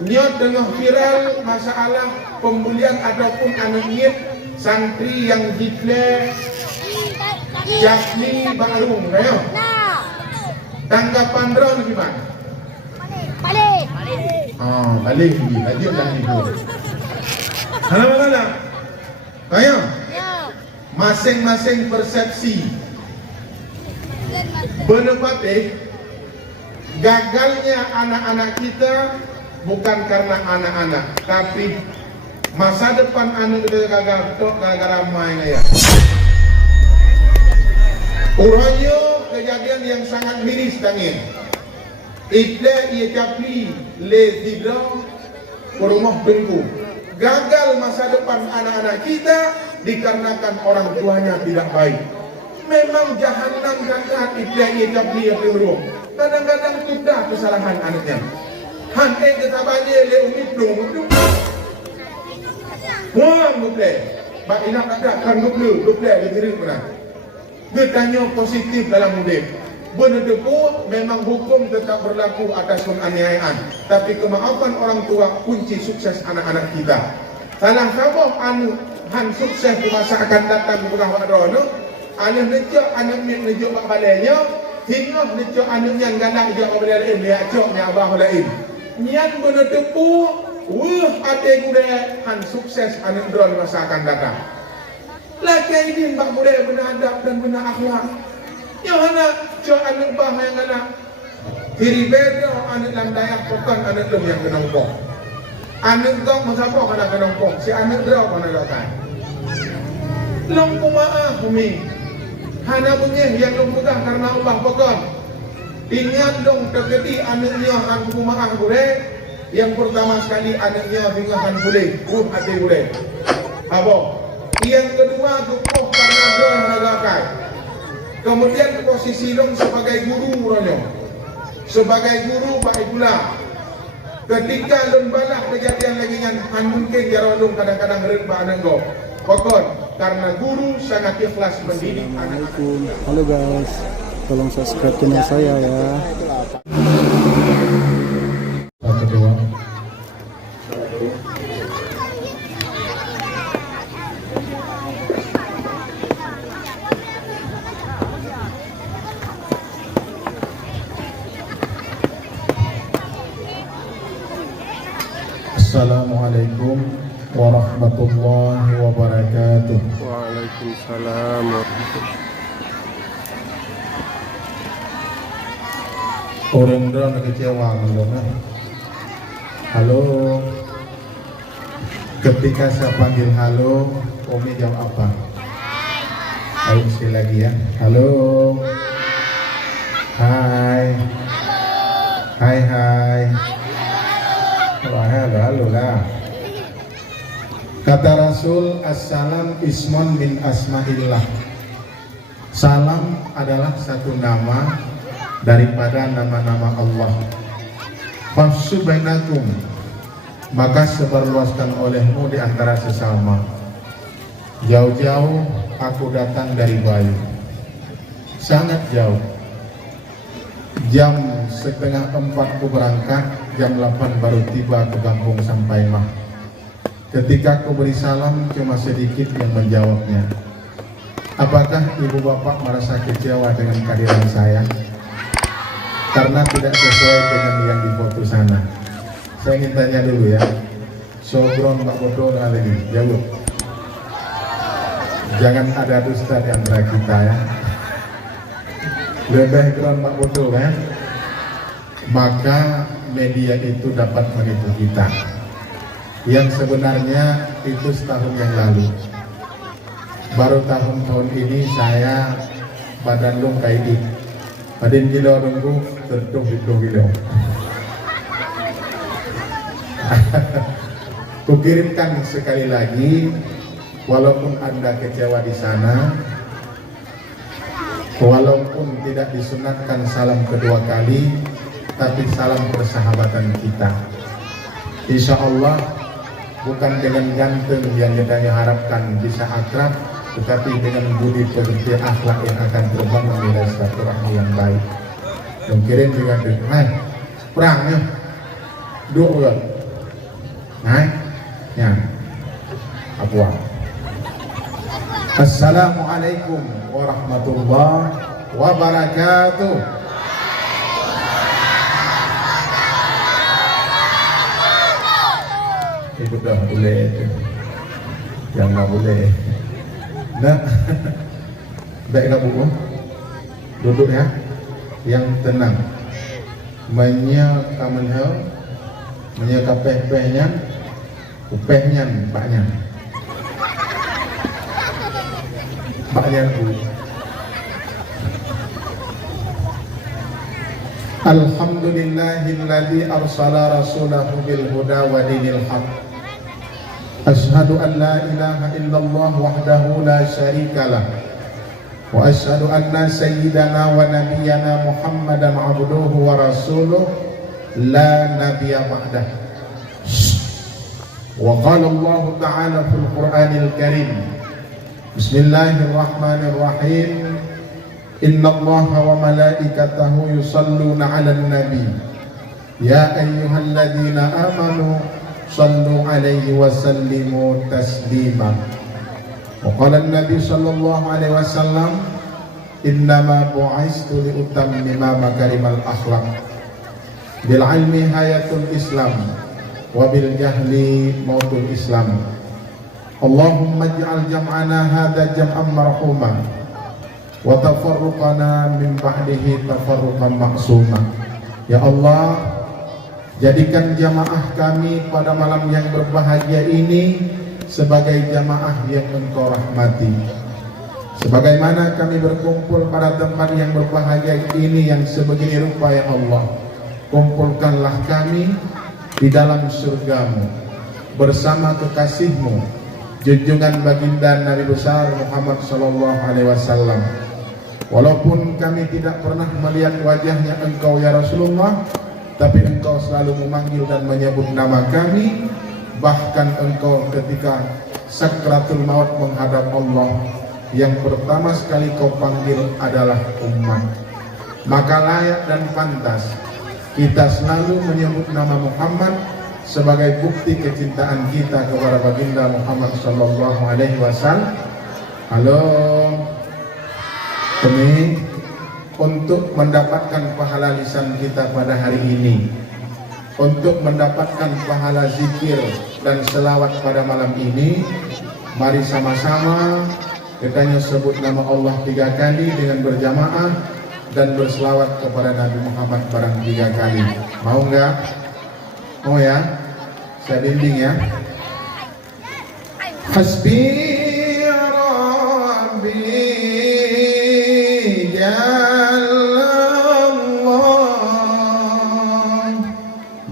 Nya tengah viral masalah pembulian ataupun anak santri yang declare Jafni Bangalung, ayo. Tanggapan Ron gimana? Balik. Balik lagi dah itu. Halo. Ayo. Masing-masing persepsi. Benar-benar gagalnya anak-anak kita bukan karena anak-anak, tapi masa depan anak kita gagal tok gara-gara main ya. Urangnya kejadian yang sangat miris tangin. Itla ia capli le tidra rumah bengku. Gagal masa depan anak-anak kita dikarenakan orang tuanya tidak baik. Memang jahanam gagal itla ia capli ia rumah. Kadang-kadang sudah kesalahan anaknya. Hante kita balik le umit dong. Wah, bukan. Bak inak ada kan bukan le diri mana. Getanya positif dalam hidup. Benar-benar memang hukum tetap berlaku atas penganiayaan, tapi kemaafan orang tua kunci sukses anak-anak kita. Salah satu anu han sukses di masa akan datang bukan wadono, anak necok anak necok bak balenya, hingga necok anaknya galak dia berdalin dia coknya abah lain. Niat benar-benar wah ate gude han sukses anak drone masa akan datang. Laki ini bak budaya benar adab dan benar akhlak. Yang anak cok anak bah yang anak diri beda anak landayak bukan anak lem yang kenongkong. Anak dong masapa kana kenongkong si anak draw kana lakan. Long kumaah umi. Hana punya yang long putah karena Allah bukan. Ingat dong terjadi anaknya han kumaah boleh. Yang pertama sekali anaknya hingahan boleh, hati boleh. Apa? Yang kedua dukuh karena doa nagakai. Kemudian posisi dong sebagai guru ronyo. Sebagai guru baik pula. Ketika lembalah kejadian lagi dengan mungkin jarolong kadang-kadang remba anak go. Pokok karena guru sangat ikhlas mendidik anak. Halo guys, tolong subscribe channel saya ya. Kedua. Assalamualaikum warahmatullahi wabarakatuh. Waalaikumsalam warahmatullahi. Orang drone kecewa belum? Halo. Ketika saya panggil halo, Umi jawab apa? Ayo sekali lagi ya. Halo. Hai. Hai hai. Wah, halo lah. Kata Rasul, Assalam ismun min asma'illah. Salam adalah satu nama daripada nama-nama Allah. Fafsu bainakum, maka sebarluaskan olehmu di antara sesama. Jauh-jauh aku datang dari Bayu, sangat jauh. Jam 3:30 aku berangkat, jam 8 baru tiba ke kampung sampai mah. Ketika aku beri salam, cuma sedikit yang menjawabnya. Apakah ibu bapak merasa kecewa dengan kehadiran saya? Karena tidak sesuai dengan yang di foto sana. Saya ingin tanya dulu ya. Sobron Pak Bodo lagi, jawab. Jangan ada dusta di antara kita ya. Lebih keren Pak Bodo kan? Maka media itu dapat menipu kita. Yang sebenarnya itu setahun yang lalu. Baru tahun-tahun ini saya badan dong kayak Padin kilo nunggu tertung kilo. Kukirimkan sekali lagi, walaupun Anda kecewa di sana, walaupun tidak disunatkan salam kedua kali, tapi salam persahabatan kita. Insya Allah bukan dengan ganteng yang kita harapkan bisa akrab, tetapi dengan budi pekerti akhlak yang akan terbangun nilai silaturahmi yang baik. Mungkin juga perangnya dua Hai, ya, apa? Assalamualaikum warahmatullahi wabarakatuh. Itu dah boleh, yang nggak boleh. Nah, baik nggak bu? Duduk ya, yang tenang. Menyekapehnya, upehnya, baknya. Baknya dulu. Alhamdulillahilladzi arsala rasulahu bil huda wa dinil haq. Asyhadu an la ilaha illallah wahdahu la syarikalah. Wa asyhadu anna sayyidana wa nabiyyana Muhammadan abduhu wa rasuluh la nabiyya ba'dah. Wa qala Allah ta'ala fil Qur'anil Karim. Bismillahirrahmanirrahim. Inna Allaha wa malaikatahu yusalluna 'alan nabi. Ya ayyuhalladzina amanu sallu 'alaihi wa sallimu taslima. Wa qala an-nabi sallallahu alaihi wasallam, innama bu'istu li utammima makarimal akhlaq. Bil 'ilmi hayatul Islam wa bil jahli mautul Islam. Allahumma ij'al jam'ana hadza jam'an marhuma wa tafarruqana min ba'dihi tafarruqan maksuma. Ya Allah, jadikan jamaah kami pada malam yang berbahagia ini sebagai jamaah yang Engkau rahmati. Sebagaimana kami berkumpul pada tempat yang berbahagia ini yang sebegini rupa, ya Allah, kumpulkanlah kami di dalam surgamu bersama kekasihmu, junjungan baginda Nabi besar Muhammad sallallahu alaihi wasallam. Walaupun kami tidak pernah melihat wajahnya Engkau ya Rasulullah, tapi Engkau selalu memanggil dan menyebut nama kami. Bahkan Engkau ketika sakratul maut menghadap Allah, yang pertama sekali Kau panggil adalah umat. Maka layak dan pantas kita selalu menyebut nama Muhammad sebagai bukti kecintaan kita kepada baginda Muhammad sallallahu alaihi wasallam. Halo, demi untuk mendapatkan pahala lisan kita pada hari ini, untuk mendapatkan pahala zikir dan selawat pada malam ini, mari sama-sama kita sebut nama Allah 3 kali dengan berjamaah dan berselawat kepada Nabi Muhammad barang 3 kali. Mau nggak? Mau ya? Saya bimbing ya. Hasbi Rabbi Jallallah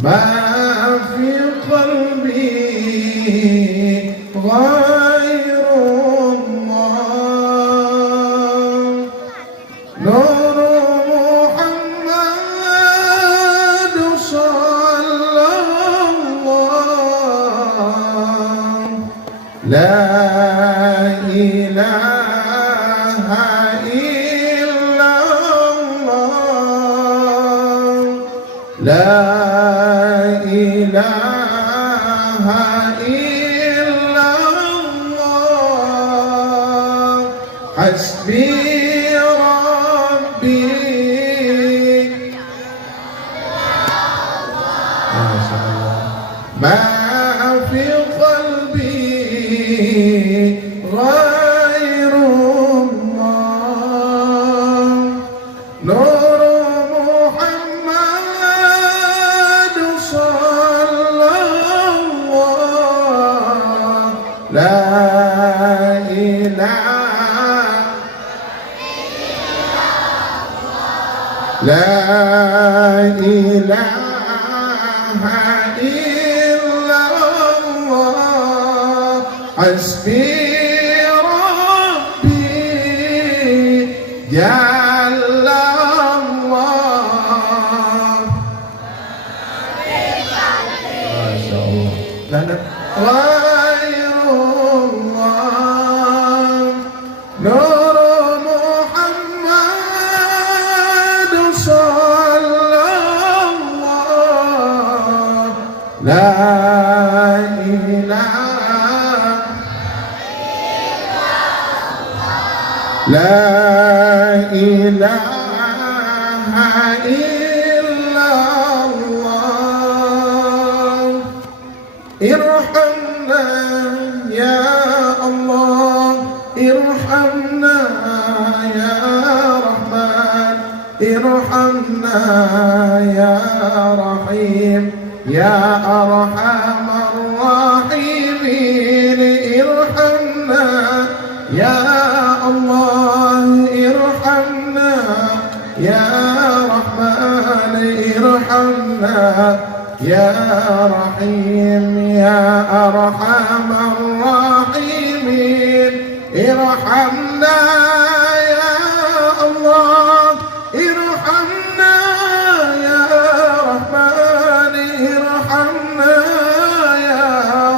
ma fi qalbi ghairullah Nur Muhammad sallallahu la ilaha illallah la ilaha illallah hasbi rabbi. Ma fi qalbi ghairullah Nur Muhammad sallallahu la ilaha illallah hasbi rabbi jallallah. Masya Allah. Ghairullah Nur Muhammad sallallahu la La ilaha illallah. Irhamna ya Allah, irhamna ya Rahman, irhamna ya Rahim, ya Arhamar Rahimin. Irhamna ya Allah, irhamna ya Rahman, irhamna ya Rahim, ya Arhamar Rahimin. Irhamna ya Allah, irhamna ya Rahman, irhamna ya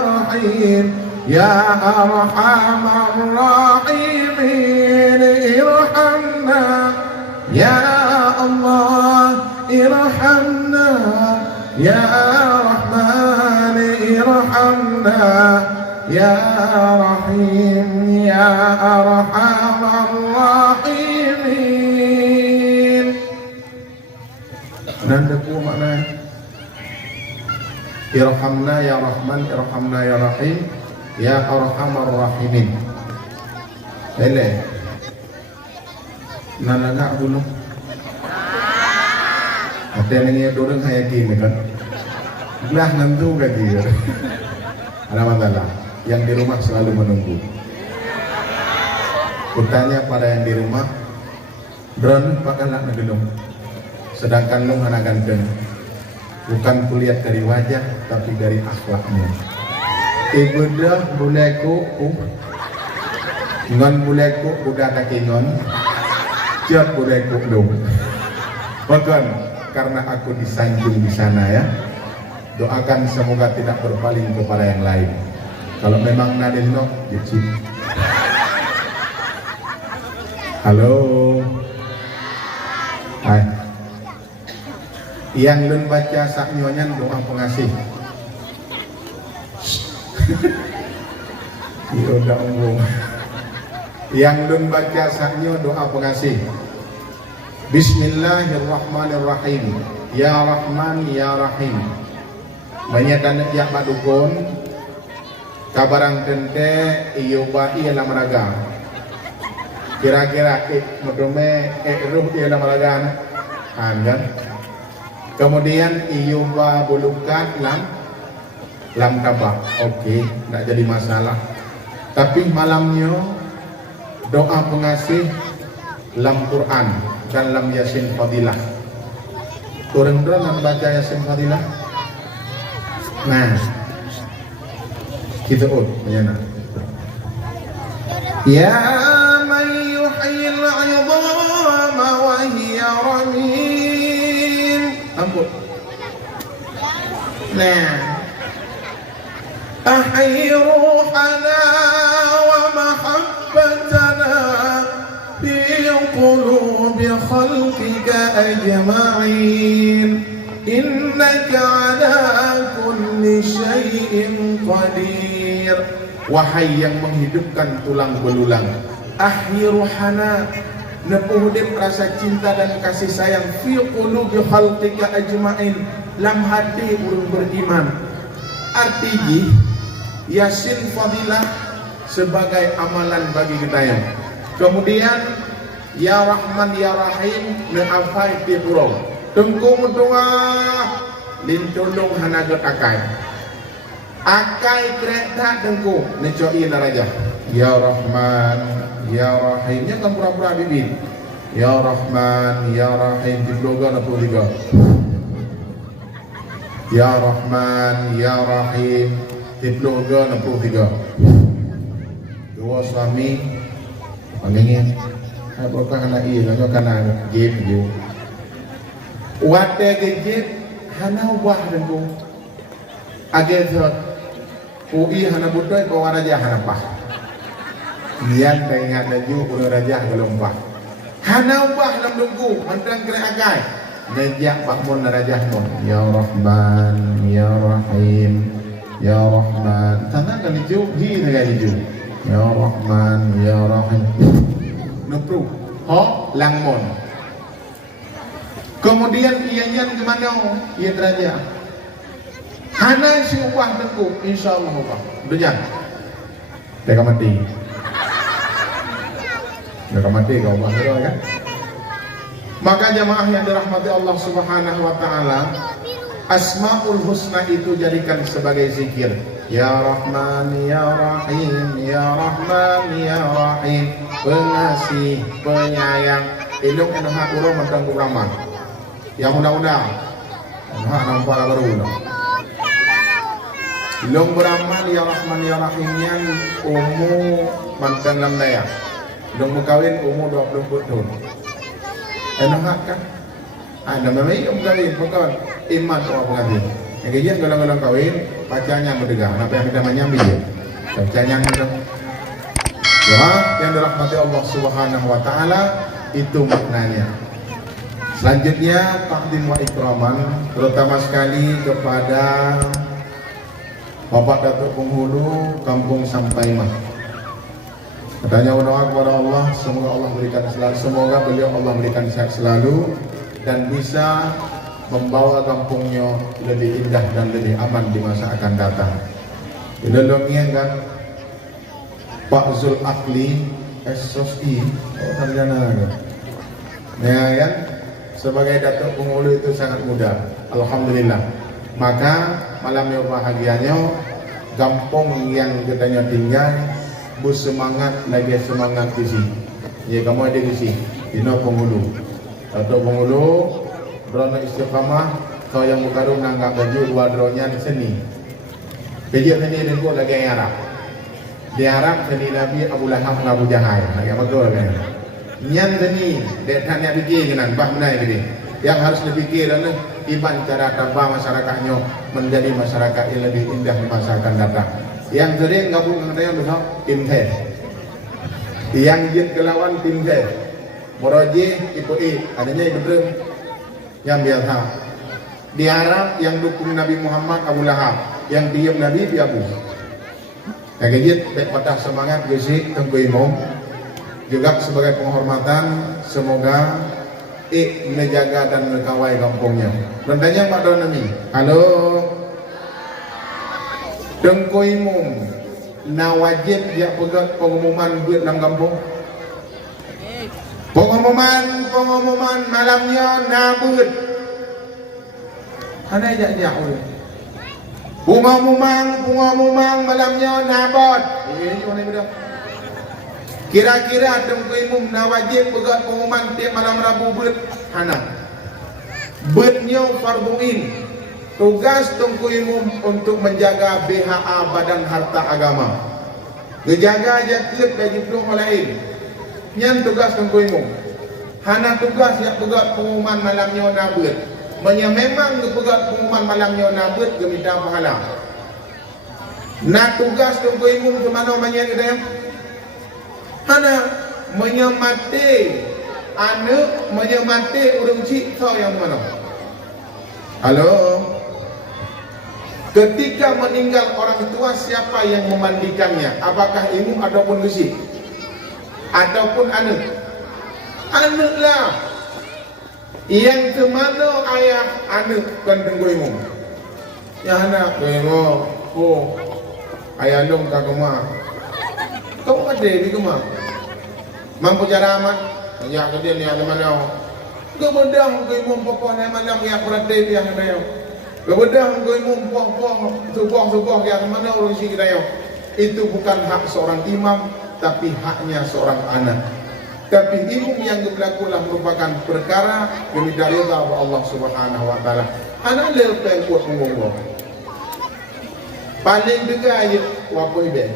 Rahim, ya Arhamar Rahimin. Irhamna ya Allah, irhamna ya Rahman, irhamna ya Rahim, ya Arhamar Rahimin. Nanda ku makna irhamna ya Rahman, irhamna ya Rahim, ya Arhamar Rahimin. Lele nana nak dulu ada yang ingin dorong saya gini kan belah nentu gaji ada masalah yang di rumah selalu menunggu. Kutanya pada yang di rumah drone pakai nak ngedung sedangkan lu mana ganteng bukan kulihat dari wajah tapi dari akhlaknya. Ibadah buleku ngon buleku udah kaki ngon ciat buleku dong. Bahkan karena aku disanjung di sana ya, doakan semoga tidak berpaling kepada yang lain. Kalau memang nadino gitu. Halo. Hai. Yang lun baca saknyonya doa pengasih. Iya udah umum. Yang lun baca saknyo doa pengasih. Bismillahirrahmanirrahim. Ya Rahman ya Rahim. Banyakan ya madukun kabarang tente iyo ba iya lamaraga. Kira-kira medome ruh iya lamaraga kan. Kemudian iyo ba bulukan lam tabak. Oke, enggak jadi masalah. Tapi malamnya doa pengasih lam Quran dan lam Yasin Fadilah. Turun-turun baca Yasin Fadilah. Nah, kita bagaimana? Ya man yuhyil 'idhama wa hiya ramim. Ampun. Nah, ahyi ruhana wa mahabbatana fi qulubi khalqika ajma'in. Innaka ala kulli syai'in qadir. Wahai yang menghidupkan tulang belulang, ahyi ruhana, nepuhudip rasa cinta dan kasih sayang fi qulubi khalqika ajma'in, lam hati urung beriman. Artinya Yasin Fadilah sebagai amalan bagi kita yang. Kemudian Ya Rahman Ya Rahim neafai ti purau. Tengkung doa lintulung hanagot akai. Akai kereta tengkung necoi naraja. Ya Rahman Ya Rahimnya kan pura-pura bibit. Ya Rahman Ya Rahim di bloga 63. Ya Rahman Ya Rahim di bloga 63. Dua suami pangingin. Apakah kana iya kana game je. Wate gejit hana wah dengu agezot ui hana butoy ko waraja hana pah lian tengah laju udah raja gelombang hana wah lam dengku mandang kena agai nejak pak mon raja mon. Ya Rahman Ya Rahim Ya Rahman. Tangan kan hijau, hi dengan hijau. Ya Rahman, Ya Rahim. Nupru. Ho, langmon. Kemudian ianya ke mana? Ia teraja. Hana si upah tengku, insyaallah upah. Dunia. Mereka mati. Mereka mati kau upah itu kan? Maka jamaah yang dirahmati Allah Subhanahu wa taala, Asmaul Husna itu jadikan sebagai zikir. Ya Rahman, Ya Rahim, Ya Rahman, Ya Rahim. Pengasih, penyayang. Ilmu enak urang mentang uraman. Yang undang-undang. Enak nampak baru. Ilmu beramal Ya Rahman, Ya Rahim yang umur mantan lam daya. Ilmu kawin umur 20 tahun. Enak kan? Ada memang kawin bukan iman orang pengaji. Yang kejian galang-galang kawin, pacarnya mendegang. Apa yang kita menyambi ya? Pacarnya mendegang. Ya, yang dirahmati Allah Subhanahu wa taala itu maknanya. Selanjutnya takdim wa ikraman, terutama sekali kepada Bapak Datuk Penghulu Kampung Sampaimah. Katanya berdoa kepada Allah, semoga Allah berikan selalu, semoga beliau Allah berikan sehat selalu dan bisa membawa kampungnya lebih indah dan lebih aman di masa akan datang. Dilolongian kan Pak Zul Akli SOSI, sarjana kan? Ya kan? Sebagai Datuk Penghulu itu sangat mudah. Alhamdulillah. Maka malam yang bahagianya, kampung yang katanya tinggal bersemangat lagi semangat di sini. Ya kamu ada di sini. Dino Penghulu. Datuk Penghulu, drone istiqamah. Kau yang berkarung nanggap baju dua drone seni. Kejap seni dan gua lagi yang Arab. Di Arab seni Nabi Abu Lahab dan Abu Jahal. Lagi betul kan? Nyan seni, dia tanya fikir kan, bah benar gini. Yang harus dipikir adalah iban cara tabah masyarakatnya menjadi masyarakat yang lebih indah di masa akan datang. Yang sering gabung dengan besar tim teh. Yang jin kelawan tim teh. Moroji ibu adanya ibu terem yang biasa. Di Arab yang dukung Nabi Muhammad Abu Lahab, yang diam Nabi di Abu. Kaget baik patah semangat gesik tengku imam. Juga sebagai penghormatan, semoga menjaga dan mengkawal kampungnya. Rentanya Pak Donami. Halo. Tengku imam, na wajib dia pegat pengumuman buat dalam kampung. Pengumuman malamnya nabut. Ada jak pengumuman malamnya nabot. Ini mana benda? Kira-kira tengku imam na wajib pegat pengumuman tiap malam Rabu buat hana. Buatnya farduin. Tugas tengku imam untuk menjaga BHA Badan Harta Agama. Menjaga jaklip bagi peluk lain. Yang tugas tengku imam. Hana tugas yang pegat pengumuman malamnya nabut. Memang pegat pengumuman malamnya nabut geminta pahala. Nak tugas tengku imam ke mana banyak kita yang? Hana menyemati anak menyemati urang cik kau yang mana? Halo. Ketika meninggal orang tua, siapa yang memandikannya? Apakah ibu ataupun gesik? Ataupun anak? Anaklah. Yang ke mana ayah anak kan tengku imam? Yang anak tengok. Oh, ayah dong tak kemah. Kau ada di rumah. Mampu cara amat. Ya kemudian ni ada mana? Kebedang ke imam pokok ni mana yang berada yang ada yang. Kebedang ke imam pokok subuh yang mana orang si kita yang. Itu bukan hak seorang imam, tapi haknya seorang anak. Tapi imam yang berlakulah merupakan perkara yang diridha oleh Allah Subhanahu wa taala. Anak lepas buat ngomong. Paling juga ayat wapo ibe.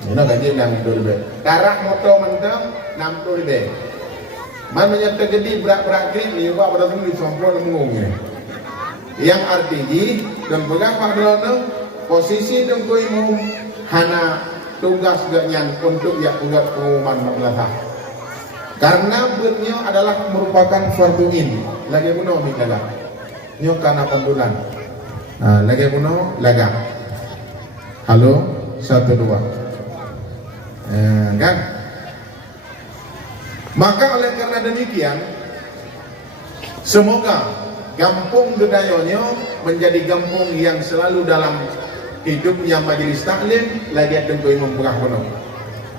Mana gaji 60 ribu. Darah motor mentang 60 ribu. Mana terjadi berat-berat ni buat pada semua disompor dan mengungnya. Yang artinya dan pegang pada posisi tengku imam hana tugas ganyan untuk yang buat pengumuman madrasah. Karena buatnya adalah merupakan farduin. Lagi bunuh mikala. Nyo kana pandulan. Lagi bunuh laga. Halo, 1 2. Kan? Maka oleh karena demikian, semoga Kampung Gedayonyo menjadi kampung yang selalu dalam hidupnya majelis taklim lagi dengkoi membuka penuh.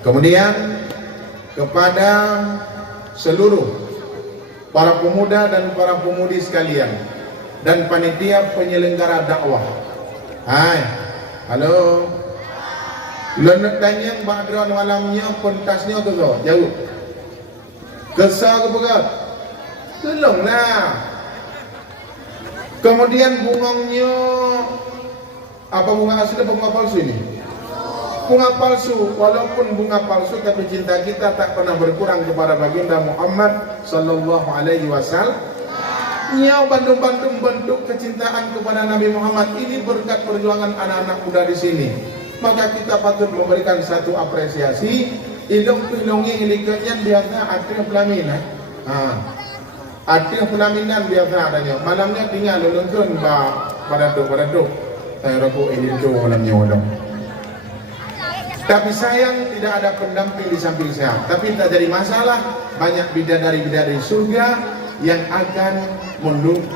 Kemudian kepada seluruh para pemuda dan para pemudi sekalian dan panitia penyelenggara dakwah. Hai, halo. Lenek tanya background malamnya pentasnya ke jauh. Kesal ke berat. Tolonglah. Kemudian bunganya apa bunga asli apa bunga palsu ini? Bunga palsu, walaupun bunga palsu tapi cinta kita tak pernah berkurang kepada baginda Muhammad sallallahu alaihi wasallam. Nyau bandung-bandung bentuk kecintaan kepada Nabi Muhammad ini berkat perjuangan anak-anak muda di sini. Maka kita patut memberikan satu apresiasi. Ilung-ilungi ilikatnya biasa artinya pelaminan. Artinya pelaminan biasa adanya. Malamnya tinggal lulungkan pada tu. Saya rokok ini tu malamnya wadong. Tapi sayang tidak ada pendamping di samping saya. Tapi tak jadi masalah. Banyak bidadari-bidadari surga yang akan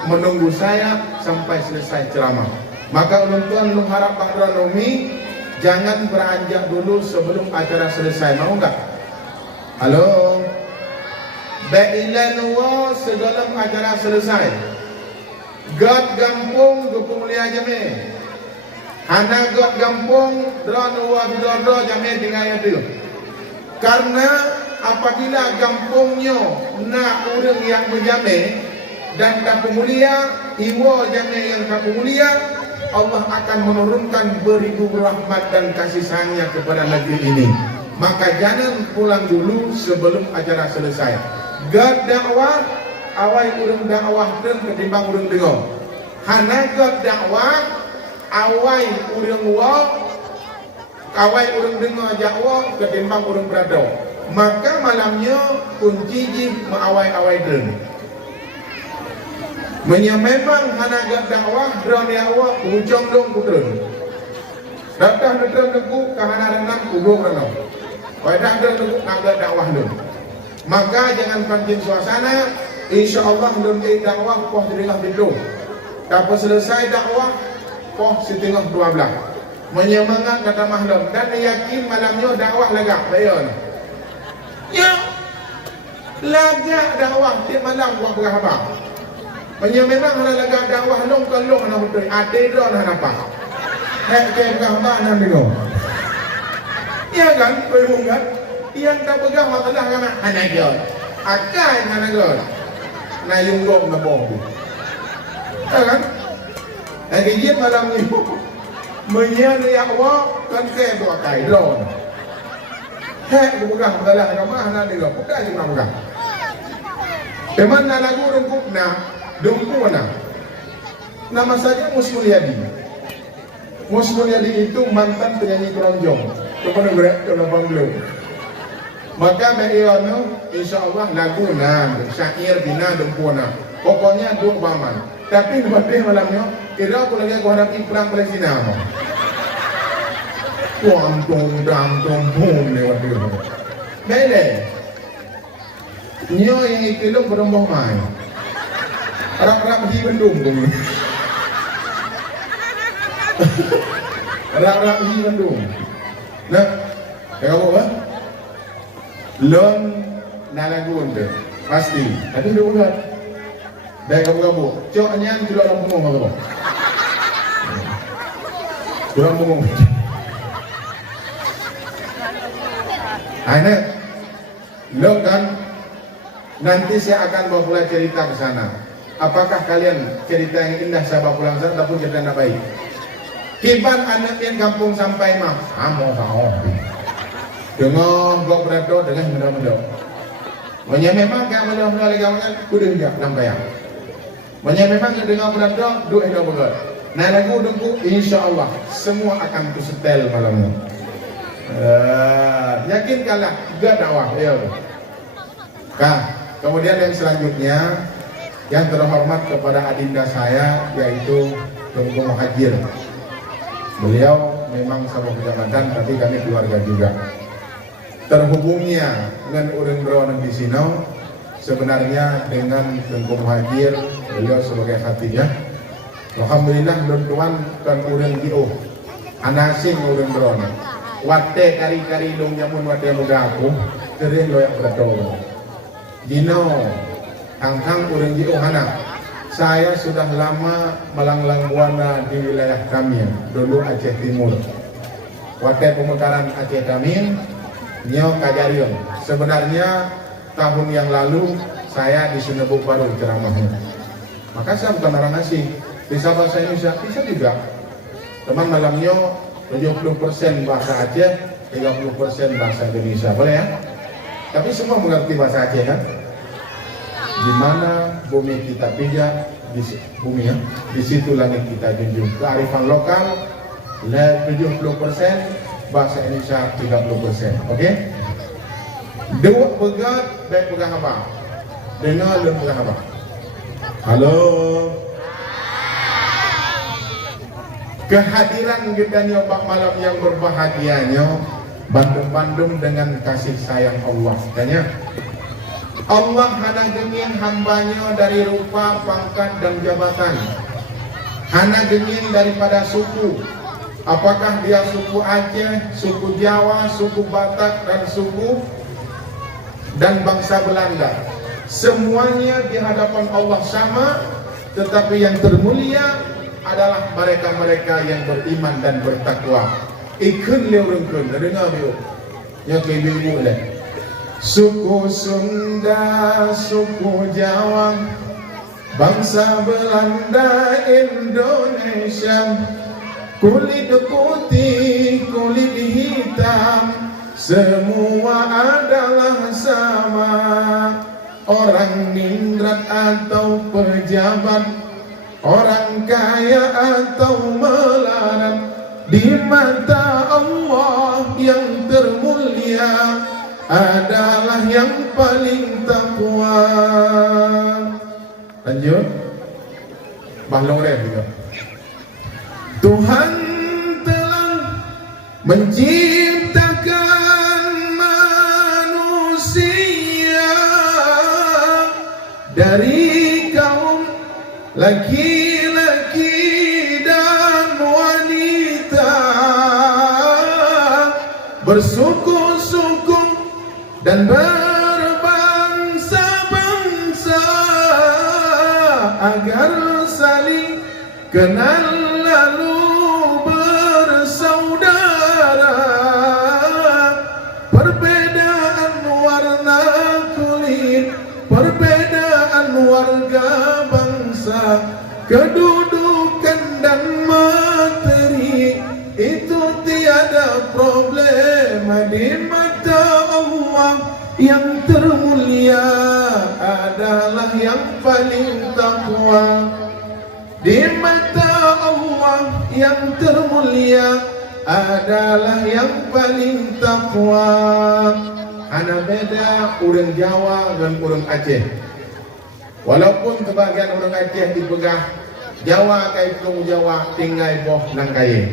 menunggu saya sampai selesai ceramah. Maka ulun lu harap Pak Dronomi jangan beranjak dulu sebelum acara selesai. Mau enggak? Halo. Baiklah wa sebelum acara selesai. God gampung gupung mulia jame. Hana God gampung drone wa bidoro jame dengan itu. Karena apabila gampungnya nak orang yang menjame dan tak mulia, iwa jame yang tak mulia, Allah akan menurunkan beribu rahmat dan kasih sayangnya kepada negeri ini. Maka jangan pulang dulu sebelum acara selesai. God dakwah, awai urung dakwah dan ketimbang urung dengar. Hana God dakwah, awai urung dengar dakwah ketimbang urung berada. Maka malamnya kunci mengawai-awai den. Memang hana God dakwah, drone dakwah, ujung dong kudun. Datang datang ku kahana renang kubur renang. Wadah dong agak dakwah dong. Maka jangan pancing suasana. Insya Allah belum dakwah poh setengah bidung. Tapi selesai dakwah poh setengah 12. Menyemangat kata mahlum dan yakin malamnya dakwah lagak. Bayon. Ya, lagak dakwah tiap malam buat berapa? Memang hana lagak dakwah long kalau hana betul. Ada don hana apa? Hek ke berapa hana bingung. Ya kan, bingung kan? Yang tak pegang masalah kan hana god. Akai hana god. Na yung dom na bom. Ya kan? Jadi malam ni menyani awak kan ke buat kai don. Hek pegang masalah kan hana bingung. Bukan cuma pegang. Teman na lagu rungkuk na dungku na. Nama saja Mus Mulyadi. Mus Mulyadi itu mantan penyanyi keroncong. Kepada mereka dalam banglo. Maka mereka insyaAllah lagu na, syair bina dempuna. Pokoknya dua baman. Tapi lebih malamnya, kira aku lagi aku hadapi perang Palestina. Kuantung dam tumpung lewat dia. Bele. Nyo yang itu lo berembah mai. Rap-rap di Bandung tu. Rap-rap di Bandung. Nah, kamu apa? Lon nalagu untuk pasti. Tapi dia bukan. Dah kamu. Coknya tidak orang bungong apa? Orang bungong. Anak, lo kan nanti saya akan bawa pula cerita ke sana. Apakah kalian cerita yang indah saya bawa pulang sana ataupun cerita yang baik? Kiban anak yang kampung sampai mah, amo sao. Dengar gua berado dengan benda-benda. Memang kan benda-benda lagi kan kudu juga nampak. Memang dengar berado duk endo begat. Nah lagu dengku insyaallah semua akan kusetel malam ini. Yakin kalah juga dakwah ya. Kemudian yang selanjutnya yang terhormat kepada adinda saya yaitu Tunggu Muhajir. Beliau memang sama kecamatan, tapi kami keluarga juga. Terhubungnya dengan orang beronang di sini sebenarnya dengan Tengku Muhajir, beliau sebagai khatibnya. Alhamdulillah tuan kan orang Gio, anasing orang beronang. Wate kari-kari dong nyamun wate muda aku, kering lo yang berdol. Dino, tangkang orang Gio hana. Saya sudah lama melanglang buana di wilayah kami, dulu Aceh Timur. Wate pemekaran Aceh kami, Nyo Kajarion. Sebenarnya tahun yang lalu saya di Sunebuk Baru ceramahnya. Maka saya bukan orang asing, bisa bahasa Indonesia, bisa juga. Teman malamnya 70% bahasa Aceh, 30% bahasa Indonesia, boleh ya? Tapi semua mengerti bahasa Aceh kan? Di mana bumi kita pijak, di bumi ya, di situ langit kita junjung. Kearifan lokal 70%, bahasa Indonesia 30%. Oke? Dua pegat, baik pegang apa? Dengar dan pegang apa? Halo. Kehadiran kita nyoba malam yang berbahagianya bandung-bandung dengan kasih sayang Allah. Tanya. Allah hana gengin hambanya dari rupa, pangkat dan jabatan. Hana gengin daripada suku. Apakah dia suku Aceh, suku Jawa, suku Batak dan suku dan bangsa Belanda. Semuanya di hadapan Allah sama, tetapi yang termulia adalah mereka-mereka yang beriman dan bertakwa. Ikun leurengkeun, dengar biu. Ya ke biu le. Suku Sunda, suku Jawa, bangsa Belanda, Indonesia, kulit putih, kulit hitam, semua adalah sama. Orang ningrat atau pejabat, orang kaya atau melarat, di mata Allah yang termulia adalah yang paling takwa. Lanjut. Bahlong juga. Tuhan telah menciptakan manusia dari kaum laki-laki dan wanita, bersuku-suku dan berbangsa-bangsa, agar saling kenal lalu bersaudara. Perbedaan warna kulit, perbedaan warga bangsa, kedudukan dan materi, itu tiada problema di mata Allah yang termulia adalah yang paling takwa. Di mata Allah yang termulia adalah yang paling takwa. Ana beda orang Jawa dan orang Aceh. Walaupun kebahagiaan orang Aceh dipegang Jawa kai tung Jawa tinggal boh nang kai.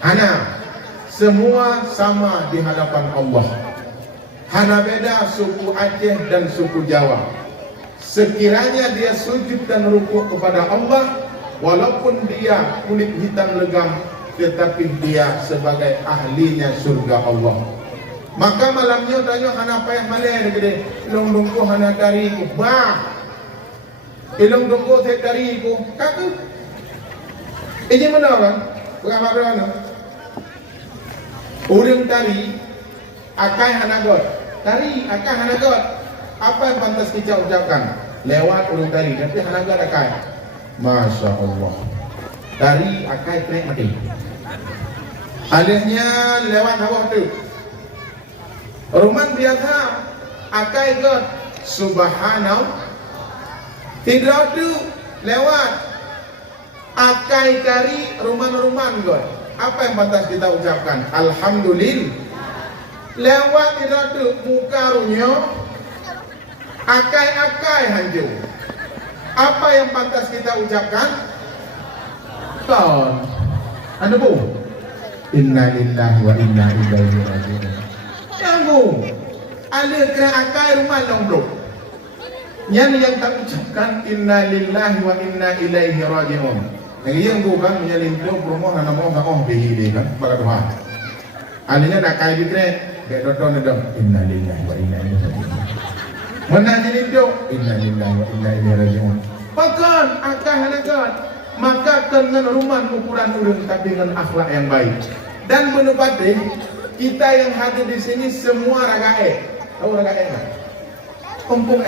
Ana semua sama di hadapan Allah. Hana beda suku Aceh dan suku Jawa. Sekiranya dia sujud dan rukuk kepada Allah, walaupun dia kulit hitam legam, tetapi dia sebagai ahlinya surga Allah. Maka malamnya tanya hana payah malai gede, long dongko hana dariku bah. Ilong dongko te dariku kaku. Ini mana kan? Bukan mana? Urang tari akai hanagot. Tari akai hanagot. Apa yang pantas kita ucapkan? Lewat urang tari, tapi hanagot akai. Masya Allah. Tari akai kena mati. Aliasnya lewat bawah tu. Ruman biasa akai god subhanallah. Tidak tu lewat akai kari ruman-ruman god. Apa yang pantas kita ucapkan? Alhamdulillah. Lewat tidak tu muka runyo akai-akai hanju. Apa yang pantas kita ucapkan? Tahun. Anda bu? Inna lillahi wa inna ilaihi raji'un. Jangan ada kena akal rumah lomblok. Yang tak ucapkan inna lillahi wa inna ilaihi raji'un. Yang bukan menyelintuh promo nama orang oh behi kan pada Tuhan. Alihnya nak kai dikret, dia dodon dodon inna lillahi wa inna ilaihi raji'un. Mana jelintuh inna lillahi wa inna ilaihi raji'un. Bahkan akal halakan maka dengan rumah ukuran urang tapi dengan akhlak yang baik. Dan menepati kita yang hadir di sini semua raga tahu raga kan? Kampung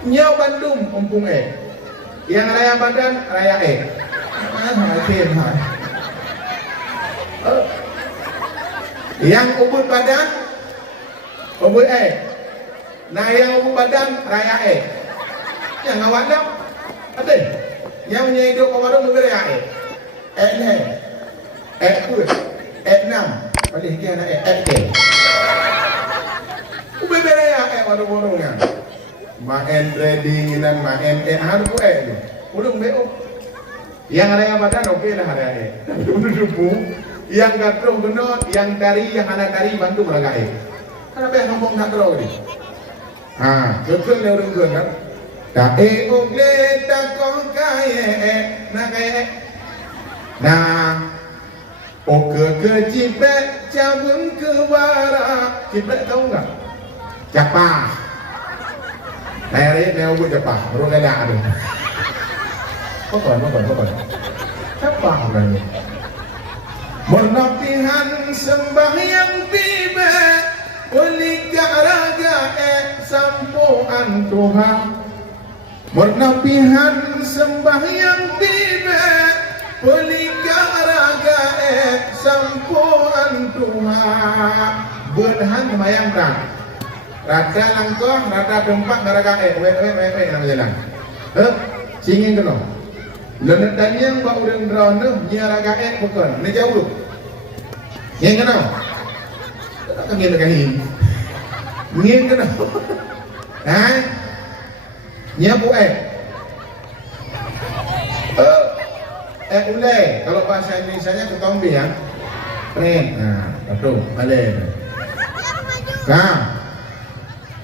Nyau Bandung kampung yang raya Badan raya yang ubud Badan ubud nah yang ubud Badan raya yang awak dah ada yang menyidik kawaran negara pun 6 paling dia nak ubud raya warung-warungnya main trading dan main harus tu udah beo yang raya Badan okey lah raya yang gatrong genot yang dari yang anak dari bantu mereka kenapa yang ngomong nak terus ni kekal dia orang kan tak ogle tak kau kaya nak kaya nah oke ke cipet cabung ke bara cipet tahu enggak capah Naya dia ubud capah baru lelak tu Apa? Capah kan ni Menapihan sembahyang tiba Pelika raga sampuan Tuhan Menapihan sembahyang tiba Pelika raga sampuan Tuhan Berhan semayang tak Rada langkah, rada tempat raga nama jalan singin kena Lenak tanya buat orang drone nya raga bukan ni jauh yang kena tak ngin kahi ngin kena nya bu ulai kalau bahasa Indonesianya ketombe ya keren betul balik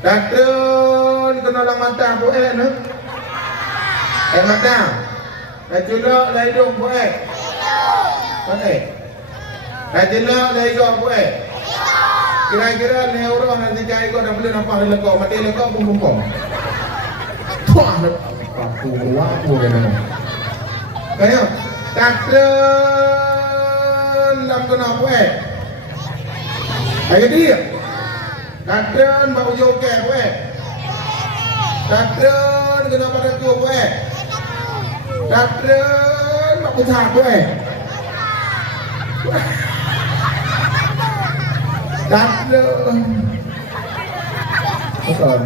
datun kena lang mata bu ne mata dah jelak lah hidung bu mana dah jelak lah hidung bu kira-kira ni orang nanti cari kau dah boleh nampak dia lekau mati lekau pun tuah aku aku kena kaya datun lam kena bu ayo dia datun bau joke bu datun kena pada ku bu datun mak putar bu datun betul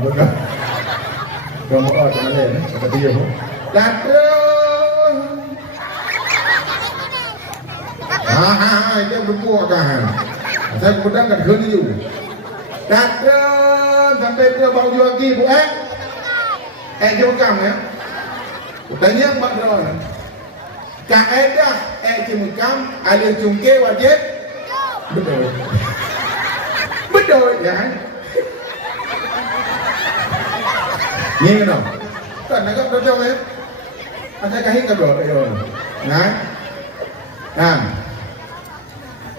kamu ada mana kata dia bu datun dia berbuat kan saya pedang kat geni tu datun sampai dia bau lagi bu dia bekam ya tanya mak drone kaedah cemekam alih cungke wajib betul ya ni kena kan nak betul ya ada kahit ke betul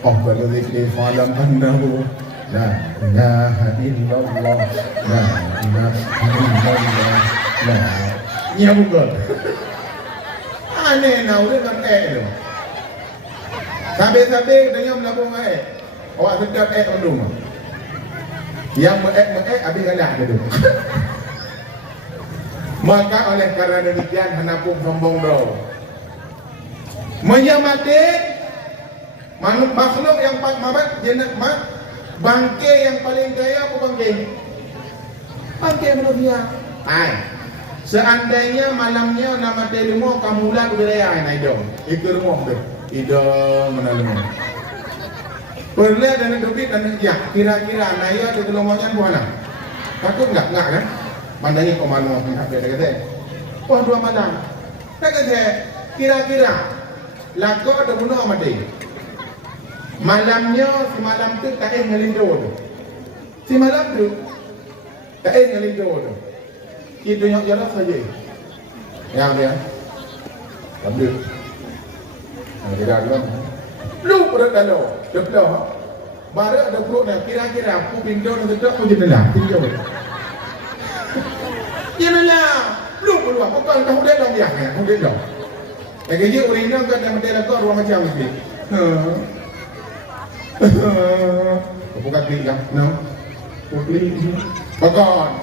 afdalu dzikri fa'lam annahu la ilaha illallah la ilaha illallah la nya bukan aneh nak dengan tu sampai dengan melabung awak sedap ondum yang habis galak dia tu maka oleh karena demikian hendak sombong bro menyamati makhluk yang mabat jenak bangke yang paling kaya apa bangke manusia seandainya malamnya nama telimo kamu lah budaya naik dong ikut rumah tu idong menalemu pernah dan duit dan ya kira-kira naya di kelomongnya buana takut enggak kan mandangnya kau malu apa kata wah 2 malam tak kata kira-kira lagu ada bunuh mati Malamnya semalam tu tak ngelindur tu. Semalam tu tak ngelindur tu. Kita yang jalan saja. Yang dia. Ambil. Tidak ada. Lu pada kalau depan. Baru ada perut dah. Kira-kira aku pinjau dan sedap pun jenalah. Pinjau. Jenalah. Lu perlu apa? Kau tahu dia dah biar. Kau dia dah. Lagi je urina kan yang dia kau ruang macam ni. Buka klik kan? No. Klik. Bagon.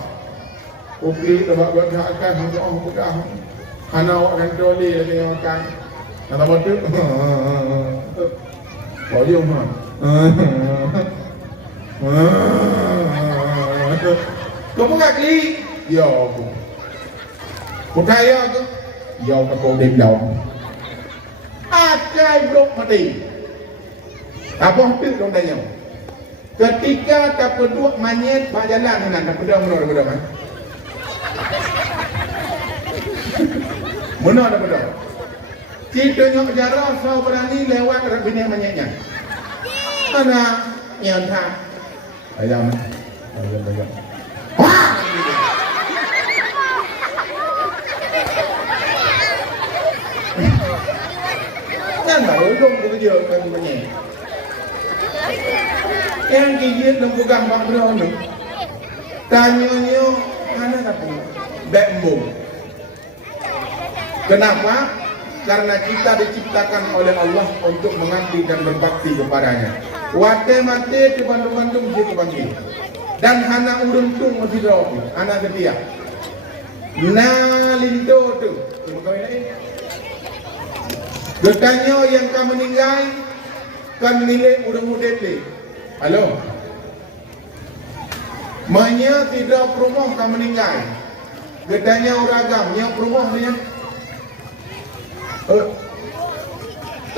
Klik sebab buat akan untuk orang pegang. Hana awak kan troli lagi makan. Kata betul. Kau dia mah. Kau buka klik. Ya. Buka ya ke? Ya kau dem dong. Akai blok mati. Apa tu dong tanya? Ketika tak berdua manyet berjalan dengan tak berdua mana. Mana ada berdua? Kita nyok jarah sau berani lewat bini manyetnya. Mana yang tak? Ayam. Wah! Kan baru dong bekerja kan manyet. Yang gigit dan pegang mak beliau ni. Tanya-nya mana tapi bembung. Kenapa? Karena kita diciptakan oleh Allah untuk mengabdi dan berbakti kepadanya. Wate mate di Bandung-Bandung je kebangki. Dan hana uruntung masih jawab. Anak setia. Lindo tu. Terima kasih lain. Bertanya yang kau meninggal kan milik muda-muda ni. Halo. Manya tidak rumah kau meninggal. Bertanya uragam, yang rumah ni.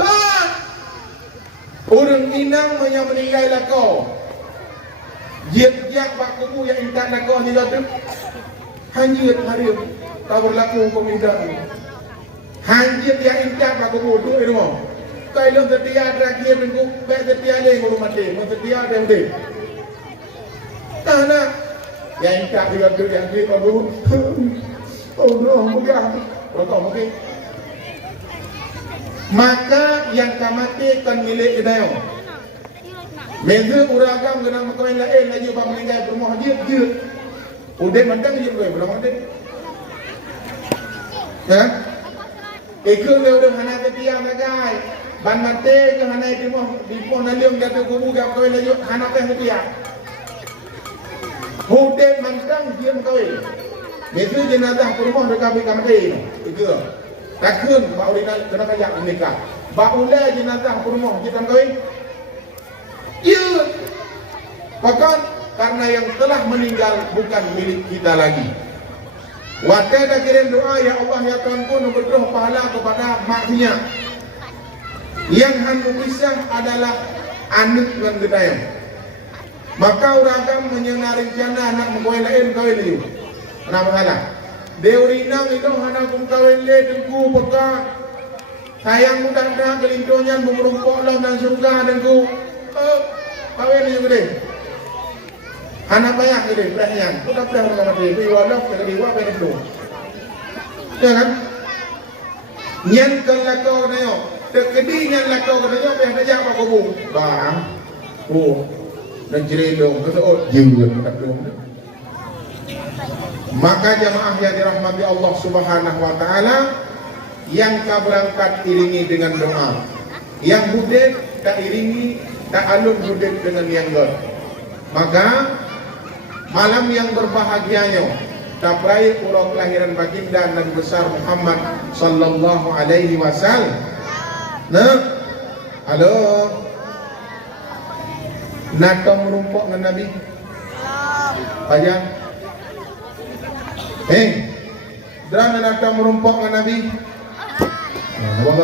Tak. Orang inang yang meninggal lah kau. Jiat-jiat pak kubu yang intak lah kau ni tu. Hanjir hari tak berlaku hukum indah ni. Hanjir yang intak pak kubu tu rumah. Kalau setia terakhir minggu, baik setia lagi baru mati. Setia dia mati. Karena yang intak juga tu yang kita baru. Oh no, bukan. Betul mungkin. Maka yang kamati kan milik kita yang meza uragam kena makawin lain lagi apa meninggal rumah dia udah mandang dia boleh belum ada ya ikut dia udah hana setia magai ban mate ke hana di pon naliung jatuh kubu gak makawin lagi hana teh setia udah mandang dia makawin meza jenazah ke rumah dekat kamati ikut takun baru kena kayak menikah. Baulai jenazah rumah kita kawin. Ya. Bahkan karena yang telah meninggal bukan milik kita lagi. Waktu dah kirim doa ya Allah ya Tuhanku berdoa pahala kepada maknya. Yang hendak pisah adalah anak dan gedayang. Maka uragam menyenang rencana anak mengkawin lain kawin lagi. Kenapa salah? Dewi nang itu hana kum kawin le dengku pekat. Sayang mudah-mudahan kelintonya memerumpok lah dan surga dengku. Kawin ni gede. Hana payah gede, perahnya. Sudah perah rumah mati. Tapi walau kita diwa pada itu. Ya kan? Nyan kelakau nayo. Terkedi nyan lakau katanya apa yang kerja apa kubu? Bang. Oh. Dan jeredong keseot juga tak dong. Maka jamaah yang dirahmati Allah Subhanahu wa taala, yang ka berangkat iringi dengan doa. Yang budet tak iringi, tak alun budet dengan yang god. Maka malam yang berbahagianya tapraih urang kelahiran baginda Nabi besar Muhammad sallallahu alaihi wasallam. Nah, halo. Nak merumpok dengan Nabi? Pajak. Drama nak merumpok dengan Nabi. Apa?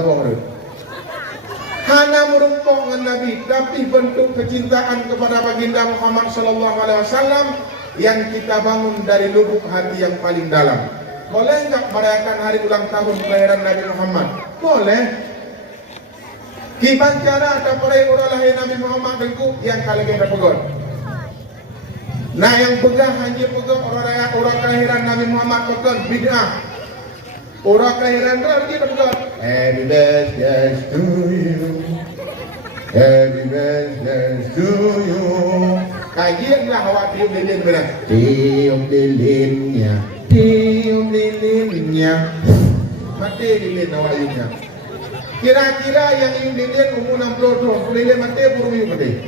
Hana merumpok dengan Nabi, tapi bentuk kecintaan kepada baginda Muhammad sallallahu alaihi wasallam yang kita bangun dari lubuk hati yang paling dalam. Boleh enggak merayakan hari ulang tahun kelahiran Nabi Muhammad? Boleh. Kiban cara tak perai orang lahir Nabi Muhammad dengku yang kalagi dah pegon. Nah yang pegang hanya pegang orang kelahiran Nabi Muhammad pegon bid'ah. Orang kelahiran tu lagi dah pegon. Happy birthday to you. Happy birthday to you. Kajianlah awak tiup lilin benar. Tiup lilinnya, tiup lilinnya. Mati lilin awak iunya. Kira-kira yang iu lilin umur 60 tahun, lilin mati burung iu mati.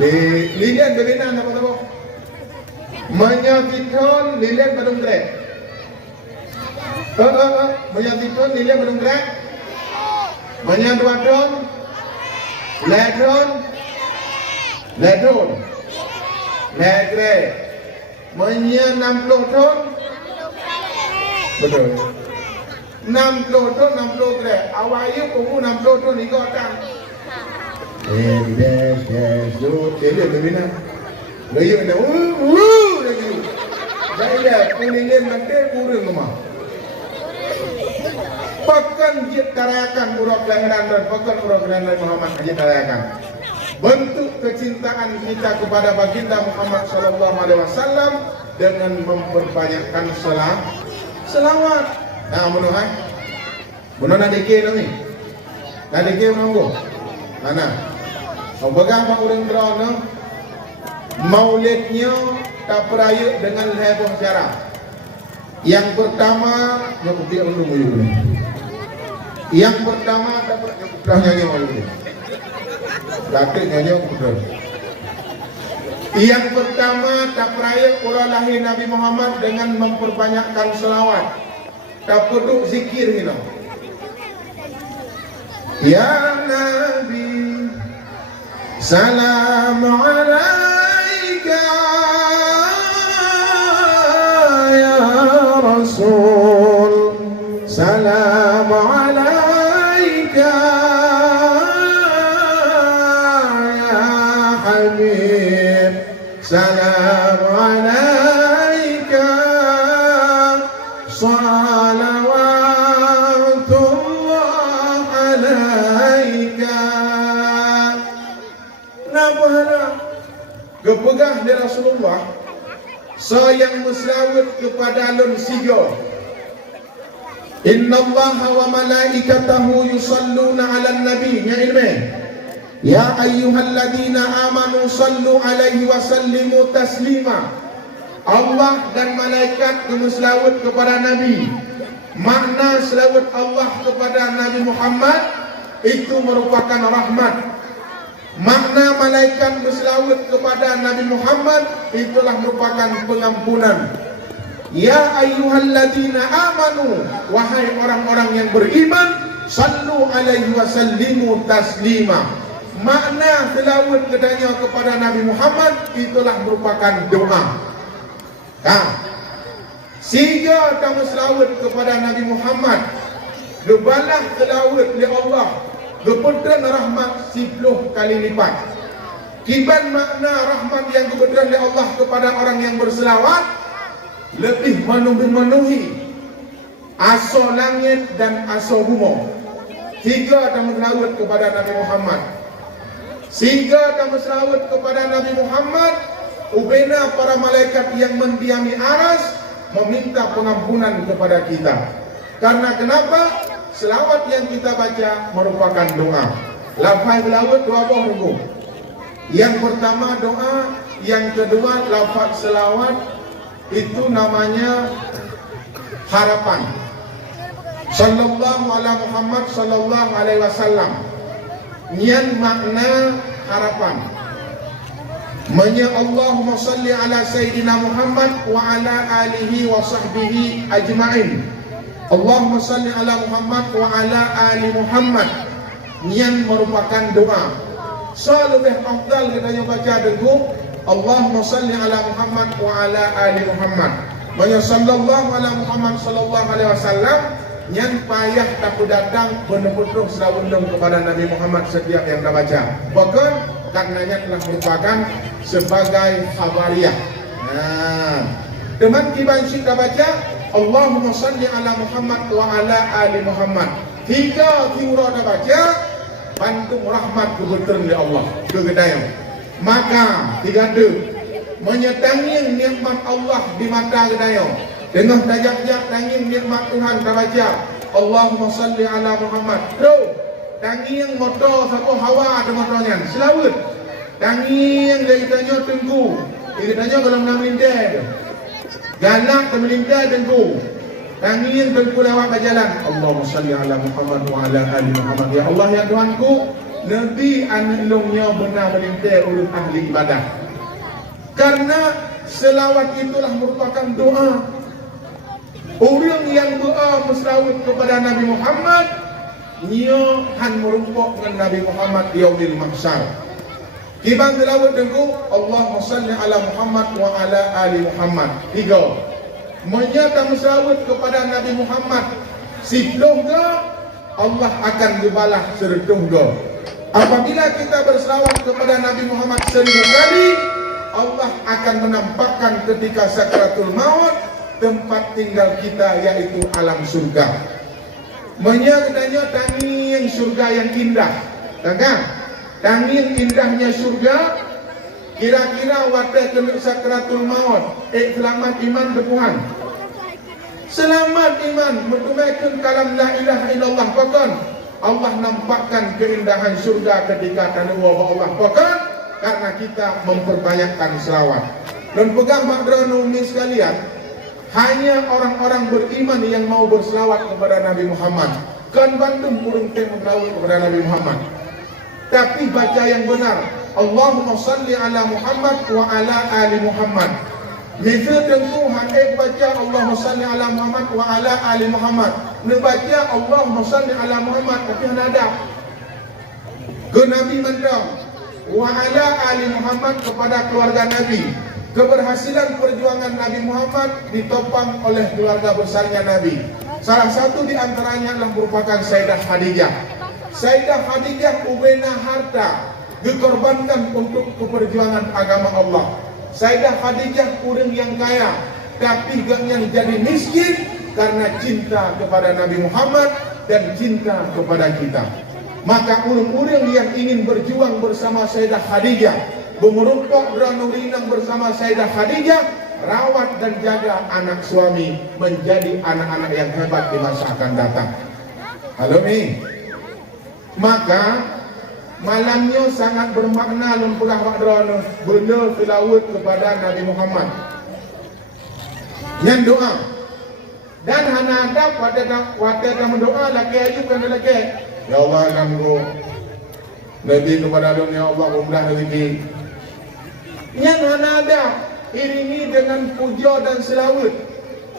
Lilin berbina apa tahu? Menyakitkan lilin badung grek. Menyakitkan lilin badung grek. Menyakitkan ledron. Ledron. Ledre. Menya 60 tahun. Betul. 60 tahun 60 grek. Awak iu umur 60 tahun ikut kan. Dia berbina. Layu nak lagi. Saya kulilin nanti kurang rumah. Pakan jid tarayakan urak kelahiran dan pakan urak kelahiran Muhammad jid tarayakan. Bentuk kecintaan kita kepada baginda Muhammad sallallahu alaihi wasallam dengan memperbanyakkan selawat. Nah, menuhan. Menuhan ada ke ni. Ada ke menunggu. Mana? Kau pegang mak orang kerana maulidnya tak peraya dengan heboh cara. Yang pertama, nak dia menunggu ini. Yang pertama dapat dah nyanyi maulid. Datuk nyanyi betul. Yang pertama tak peraya orang lahir Nabi Muhammad dengan memperbanyakkan selawat. Tak perlu zikir ni. Ya Nabi, salam alaika, ya Rasul, salam alaika, ya Habib, salam alaika, salawatullah alaika. Kepegah dari Rasulullah sayang berselawat kepada alun sigo. Inna Allah wa malaikatahu yusalluna ala nabi. Ya ilmi, ya ayyuhalladzina amanu sallu alaihi wa sallimu taslima. Allah dan malaikat berselawat kepada Nabi. Makna selawat Allah kepada Nabi Muhammad itu merupakan rahmat. Makna malaikat berselawat kepada Nabi Muhammad itulah merupakan pengampunan. Ya ayyuhalladzina amanu, wahai orang-orang yang beriman, sallu alaihi wa sallimu taslima. Makna selawat kedanya kepada Nabi Muhammad itulah merupakan doa. Sehingga kamu selawat kepada Nabi Muhammad, gebalah selawat oleh Allah, kebetulan rahmat 10 kali lipat. Kiban makna rahmat yang kebetulan oleh Allah kepada orang yang berselawat lebih memenuhi aso langit dan aso bumi. Tiga kamu selawat kepada Nabi Muhammad. Sehingga kamu selawat kepada Nabi Muhammad, ubena para malaikat yang mendiami aras meminta pengampunan kepada kita. Karena kenapa? Selawat yang kita baca merupakan doa. Lafaz selawat dua buah rukun. Yang pertama doa, yang kedua lafaz selawat itu namanya harapan. Sallallahu ala Muhammad sallallahu alaihi wasallam. Yang makna harapan. Manya Allahumma salli ala Sayyidina Muhammad wa ala alihi wa sahbihi ajma'in. Allahumma salli ala Muhammad wa ala ali Muhammad. Yang merupakan doa. So lebih afdal kita yang baca dengung Allahumma salli ala Muhammad wa ala ali Muhammad. Manya sallallahu ala Muhammad sallallahu alaihi wasallam. Yang payah tak datang benar-benar selawundung kepada Nabi Muhammad setiap yang kita baca. Bahkan karenanya telah merupakan sebagai khabariyah. Teman kita baca Allahumma salli ala Muhammad wa ala ali Muhammad. Tiga tiura dah baca, bantu rahmat kebetulan dari Allah ke gedayang. Maka tiga tu menyetangi nikmat Allah di mata gedayang. Dengan tajak-jak tanging nikmat Tuhan dah baca. Allahumma salli ala Muhammad. Terus tanging motor satu hawa ada motornya. Selawat. Tanging dia tanya tunggu. Dia tanya kalau nak melintas. Galak ke melintas tunggu. Tanging tunggu lewat berjalan. Allahumma salli ala Muhammad wa ala ali Muhammad. Ya Allah ya Tuhanku, Nabi anilungnya benar melintas urut ahli ibadah. Karena selawat itulah merupakan doa. Orang yang doa berselawat kepada Nabi Muhammad, dia han merumpuk dengan Nabi Muhammad di yaumil mahsyar. Kibang selawat dengan Allahumma salli ala Muhammad wa ala ali Muhammad. Tiga. Menyata selawat kepada Nabi Muhammad, sepuluh ke Allah akan dibalas seribu ke. Apabila kita berselawat kepada Nabi Muhammad 1000 kali, Allah akan menampakkan ketika sakratul maut tempat tinggal kita yaitu alam surga. Menyadanya tanging surga yang indah. Kan? Tanging indahnya surga, kira-kira wadah kena sakratul maut, selamat iman bertuhan. Selamat iman menunaikan kalam la ilaha illallah. Bahkan Allah nampakkan keindahan surga ketika tanwa Allah. Bahkan karena kita memperbanyakkan selawat. Dan pegang makdronu ini sekalian, hanya orang-orang beriman yang mau berselawat kepada Nabi Muhammad. Kan bandung kurung berselawat kepada Nabi Muhammad. Tapi baca yang benar, Allahumma salli ala Muhammad wa ala ali Muhammad. Misal tentu hak baca Allahumma salli ala Muhammad wa ala ali Muhammad. Baca Allahumma salli ala Muhammad tapi ada. Ke Nabi mandang wa ala ali Muhammad kepada keluarga Nabi. Keberhasilan perjuangan Nabi Muhammad ditopang oleh keluarga besarnya Nabi. Salah satu di antaranya adalah merupakan Sayyidah Khadijah. Sayyidah Khadijah ubena harta dikorbankan untuk keperjuangan agama Allah. Sayyidah Khadijah orang yang kaya, tapi gak yang jadi miskin karena cinta kepada Nabi Muhammad dan cinta kepada kita. Maka orang-orang yang ingin berjuang bersama Sayyidah Khadijah, memeruntuk beranang bersama Sayyidah Khadijah, rawat dan jaga anak suami menjadi anak-anak yang hebat di masa akan datang. Halo nih. Maka malamnya sangat bermakna lempurah wakdrana benar selawat kepada Nabi Muhammad. Yang doa dan hana ada pada kamu doa laki ayub kan laki. Ya Allah kamu Nabi kepada dunia Allah mudah rezeki. Yang hana ada iringi dengan puja dan selawat,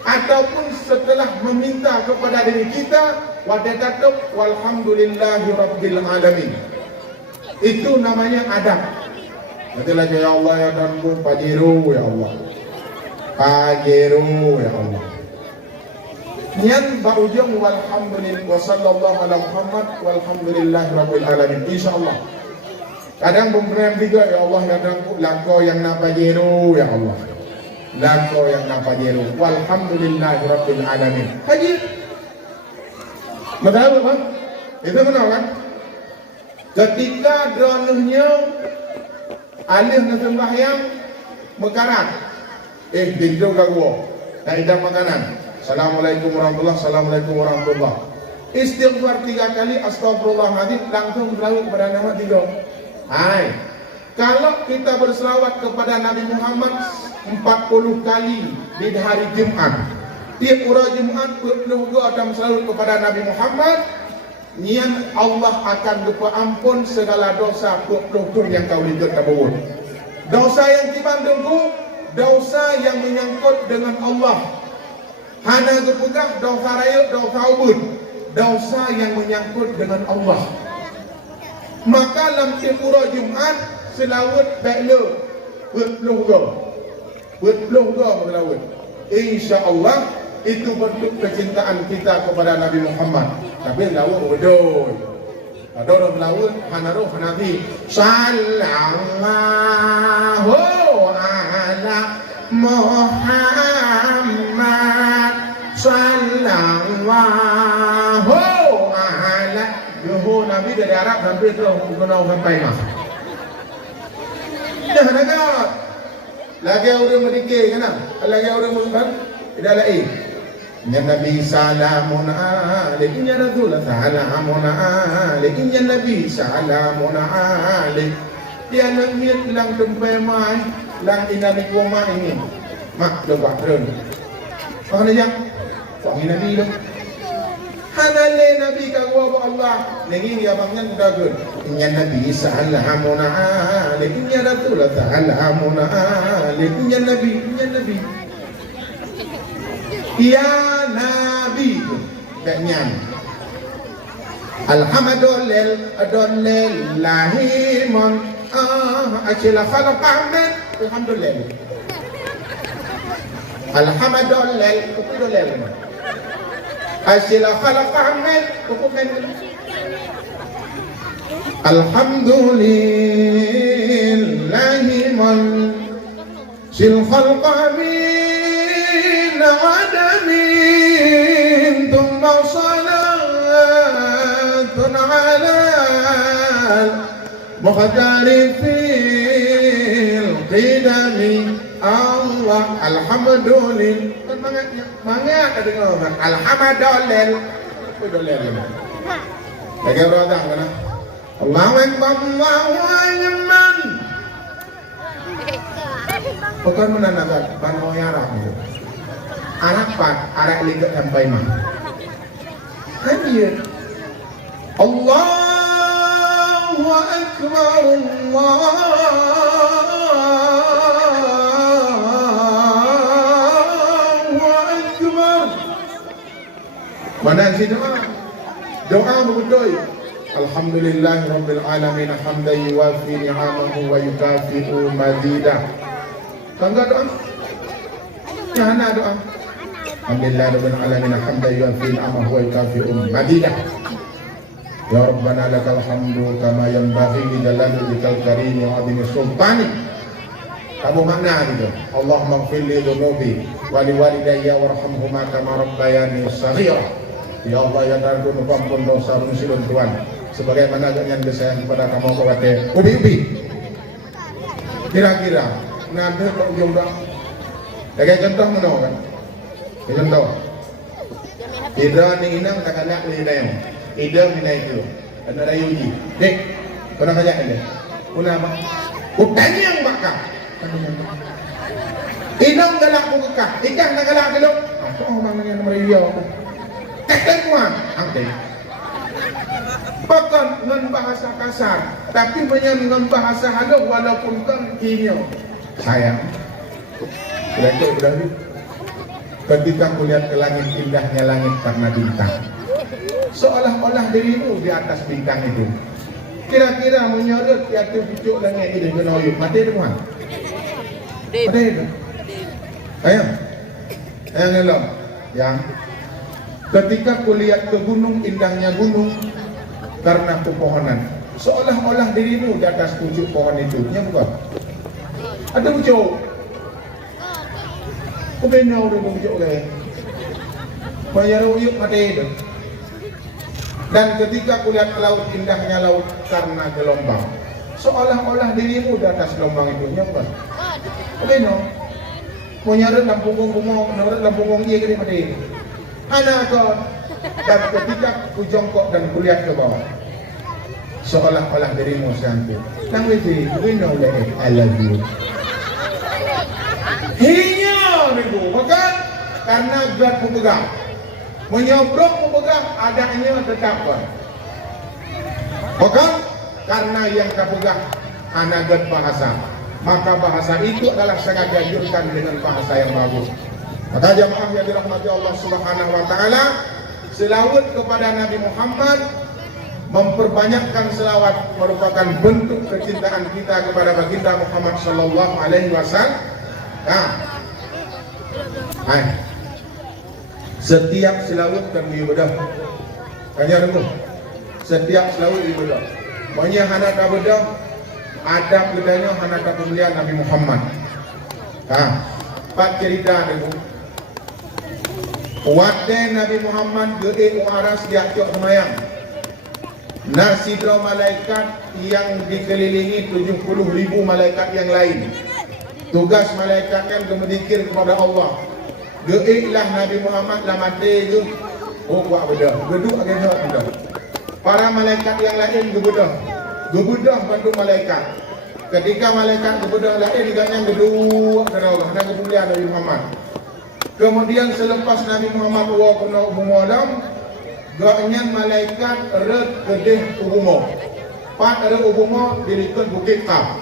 ataupun setelah meminta kepada diri kita wadatatub walhamdulillahi rabbil alamin. Itu namanya adab. Nanti lagi ya Allah ya Tuhanku pajiru ya Allah. Pajiru ya Allah. Nyan baujung walhamdulillah wa sallallahu ala Muhammad walhamdulillahi rabbil alamin. Insyaallah. Kadang pemberian tiga ya Allah ya Tuhanku lako yang nak pajiru ya Allah. Lako yang nak pajiru walhamdulillahi rabbil alamin. Haji. Betul bang? Itu benar kan? Ketika dronenya alih nak sembahyang mekarat, pintu ganggu, tak ada makanan. Assalamualaikum warahmatullahi wabarakatuh. Assalamualaikum warahmatullahi. Istighfar 3 kali, astagfirullahaladzim, langsung berlalu kepada nama 3. Hai, kalau kita berselawat kepada Nabi Muhammad 40 kali di hari Jumat, tiap hari Jumat 40 akan selawat kepada Nabi Muhammad, nian Allah akan lupa ampun segala dosa 40 yang kau lihat kabur. Dosa yang dibandingku, dosa yang menyangkut dengan Allah. Hana kepegah dosa raya, dosa ubud, dosa yang menyangkut dengan Allah. Maka dalam tiap Jumat selawat baiklah 40 selawat. Insya-Allah itu bentuk kecintaan kita kepada Nabi Muhammad. Tapi lawat betul. Ada orang lawat hanaruh Nabi sallallahu ala Muhammad sallallahu Nabi dari Arab sampai tu kenal sampai mah. Dah nak. Lagi orang merdeka kan? Lagi orang muslim tidak lain. Ya Nabi salamun alaikum ya Rasul salamun alaikum ya Nabi salamun alaikum. Dia nak miet lang tempai mai lang ina ni koma ini. Mak lewat terus. Maknanya yang suami Nabi tu. Hanale Nabi kagwa Allah. Nengi ya bangnya mudagun. Ya Nabi salamun alaikum ya Rasul salamun alaikum ya Nabi ya Nabi. Ya Nabi Banyan Alhamdulillahi man Akila khalaq Ahmed Alhamdulillah Alhamdulillah Akila khalaq Ahmed Alhamdulillahi man Sil khalaq Amin عدمين ثم صلاة على المختار في القدم الله الحمد لله semangat ada dengar alhamdulillah lagi orang mana Allahu akbar Allahu akbar bukan menandakan banu Arab itu Arafat, Arab lihat sampai mana? Hanya Allahu Akbar, Allahu Akbar. Mana si doa? Doa betul. Alhamdulillahi Rabbil Alamin hamdan yuwafi ni'amahu wa yukafi'u mazidah. Tangga doa? Jangan doa. Alhamdulillah Rabbil Alamin hamdan yuwafi ni'amahu wa yukafi'u mazidah. Ya Rabbana lakal hamdu kama yanbaghi li jalali wajhikal karim wa 'azimi sultanik. Kamu makna itu. Allahumma ighfir li dhunubi wa li walidayya warhamhuma kama rabbayani shaghira. Ya Allah ya Tuhan ampun dosa silun Tuhan. Sebagaimana yang disayang kepada kamu kawate ubi-ubi. Kira-kira nanti kok jombang. Kayak contoh mana kan? Contoh. Ida ni inang tak nak ni inang. Ida ni naik tu. Ada rayuji. Dek, pernah kajak ni? Puna apa? Bukan yang bakar. Inang galak buka. Ikan tak galak gelap. Apa orang yang merayu aku? Kata kuat. Angkat. Bukan dengan bahasa kasar, tapi dengan bahasa halus walaupun kan kinyo. Sayang. Betul berarti. Ketika kulihat ke langit indahnya langit karena bintang. Seolah-olah dirimu di atas bintang itu. Kira-kira menyorot di atas pucuk langit itu kena oyuk. Mati teman. Mati itu. Ayo. Ayo ngelom. Yang ketika kulihat ke gunung indahnya gunung karena pepohonan. Seolah-olah dirimu di atas pucuk pohon itu. Ya bukan? Ada pucuk. Kau benar udah pucuk lagi. Bayar uyuk mati itu. Dan ketika kulihat ke laut indahnya laut karena gelombang. Seolah-olah dirimu di atas gelombang itu. Ya bukan? Kau benar. Mau nyarut dalam punggung kumau, nyarut dalam punggung dia kini mati. Anak kau. Dan ketika ku jongkok dan kulihat ke bawah, seolah-olah dirimu santai. Nang wiji, we know that I love you. Hinya niku, bukan karena berat memegang. Menyobrok memegang adanya tetap. Bukan karena yang terpegang anagat bahasa. Maka bahasa itu adalah sangat dianjurkan dengan bahasa yang bagus. Maka jamaah yang dirahmati Allah Subhanahu wa taala, selawat kepada Nabi Muhammad, memperbanyakkan selawat merupakan bentuk kecintaan kita kepada baginda Muhammad sallallahu alaihi wasallam. Setiap selawat kan diibadah. Kanya dengar. Setiap selawat diibadah. Banyak anak kabedah adab bedanya anak kemuliaan Nabi Muhammad. Pak cerita dengar. Waktu Nabi Muhammad ke Aras dia cok semayang. Nasidra malaikat yang dikelilingi 70,000 malaikat yang lain. Tugas malaikat kan berzikir kepada Allah. Geiklah Nabi Muhammad lah mati je. Oh buat bedah. Geduk agak bedah. Para malaikat yang lain gebedah. Gebedah bantu malaikat. Ketika malaikat gebedah lain diganya geduk kena Allah. Nak kemuliaan Nabi Muhammad. Kemudian selepas Nabi Muhammad wa kena umumadam, gaknya malaikat red kedih ubumo. Pat ada ubumo dilihat bukit Kaf.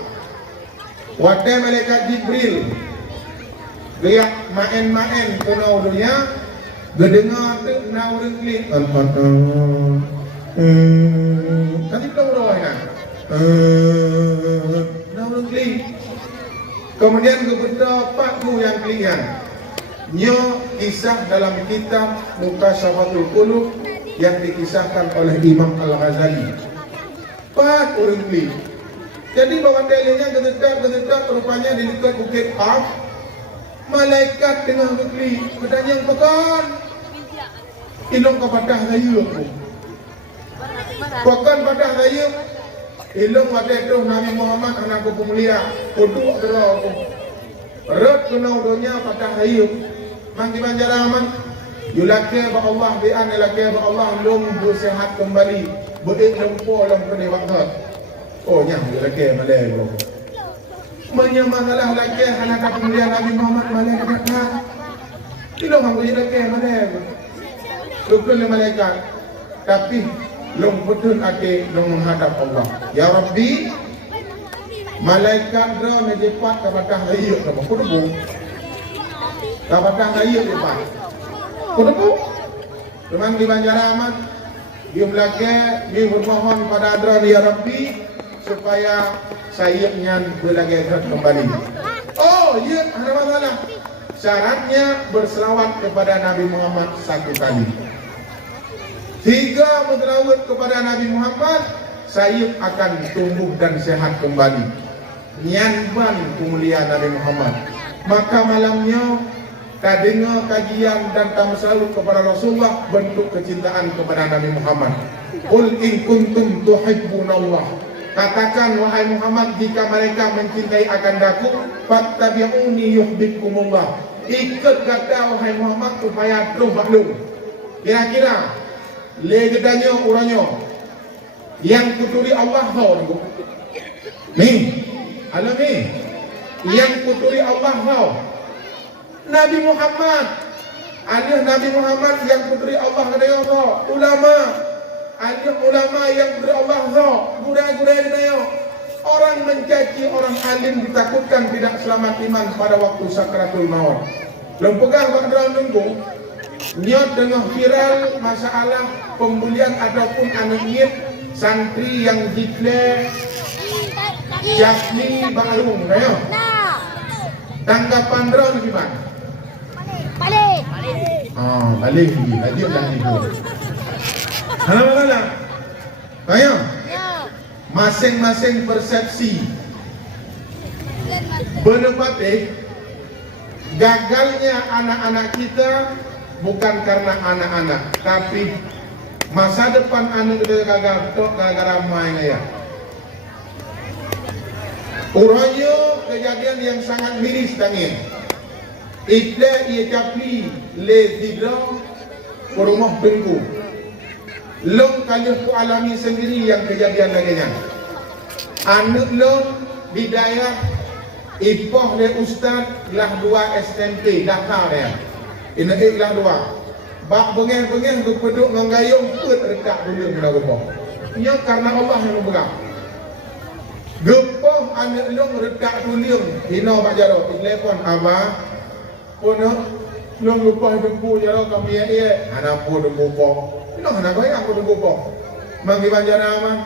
Wadai malaikat Jibril dia main-main ke dunia, gedengar tu nau rengli. Nanti tahu roh kan? Nau rengli. Kemudian kebetulan tu yang kalian. Nyo kisah dalam kitab Mukashafatul Qulub yang dikisahkan oleh Imam Al-Ghazali. Pat orang beli. Jadi bawa dalinya gededak rupanya di dekat bukit Kaf. Malaikat dengan beli. Bertanya pekan. Ilong kepadah raya aku. Pekan padah raya. Ilong pada itu Nabi Muhammad anak aku mulia. Koduk adalah aku. Rot kena dunia padah raya. Mang di Banjaraman, yulake ba Allah bi'an lake ba Allah lum bersehat kembali, beik lempo lum kene waktu. Oh nyam yulake malai bro. Menyamalah lake anak kemuliaan Nabi Muhammad malai kata. Ilong hang yulake malai bro. Rukun malaikat. Tapi lum betul ade lum menghadap Allah. Ya Rabbi, malaikat dra mejepat kepada hayuk sama kudu. Kapatang raya depan. Kudu. Memang di Banjaraman dia lagi dia bermohon pada Adran ya Rabbi supaya sayapnya berlagi kembali. Oh, ya, ada masalah. Syaratnya berselawat kepada Nabi Muhammad 1 kali. 3 berselawat kepada Nabi Muhammad, sayap akan tumbuh dan sehat kembali. Nyanban kemuliaan Nabi Muhammad. Maka malamnya tak dengar kajian dan tak selalu kepada Rasulullah bentuk kecintaan kepada Nabi Muhammad. Qul in kuntum tuhibbunallah. Katakan wahai Muhammad, jika mereka mencintai akan daku, fattabi'uni yuhibbukumullah. Ikut kata wahai Muhammad supaya terus maklum. Kira-kira legedannya urannya yang kuturi Allah tahu. Ni, alami. Yang kuturi Allah tahu. Nabi Muhammad, alih Nabi Muhammad yang putri Allah kadaya Allah. Ulama, alih ulama yang putri Allah Allah. Gura-gura kadaya. Orang mencaci orang alim ditakutkan tidak selamat iman pada waktu sakratul maut. Lempegang bakal nunggu. Niat dengan viral masalah pembulian ataupun anaknya santri yang declare Jafni Ba'alung. Ayo. Tanggapan drone gimana? Balik. Balik lagi lagi. Halo. Ayo. Masing-masing persepsi. Pendapat gagalnya anak-anak kita bukan karena anak-anak, tapi masa depan anak kita gagal tok gara-gara main ya. Urangnya kejadian yang sangat miris tangin. Ikla ia capli le tidra ke rumah bengku. Long kali ku alami sendiri yang kejadian laginya. Anak long di daerah Ipoh le Ustaz lah 2 SMP Dakar ya. Ini lah 2. Bak bengeng-bengeng tu peduk menggayung put rekat dunia kena gepong. Ia karena Allah yang bergerak. Gepong anak long rekat dunia hina bak jaro telepon abah Pono, long lupa dempu jaro kami ya. Anak pun dempu pong. Ino anak bayang pun dempu pong. Mangi Banjaraman,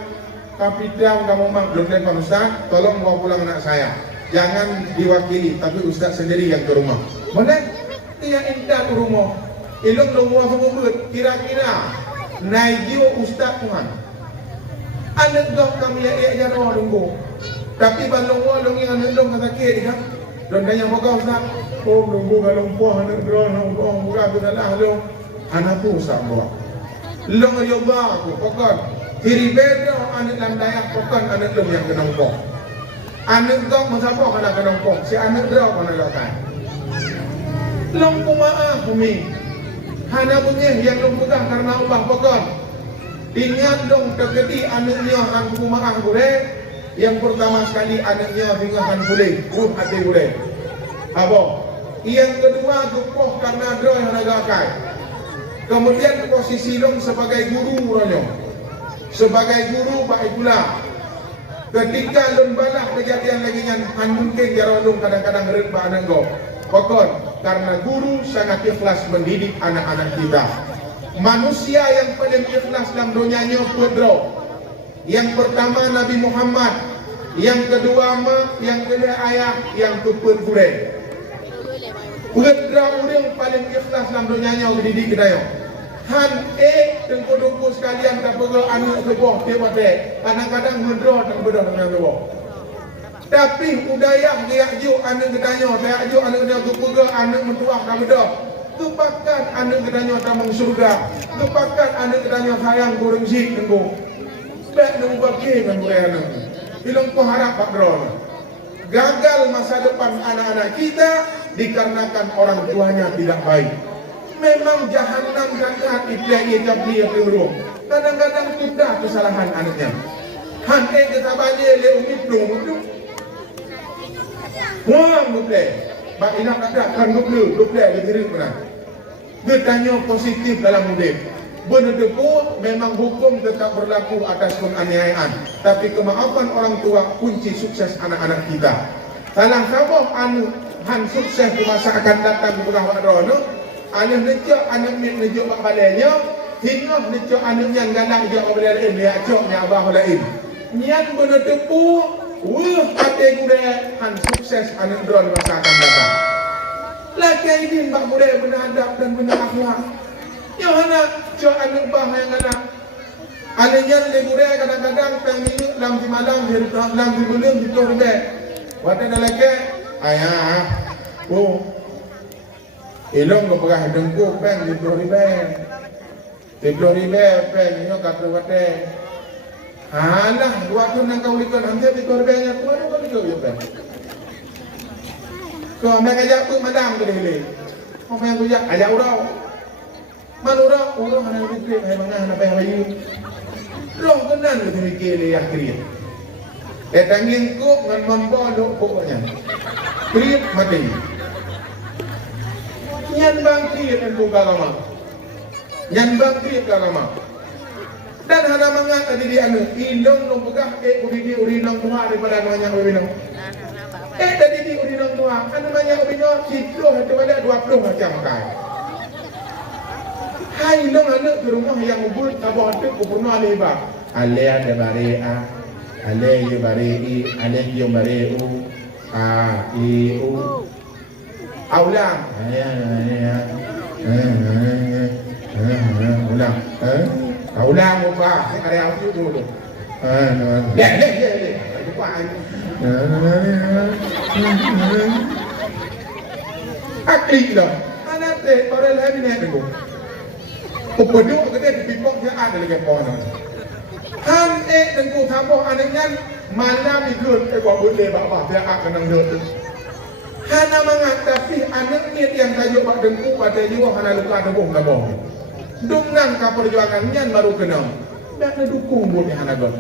kapital kamu mang belum telepon Ustaz, tolong bawa pulang anak saya. Jangan diwakili, tapi Ustaz sendiri yang ke rumah. Boleh? Ia indah ke rumah. Ilong lumua semua kira-kira naik jiwa Ustaz Tuhan. Anak dok kami ya jaro tunggu. Tapi balong walong yang anak dok kata kiri kan. Dan tanya moga Ustaz, oh nunggu galong puah anak drone nunggu buka tu dalam long anak tu Ustaz bawa. Long ayo ba aku pokok Kiri beda anak landayak bukan anak long yang kena pok. Anak dok masapa kena kena pok. Si anak dok kena lakukan. Long kumaah kami. Hana punya yang long pegang karena ubah pokon. Ingat dong terjadi anaknya han kumaah boleh. Yang pertama sekali anaknya ringahan boleh. Hati boleh. Apa? Yang kedua dupoh karena droy yang nagakai. Kemudian posisi long sebagai guru ranya. Sebagai guru baik pula. Ketika lun balah kejadian lagi yang mungkin jarolung kadang-kadang red ba anak go. Pokon karena guru sangat ikhlas mendidik anak-anak kita. Manusia yang paling ikhlas dalam dunianya pedro. Yang pertama Nabi Muhammad, yang kedua mak, yang kedua ayah, yang keempat gure. Pedro orang paling ikhlas dalam dunianya mendidik kita yo. Han tengko-tengko sekalian tak perlu anak keboh dia pada kadang-kadang mendro dan bedah dengan keboh. Tapi udayah dia aju anak gedanya, dia aju anak gedanya keperga anak mentuah tak bedah. Kepakan anak gedanya tamang surga, kepakan anak gedanya sayang goreng sik tengko. Baik nunggu bagi dengan mereka. Bilang kau harap Pak Drone. Gagal masa depan anak-anak kita dikarenakan orang tuanya tidak baik. Memang jahanam gagal iplai dia peluru. Kadang-kadang sudah kesalahan anaknya. Han kita baca le umit dulu. Wah, mutlak. Bak inak ada kan mutlak le diri mana. Bertanya positif dalam hidup. Benar-benar memang hukum tetap berlaku atas penganiayaan. Tapi kemaafan orang tua kunci sukses anak-anak kita. Kalau kamu han sukses di masa akan datang di bulan Ramadan. Anak necok anak ni necok bak balenya, hingga necok anak yang ganak dia bak balenya dia cok ni abah lain. Nian benar tepu, kata gure han sukses anak drone masa akan datang. Laki ini bak gure beradab dan benar akhlak. Yang anak cok anak bah yang ganak. Anaknya le gure kadang-kadang pengen lam di malam lam di belum di tor be. Wate laki ayah, ilong ko pagah dengko peng di Florida. Di Florida peng nyo kata wate. Alah, waktu nang kau likon ante di Florida nya tu ada kau likon peng. Ko mereka jak tu madam ke dele. Ko peng tu jak ajak urau. Man urau hana dikri hai mangah hana peng bayu. Long kenan ke mikir le akhir. Tanging ko ngan membodok pokoknya. Krip mati. Nyan bang kriit dan buka lama. Nyan bang kriit lama. Dan hana mangat tadi dia anu indong nong pegah uri urinong tua daripada namanya urinong. Tadi di urinong tua kan namanya urinong ciplo itu ada 20 macam kai. Hai long anak di rumah yang ubul tabah tu kupurno aleba. Ale ada barea. Ale ye barei, ale ye bareu. U Aulang, ulang, aulang apa? Ada apa tu? Leh, lupa. Aklik dah. Anak teh orang lain ni ada tu. Upadu kita di pipok dia ada lagi pohon. Han tengku tamboh anaknya malam ikut buat boleh bapak dia akan nanggut. Hana mangat tapi anak ni yang tajuk pak dengku pada jiwa hana luka debong dabong. Dengan perjuangan nyan baru kena. Dan dukung buat hana gol.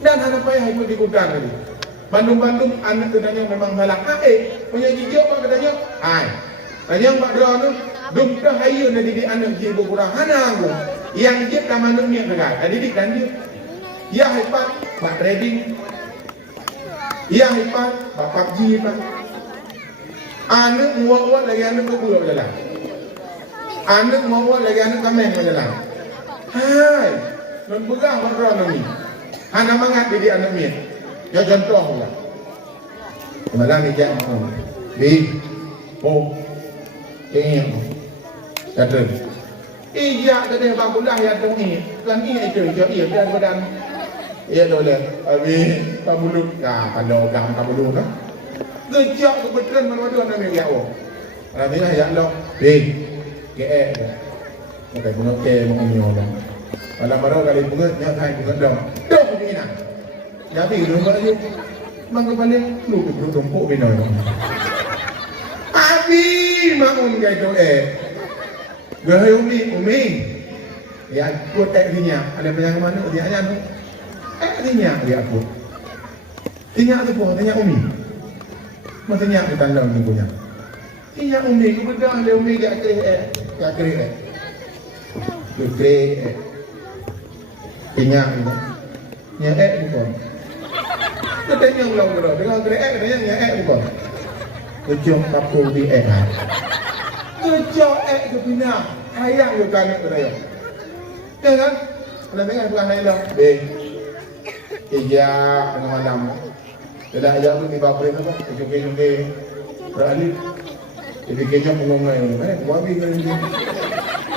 Dan hana payah ikut ikutan tadi. Bandung-bandung anak kedanya memang halak. Punya jijik pak katanya. Tanya pak drone tu. Dum dah hayu na didik anak jiwa kurang hana aku. Yang jip taman ni dekat. Didik dan dia. Ya hebat pak trading. Ya hebat pak PUBG pak. Anak muat lagi anak bergula berjalan. Anak muat lagi anak kameng berjalan. Hai, non pegang berdoa ni. Hana mangat di anak ni. Ya contoh lah. Malam ni jangan mau. Bi, ini, kata. Iya, kata bagulah ya tu ni. Kan ini itu, iya dan badan. Iya doleh. Abi, kabulu. Kalau gam kabulu kan. Gejak kebetulan mana-mana nak ambil awak. Nanti lah ya Allah. Ding. GE. Pakai bunga ke bunga ni orang. Kalau baru kali bunga, nyata bunga dong. Dong begini nak. Jadi rumah aja. Mangga balik lu bertumpuk bina. Abi mangun gay tu Gaya umi. Ya aku tak dinya. Ada yang mana dia aja tu. Dinya dia aku. Dinya tu pun dinya umi. Maksudnya aku tanda ni punya. Dinya umi aku bedang dia umi dia kere. Lu kere. Dinya ni. Nya bukan. Katanya ulang-ulang dengan kere katanya nya bukan. Kejong kapul di Kejong ke bina. Hayang yo kanak beraya. Ya kan? Kalau tengah bukan hayang. Iya, tengah malam. Tidak aja tu di bawah itu kan, kejong beralih. Jadi kejong mengongai orang. Wabi kan ini.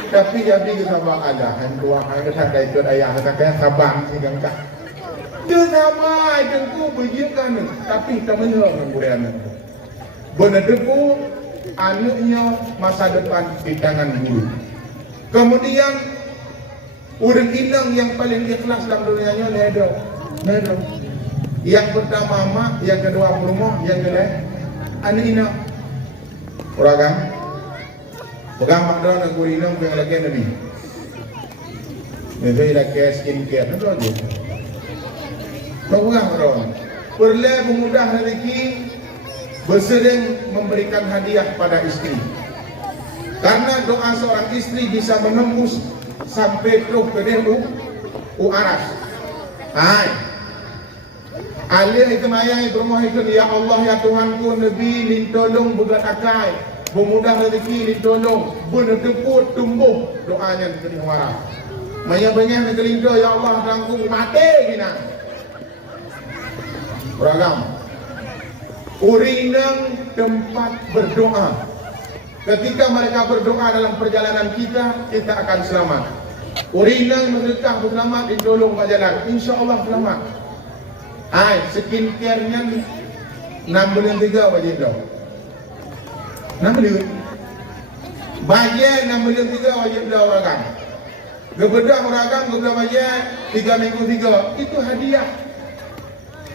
Tapi jadi kita ada hantua, kita ada ikut ayah, kita kayak sabang sih kan kak. Dia sama, jengku berjikan. Tapi kita menyerang budaya anak. Benar debu, anaknya masa depan di tangan guru. Kemudian orang inang yang paling ikhlas dalam dunianya Nedo. Yang pertama mak, yang kedua rumah, yang kedua anak inang. Orang kan? Pegang mak doang nak guru inang yang lagi nabi. Itu ialah care skincare itu aja. Pegang doang. Perlu memudah rezeki. Bersering memberikan hadiah pada istri. Karena doa seorang istri bisa menembus sampai ke aras. Hai. Alih itu mayang itu rumah itu ya Allah ya Tuhanku Nabi lintolong begat akai. Memudah rezeki lintolong. Benar teput tumbuh doanya di waras. Maya banyak nak linto ya Allah Tuhanku mati bina. Beragam. Urinang tempat berdoa. Ketika mereka berdoa dalam perjalanan kita akan selamat. Urinang mendekat selamat ditolong kat jalan. InsyaAllah selamat. Hai, skincare-nya 6 bulan 3 wajib dah. 6 bulan. Bajet 6 bulan 3 wajib dah orang. Gebedah orang gebedah bajet 3 minggu 3. Itu hadiah.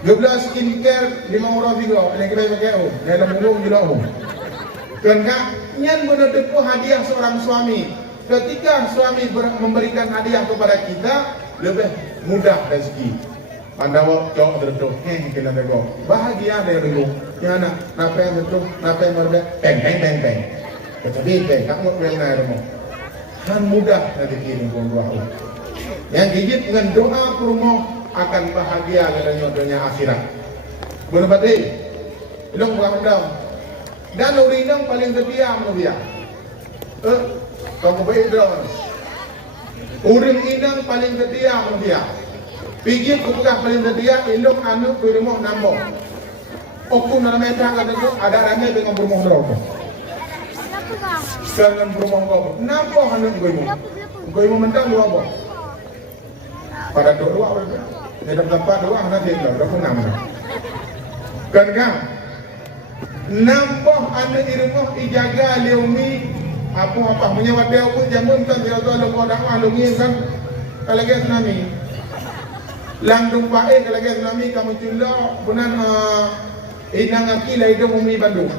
Gebelah skincare 5 orang 3. Yang kita pakai dalam mulung juga Kerana yang menutup hadiah seorang suami. Ketika suami memberikan hadiah kepada kita, lebih mudah rezeki. Pandawa cok tertutup, kita tengok. Bahagia dari dulu. Ya nak, napa yang tertutup, napa yang berbeda, peng. Tetapi peng, kamu yang naik rumah. Han mudah rezeki ini pun dua. Yang gigit dengan doa ke rumah akan bahagia katanya dunia akhirat. Benar betul? Ilung buang. Dan urinang paling terdiam dia. Kamu baik dong. Uring inang paling terdiam dia. Pijit kupukah paling terdiam. Ilung anu berumah nambah. Oku nama mereka kata tu ada ramai dengan berumah berapa. Dengan berumah berapa. Nambah anu berumah mentang dua apa. Pada dua berapa. Dalam tempat dua nanti lah. Berapa nama. Kan? Nampak anak di rumah dijaga leumi apa menyawat dia pun jamun kan dia tahu lu dakwah lu kan kalau ke tsunami langdung bae kalau ke tsunami kamu cula bunan inang aki la hidung umi Bandung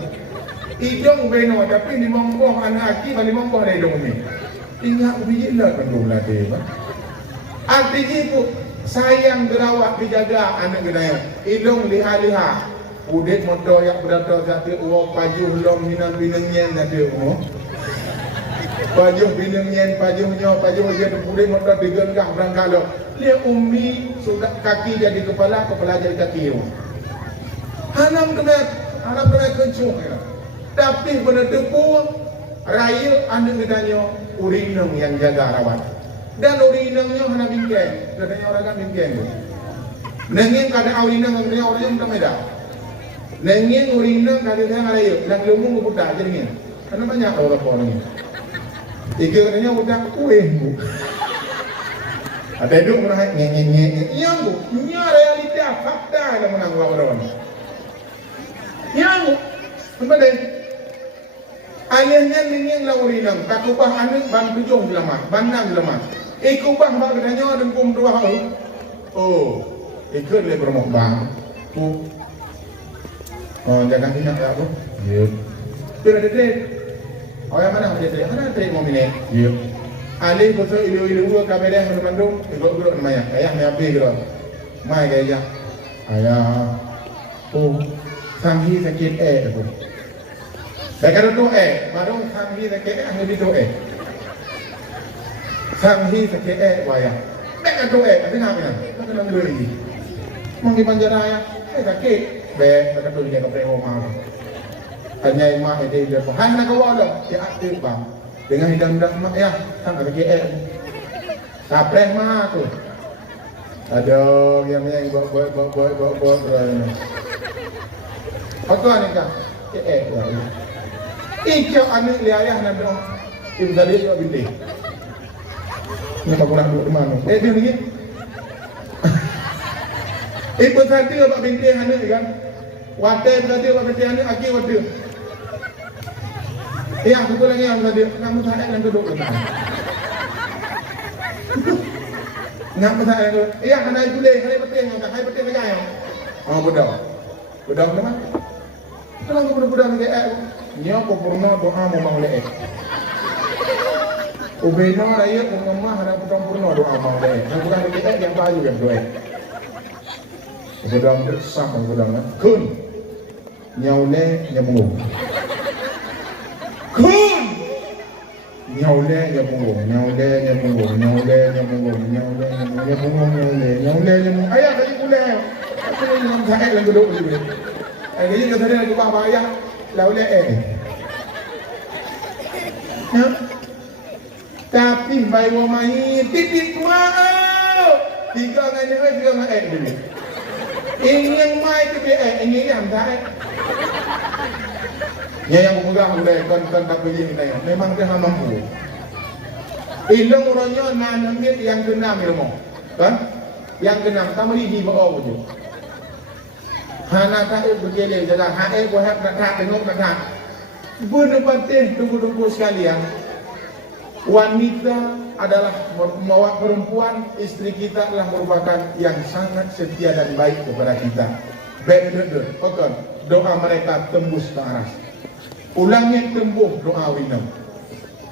hidung beno tapi di mompoh anak aki bali mompoh la hidung umi ingat biji lah Bandung lah dia artinya itu sayang dirawat dijaga anak gedaya hidung liha-liha udet motor yang berada satu uang pajuh long minang binengnya nanti uang pajuh binengnya pajuh dia udet motor digengah berangkat lo dia umi sudah kaki jadi kepala jadi kaki hanam kena kencung tapi benar tepu raya anak gedanya urinang yang jaga rawat dan urinangnya hana bingkeng katanya orang kan bingkeng nengin kada urinang katanya orang yang tak Nengin urinang kali dia ngalayu, nak lumung budak je nengin. Karena banyak orang ni. Tiga katanya budak kuih bu. Ada duk merah nyenyen. Yang bu, nya realita fakta dalam menanggung orang. Yang bu, apa deh? Alihnya nengin lah urinang, tak ubah anak ban tujuh lemah, ban enam lemah. Ikut bang mak katanya dan kum dua hari. Oh, ikut le bermok bang. Oh, jangan ingat ya aku. Ya. Kira ada. Oh yang mana ada? Mana ada mau minat? Ya. Ali betul ilu gua kabel yang Bandung. Ikut namanya. Ayah ni apa gitu? Mai gaya. Ayah. Oh, sambil sakit tu. Saya kata tu baru sambil sakit angin itu Sambil sakit wayang. Mereka tu tapi nak apa? Mereka nak beli. Mungkin panjara sakit. Mereka tu dia kepada rumah. Hanya mak dia dia. Hai nak kau ada? Dia aktif bang. Dengan hidang-hidang mak ya, sampai sakit. Sampai mak tu. Ada yang buat. Apa ni kan? Ikut anak liayah nak dong. Ibu tadi juga binti. Ni tak pernah duduk di mana? Dia ni. Ibu tadi apa binti anak kan? Wadah tadi apa binti anak aki wadah. Aku tu lagi yang tadi. Kamu tak yang duduk di mana? Nak pasal itu? Kena itu deh. Hai betul kaya. Oh betul. Betul mana? Kalau budak-budak ni nya ko purna doa mau le. Ubena raya mengemah ada bukan purna doa mau le. Bukan kita yang bayu yang doa. Budak bersah budak kun. Nyaule nyamung. Kun. Nyaule nyamung. Ayah kaji kule. Aku ni nak saya lang duduk ni. Kaji kata dia nak buat ayah. Lauleh ya? Tapi bayi wamai titik mau 3 ngày nữa 3 ngày dulu. Ingin mai tu ini yang dah. Yang pegang boleh kan tak begini tanya. Memang dia mampu. Ilmu orangnya nanamit yang keenam ilmu. Kan? Yang keenam kamu di bawah je. Hana tak bergele jalan. Hai gua nak tengok nak. Benar penting tunggu sekalian. Wanita adalah membawa perempuan, istri kita adalah merupakan yang sangat setia dan baik kepada kita. Benar-benar, okey. Doa mereka tembus ke aras. Ulangnya tembuh doa winam.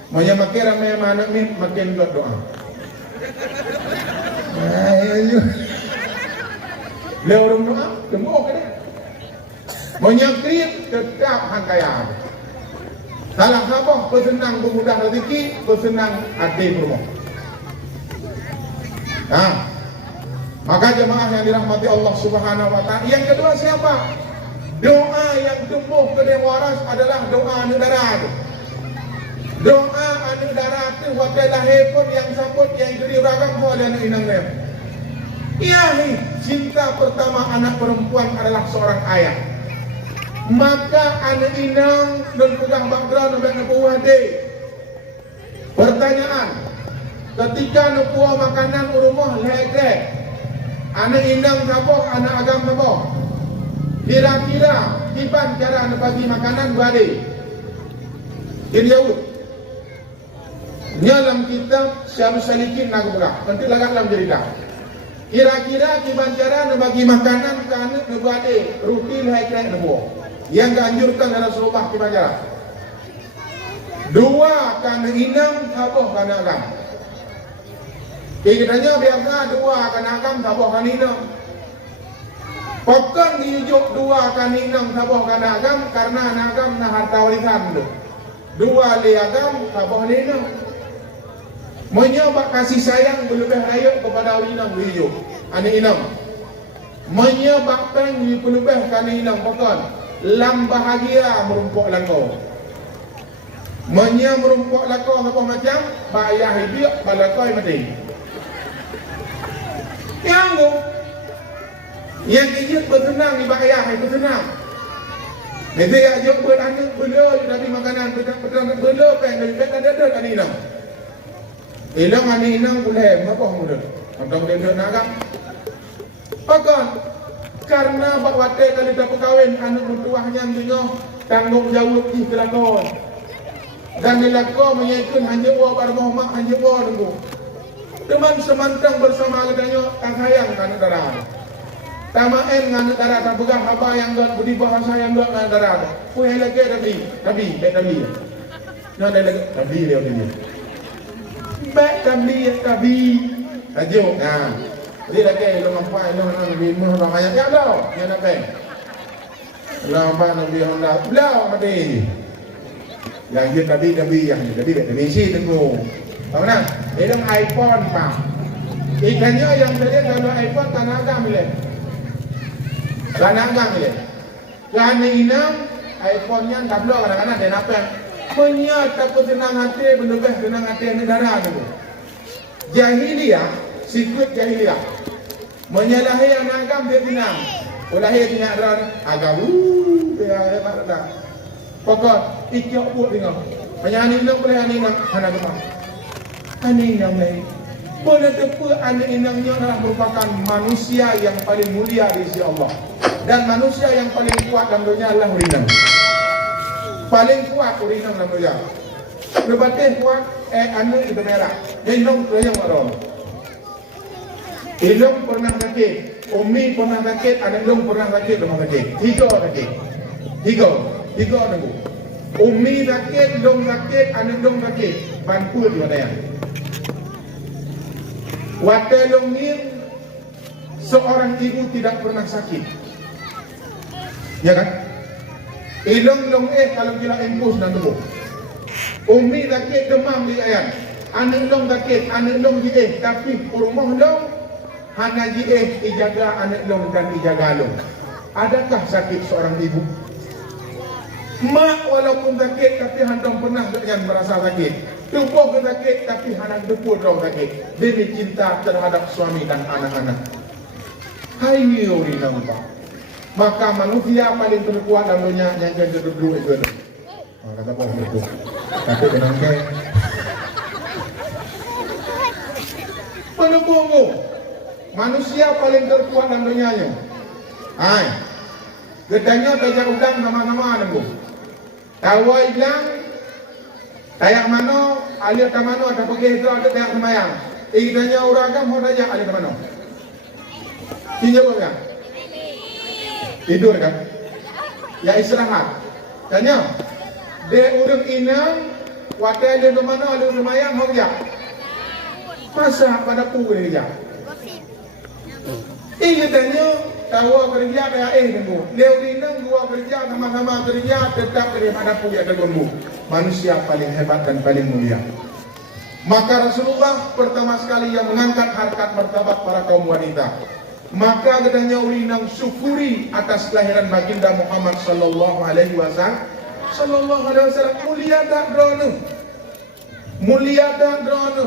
Maya makin ramai anak ni makin buat doa. Ayo. Leo orang doa tembuh ke dia. Menyakit tetap hangkaya. Salah apa? Bersenang bermudah rezeki, bersenang hati rumah. Maka jemaah yang dirahmati Allah Subhanahu wa taala. Yang kedua siapa? Doa yang tumbuh ke dia waras adalah doa negara. Doa negara itu wakil lahir pun yang sabut yang jadi ragam pun ada anak inang dia. Iahi cinta pertama anak perempuan adalah seorang ayah. Maka anak inang dan pegang background dan nubuah dia. Pertanyaan, ketika nubuah makanan rumah lege, anak inang siapa, anak agam siapa? Kira-kira kipan cara bagi makanan bade. Ini jauh. Dalam kitab Syarul Salikin nak buka. Nanti lagat dalam cerita. Kira-kira kipan cara bagi makanan ke anak bade, rutin lege nubuah. Yang dianjurkan dalam Rasulullah kipan cara. 2 kana inang, sabuh kana agam. Kitanya biasa 2 kana agam, sabuh kana inang. Pokok diujuk 2 kana inang, sabuh kana agam karena anak agam na harta warisan tu. 2 li agam, sabuh li inang. Menyebab kasih sayang berlebih raya kepada inang diujuk. Anak inang. Menyebab peng berlebih kana inang pokok. Lam bahagia merumpuk langkau. Menya merumpuk langkau apa macam bayar hidup balakoi mati. Yang dijut bersenang di bayar itu senang. Jadi ajak beranak bela dari makanan bela peng dari peng ada kan inang. Hilang ani inang boleh apa muda. Tentang dia nak agak. Pakon karena bak wate kali dah perkahwin anak mertuahnya tengok tanggung jawab di kelakon dan dilakon menyaikan hanya buah pada Muhammad hanya buah tunggu Teman semantang bersama katanya tak sayang kan darah. Tak main dengan darah tak pegang apa yang got budi bahasa yang got dengan darah. Punya lagi nabi. Nah ada lagi nabi dia ni. Baik nabi. Tajuk. Nah. Jadi lagi lu nampak lu nabi Muhammad ayat ya dah. Ya nabi. Lama nabi Honda. Belau mati. Yang dia nabi yang jadi misi tengok. Tahu nak? Dia dalam iPhone pak. Ikannya yang tadi kalau iPhone tanah agam le. Tanah agam le. Kerana inam iPhone-nya tak belum kadang-kadang dia nampak. Menyat takut tenang hati berlebih tenang hati negara tu. Jahiliyah, sikut jahiliyah. Menyalahi yang agam dia tenang. Ulahir tindak ran agam. Dia hebat dah. Pokok ikyok buat tengok. Penyanyi nak boleh ani nak hana gemar. Ani inang lain. Boleh tepu ani inangnya adalah merupakan manusia yang paling mulia di sisi Allah. Dan manusia yang paling kuat dalam dunia adalah urinang. Paling kuat urinang dalam dunia. Berbagai kuat anu itu merah. Inang yang marah. Ilong pernah sakit, Umi pernah sakit, anak long pernah sakit, rumah sakit. Tiga nunggu. Umi sakit, long sakit, anak long sakit. Bangku dia ada yang. Waktu longin seorang ibu tidak pernah sakit, ya kan? Ilong kalau gila impus dan tubuh. Umi sakit demam di ayam, anak long sakit, anak long jih, tapi rumah long hanya jih dijaga anak long dan dijaga long. Adakah sakit seorang ibu? Mak walaupun sakit tapi handong pernah jangan merasa sakit. Tubuh sakit tapi handang tubuh dong sakit. Demi cinta terhadap suami dan anak-anak. Hai ori nampak. Maka manusia paling terkuat dalam dunia yang jadi duduk itu. Kata apa itu? Tapi kenang ke? Penebunggu. Manusia paling terkuat dalam dunianya. Hai. Gedanya tajak udang nama-nama nunggu. Tawa bilang tayak mano, alir ke mano, ada pergi itu, ada tayak semayang. Idanya orang kan mau tajak alir ke mano. Tinjau kan? Tidur kan? Ya istirahat. Tanya, dia udang inang, wadah alir ke mano, alir semayang, mau kerja. Masa pada pukul dia kerja? Katanya, tawa kerja kayak tunggu. Dia inang gua kerja sama-sama kerja tetap daripada punya terganggu. Manusia paling hebat dan paling mulia. Maka Rasulullah pertama sekali yang mengangkat harkat martabat para kaum wanita. Maka katanya ulinang syukuri atas kelahiran baginda Muhammad sallallahu alaihi wasallam. Mulia tak drone. Mulia tak drone.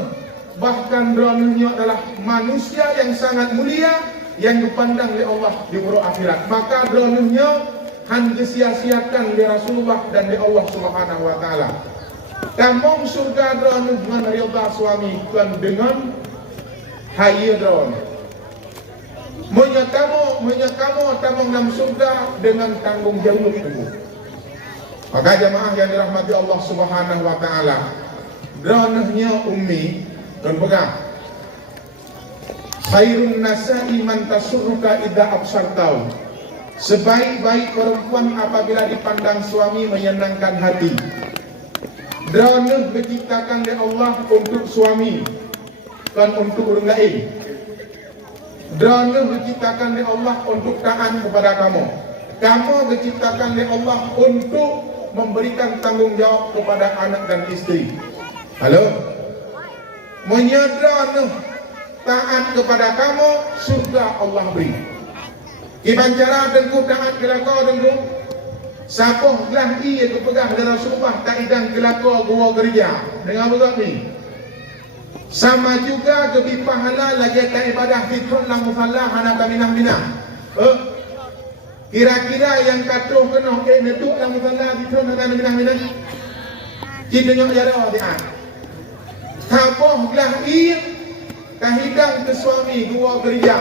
Bahkan drone-nya adalah manusia yang sangat mulia yang dipandang oleh Allah di uruh akhirat. Maka drone-nya han disia-siakan oleh Rasulullah dan oleh Allah Subhanahu wa taala. Kamong surga drone dengan ridha suami kan dengan hayya drone. Menyakamu tamong dalam surga dengan tanggung jawab itu. Maka jamaah yang dirahmati Allah Subhanahu wa taala, drone-nya ummi dan pegang. Khairun nasa'i man tasurruka idza absartau. Sebaik-baik perempuan apabila dipandang suami menyenangkan hati. Drone diciptakan oleh Allah untuk suami dan untuk orang lain. Drone diciptakan oleh Allah untuk taat kepada kamu. Kamu diciptakan oleh Allah untuk memberikan tanggung jawab kepada anak dan istri. Halo? Menyadran taat kepada kamu, surga Allah beri. Iban cara dengku taat kelakau dengku. Sapoh lah ia tu pegang dari Rasulullah tak idang kelakau gua gereja. Dengar betul ni. Sama juga kebi pahala lagi tak ibadah fitrun lang musalla hana kaminah-minah. Kira-kira yang katuh kena neduk lang musalla fitrun hana kaminah-minah. Kita nyok jara dia. Sapoh lah ia kahidang ke suami gua gereja.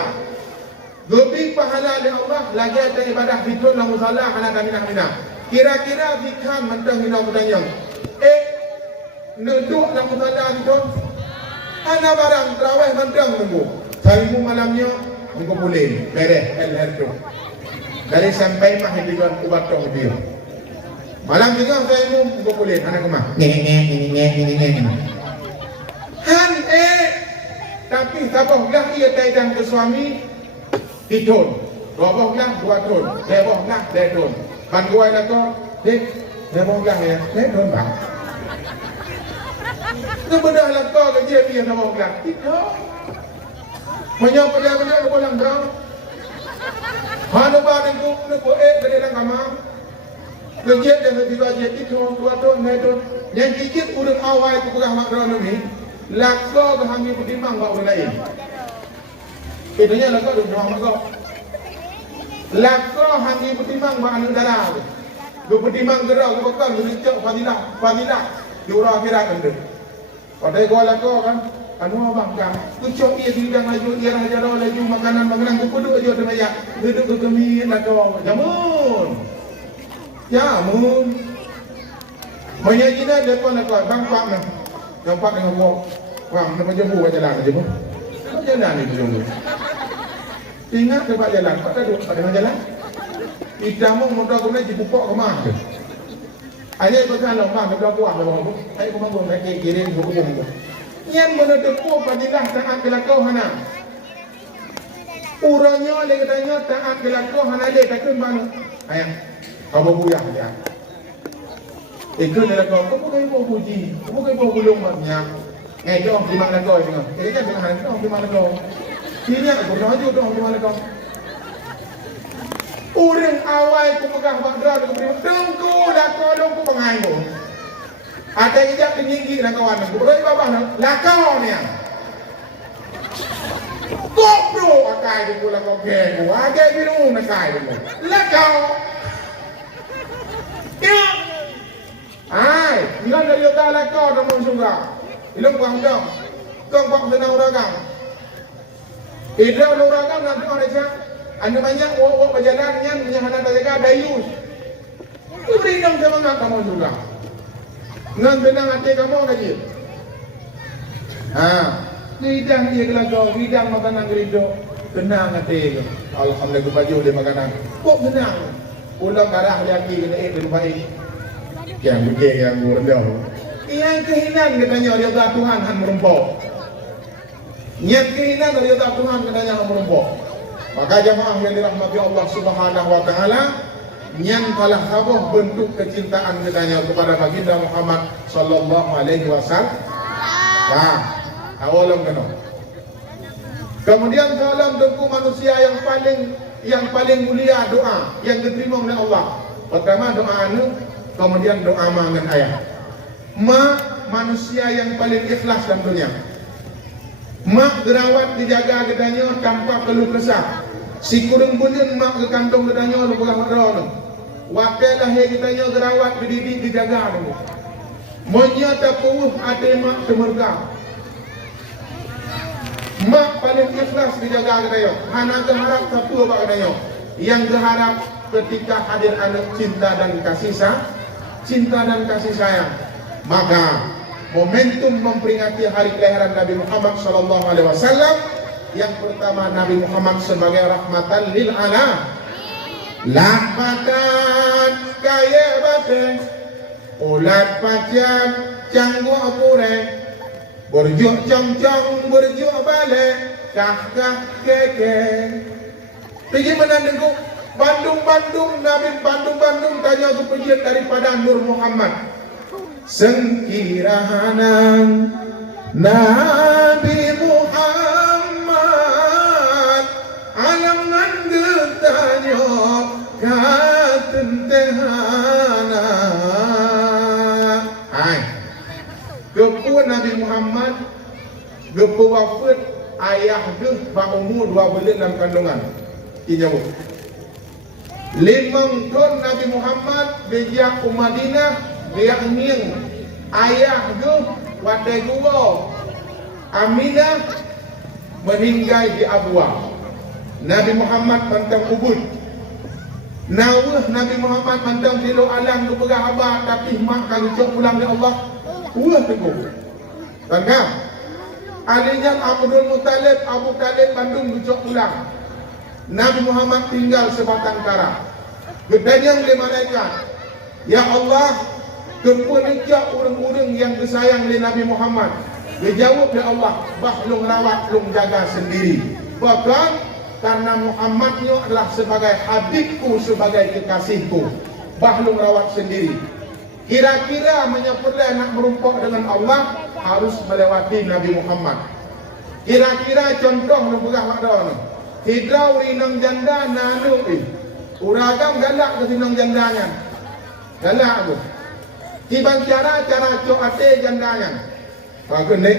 Lebih pahala dari Allah lagi ada ibadah fitrun lang musalla hana kaminah-minah. Kira-kira fikhan mentang hina mudanya. Neduk lang musalla fitrun Ana barang terawih mandang nunggu. Sarimu malamnya nunggu boleh. Beres LR tu. Dari sampai mah hidupan ubat tong dia. Malam juga sarimu nunggu boleh. Ana kemah. Nge. Han tapi sabahlah ia taidang ke suami ditun. Dobahlah 2 ton. Lebahlah 2 ton. Ban gua dah tu. Lebahlah ya. 2 ton bang. Kebedah lah kau kerja dia sama orang. Tidak. Menyapa dia benda aku lang kau. Mana barang aku nak kerja dalam kamar. Kerja dia tiba je itu 2 ton, 2 ton. Yang kikit urang awal aku pegang makro ni. Lakso ke hangi pertimang bawa orang lain. Itunya lakso duduk dengan makro. Lakso hangi pertimang bawa anak darah. Dua pertimang gerak, dua bekal, dua licak, fadilah. Diurah akhirat anda. Padahal gua lakso kan. Anu abang kan. Kucok ia sidang laju, ia raja laju makanan ku duduk aja ada banyak. Duduk ke kami lakso. Jamun. Menyajina dia pun lakso. Bangpak nak. Nampak dengan buah. Wah, nak jembu kat jalan aja pun. Apa jalan ni jembu? Ingat tempat jalan, pada duduk pada jalan. Ikamu mudah guna dipupuk ke mana? Ayah pesan lomba mudah buat lomba tu. Ayah kau mampu nak kirim buku buku. Yang mana depu padilah taat kelakau hana. Urangnya le katanya taat kelakau hana le takkan mana? Ayah, kau buyah dia. Itu adalah kau bukan kau puji, kau bukan kau gulung maknya. Jom di mana kau tengok. Kita jangan hanya jom di mana kau. Sini aku raju dong di mana kau. Urang awal ku pegang bakra ku beri tengku dah kau dong ku pengai ku. Ada ijak tinggi nak kawan aku. Beroi babah lah kau ni. Kopro akai di ku lah kau ke. Agai biru nak kai ku. Lah kau. Ya. Ai, ngan dari otak lah kau dong surga. Ilmu kuang dong. Kau kuang senang uragang. Idra uragang nanti orang dia. Anda banyak wak berjalannya menyahana mereka dayus. Beri dong semangat kamu juga. Ngan benang hati kamu lagi. Lidang dia kelagau, lidang makanan gerido. Tenang hati. Alhamdulillah baju dia makanan. Kok tenang? Ulang darah lagi kena terbaik. Yang begini yang rendah. Yang kehinan katanya dia tak Tuhan han merumpok. Yang kehinan dia tak Tuhan katanya han merumpok. Maka jamaah yang dirahmati Allah Subhanahu wa taala, yang kalah habuh bentuk kecintaan katanya kepada baginda Muhammad sallallahu alaihi wasallam. Awalam kena. Kemudian salam untuk manusia yang paling mulia doa yang diterima oleh Allah. Pertama doa anu, kemudian doa mangan ayah. Manusia yang paling ikhlas dalam dunia. Mak gerawat dijaga gedanya tanpa keluh kesah. Si kurung bunin mak ke kantong gedanya lu pegang madron. Wakil lahir gedanya gerawat dididik dijaga lu. Monya tapuh ade mak temerga. Mak paling ikhlas dijaga gedanya. Hana keharap tapuh bak gedanya. Yang keharap ketika hadir anak cinta dan kasih sayang. Maka momentum memperingati hari kelahiran Nabi Muhammad sallallahu alaihi wasallam, yang pertama Nabi Muhammad sebagai rahmatan lil alam. Lahmatan kaya bate ulat pacar canggu apure berjuk cong-cong berjuk balik kah keke. Pergi mana nengku Bandung Nabi Bandung tanya aku pergi daripada Nur Muhammad. Sengkirahanan Nabi Muhammad alangan getanya katentehana. Hai gepu Nabi Muhammad gepu wafat ayah deh bak umur 2 bulan dalam kandungan tinyamu 5 tahun Nabi Muhammad bijak Madinah. Dia ingin ayah tu wadai gua Aminah meninggal di Abwa. Nabi Muhammad pantang Ubud. Nawah Nabi Muhammad pantang tilu alam tu pegah abah tapi mak kalau cok pulang di Allah. Wah teguh. Tangkap. Alinya Abdul Muttalib, Abu Talib Bandung bucok pulang. Nabi Muhammad tinggal sebatang kara. Gedanyang le malaikat. Ya Allah, kepunika orang-orang yang disayang oleh Nabi Muhammad. Dia jawab oleh Allah, bah lung rawat, lung jaga sendiri. Bahkan karena Muhammadnya adalah sebagai habibku, sebagai kekasihku. Bah lung rawat sendiri. Kira-kira menyepulai nak merumpok dengan Allah harus melewati Nabi Muhammad. Kira-kira contoh lu pegah makna ni. Hidrau rinang janda nanu uragam galak ke rinang jandanya. Galak tu. Tibang cara cok ate jandanya. Aku ni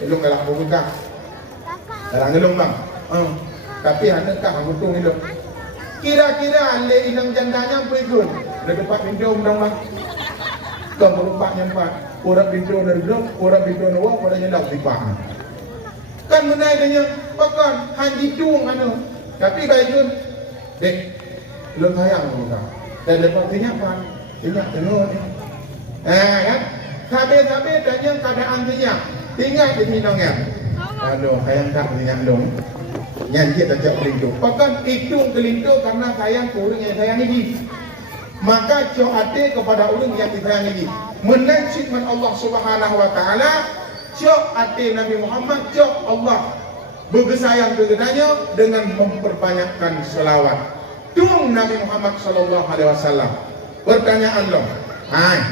elok galak buka. Dalam gelung bang. Tapi adakah hutung itu? Kira-kira le inang jandanya pergi. Dah dapat pinjau undang-undang. Kau merupak nyempat, orang pintu dari blok, orang pintu nawa, orang nyelap di paham. Kan menai dengan pakan hanji tung anu. Tapi baik tu, dek, belum sayang muka. Dan lepas tinyak tengok ni. Kan? Sabe dan yang keadaan tinyak, tinggal di minongnya. Aduh, sayang tak tinyak dong. Nyanyi tak cak kelintu. Pakan hitung kelintu karena sayang kurang yang sayang ini. Maka cok hati kepada orang yang disayangi. Menang firman Allah Subhanahu wa taala, cok hati Nabi Muhammad, cok Allah bersayang kepadanya dengan memperbanyakkan selawat. Tung Nabi Muhammad sallallahu alaihi wasallam. Pertanyaan lo. Hai.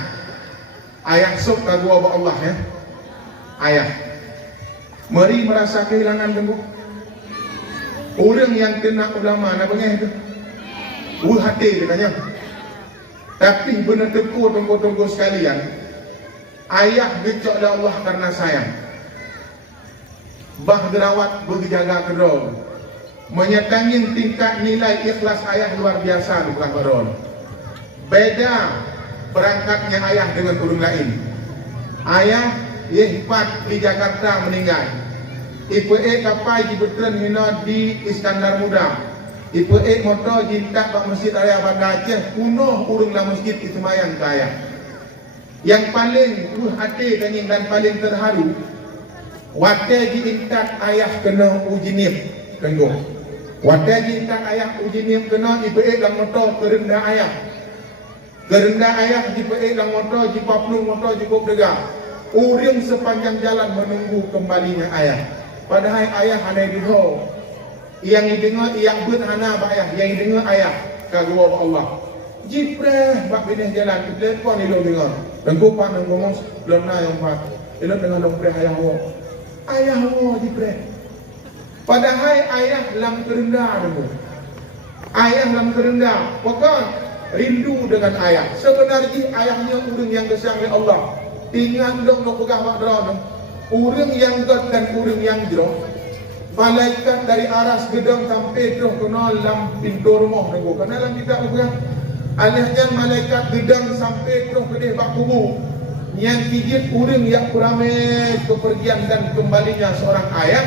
Ayah sok kagu Allah ya. Ayah. Mari merasa kehilangan tunggu. Orang yang kena ulama nak bengah itu. Hati katanya. Tapi benar tegur tunggu-tunggu sekalian, ayah gecok dah Allah karena sayang. Bah gerawat berjaga kedol, menyatangin tingkat nilai ikhlas ayah luar biasa di belakang kedol. Beda berangkatnya ayah dengan orang lain. Ayah hebat di Jakarta meninggal. IPE kapai di Betren hina di Iskandar Muda. Ibu motor jintak pak masjid area Bandar Aceh kuno urung lah masjid itu mayang kaya. Yang paling hati dan paling terharu wate jintak ayah kena uji nip tengok. Wate jintak ayah uji nip kena ibu lang motor kerendah ayah. Kerendah ayah ibu lang motor di Paplu motor cukup degar. Uring sepanjang jalan menunggu kembalinya ayah. Padahal ayah hanya di yang didengar yang berhana ayah, yang didengar ayah kagum Allah. Jibrah bak bineh jalan telefon ilo dengar. Tengku pak nang ngomong belum na yang pak. Ilo dengan dompreh ayah wo. Ayah wo jibrah. Padahal ayah lam kerendah dulu. Ayah lam kerendah. Bukan rindu dengan ayah. Sebenarnya ayahnya orang yang disayang oleh Allah. Tinggal dong no pegah mak drone. Orang yang god dan orang yang jero. Malaikat dari aras gedang sampai terus kenal dalam pintu rumah nunggu. Kenal dalam kitab bukan? Alihnya malaikat gedang sampai terus kedih bak kubu. Yang gigit orang yang beramai kepergian dan kembalinya seorang ayah.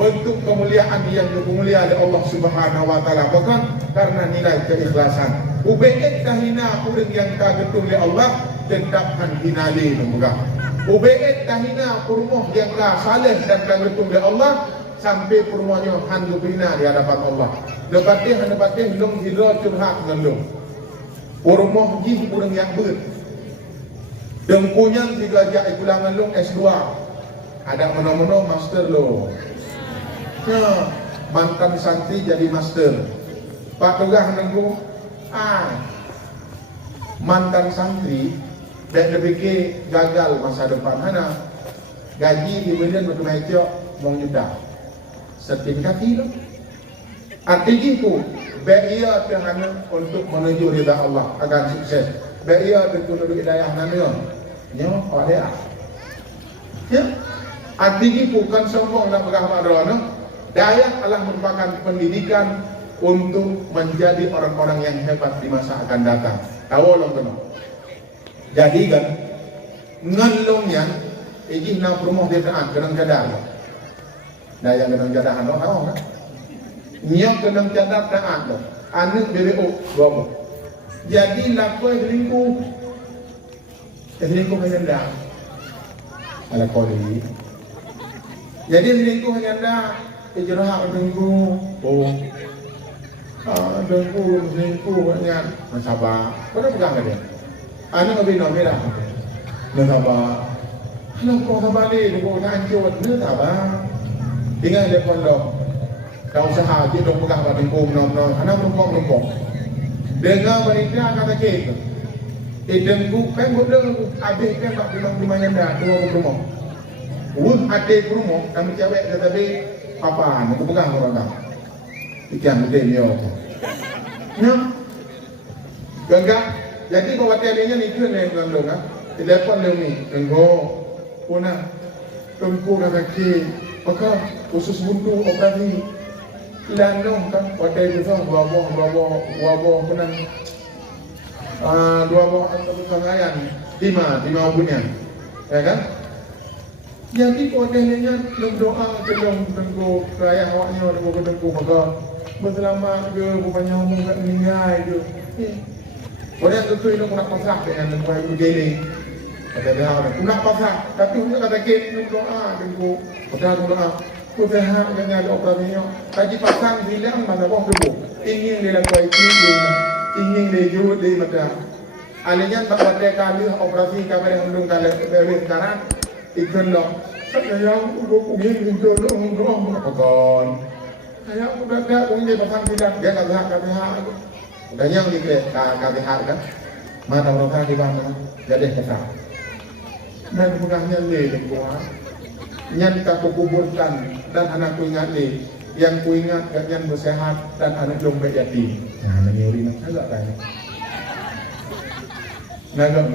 Bentuk kemuliaan yang dimulia oleh Allah Subhanahu wa taala. Bukan karena nilai keikhlasan. Ube'et tahina orang yang kagetung oleh Allah tetapkan hinali nunggu. Ube'et tahina rumah yang saleh dan kagetung oleh Allah sampai perumuhnya handu bina di hadapan Allah. Lepas dia long hidro curhat dengan long. Perumuh jih orang yang ber. Dengkunya 3 jak ikulangan long S2. Ada meno-meno master lo. Ya, mantan santri jadi master. Pak Tugah nengku. Mantan santri dan lebih gagal masa depan. Hana gaji diberikan untuk meja mau juta. Sertifikat itu artinya itu ia terhana untuk menuju ridha Allah akan sukses. Ia terkunuh hidayah namanya nyo oleh ya artinya bukan sombong nak beragama doa. Daya adalah merupakan pendidikan untuk menjadi orang-orang yang hebat di masa akan datang. Tahu long kena. Jadi kan ngelongnya ijih nak rumah dia taat kena cadar. Nah yang kena jadahan lo tahu kan? Nyok kena jadar taat lo. Anak BBO gomo. Jadi lakoi selingkuh. Selingkuh kaya ndak. Ala koli. Jadi selingkuh hanya ada ijrah dengku. Oh. Dengku selingkuh banyak. Sabar. Kau dah pegang dia. Anak lebih nomor dah. Sabar. Kalau kau sabar ni, kau nak hancur. Sabar. Ingat dia pondok. Kau usaha dia dong pegang kat dengku nom-nom. Anak merumpok. Dengar wanita kata kita. Dengku kan bodoh habis kan tak bilang di mana dah keluar rumah. Ada rumah kami cewek tetapi apa nak pegang orang. Ikan mungkin yo. Ya. Gagak. Jadi kalau tiadanya ni kan yang landong ah. Telepon dia ni. Tengok. Puna. Tengku kata kita. Maka khusus buntu operasi. Landong kan wadai tu dua penang. Dua buah pengayaan 5 bulan, ya kan? Jadi kodenya berdoa celong tengku kerajaan awaknya dengan tengku maka berselamat ke bukannya umum kat meninggal ke. Orang tu itu nak pasrah dengan tengku yang begini. Kata dia orang tu nak pasrah, tapi untuk kata kita doa tengku, kita doa. Ku sehat dengan operasinya. Kaji pasang bilang masa bawah tubuh. Ingin dia lakukan ingin dia jujur di mata. Alihnya tak ada kali operasi kami yang belum kali sekarang ikut loh. Saya aku ingin ikut loh apa saya udah tak ingin pasang tidak dia kata aku. Dan yang dikira kata kan. Mata orang di mana jadi kesal. Dan mudahnya ni kuat. Yang kita kuburkan dan anakku ingat ni. Yang ku ingat yang bersehat dan anak dompet yatim. Nah, ini urina agak tanya. Nagam.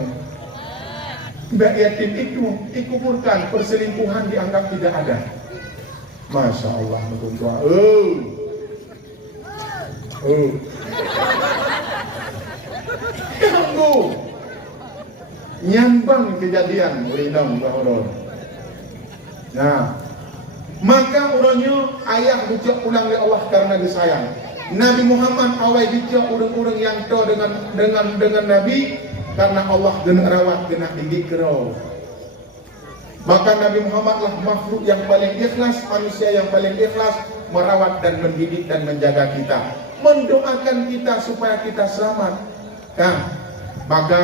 Mbak yatim itu dikuburkan, perselingkuhan dianggap tidak ada. Masya Allah, tua. Tunggu. Nyambang kejadian urina bahwa. Nah. Maka urangnya ayah dicok pulang oleh Allah karena disayang. Nabi Muhammad awal dicok orang-orang yang to dengan Nabi karena Allah kena rawat kena didik kerau. Maka Nabi Muhammad lah makhluk yang paling ikhlas, manusia yang paling ikhlas merawat dan mendidik dan menjaga kita, mendoakan kita supaya kita selamat. Kan? Maka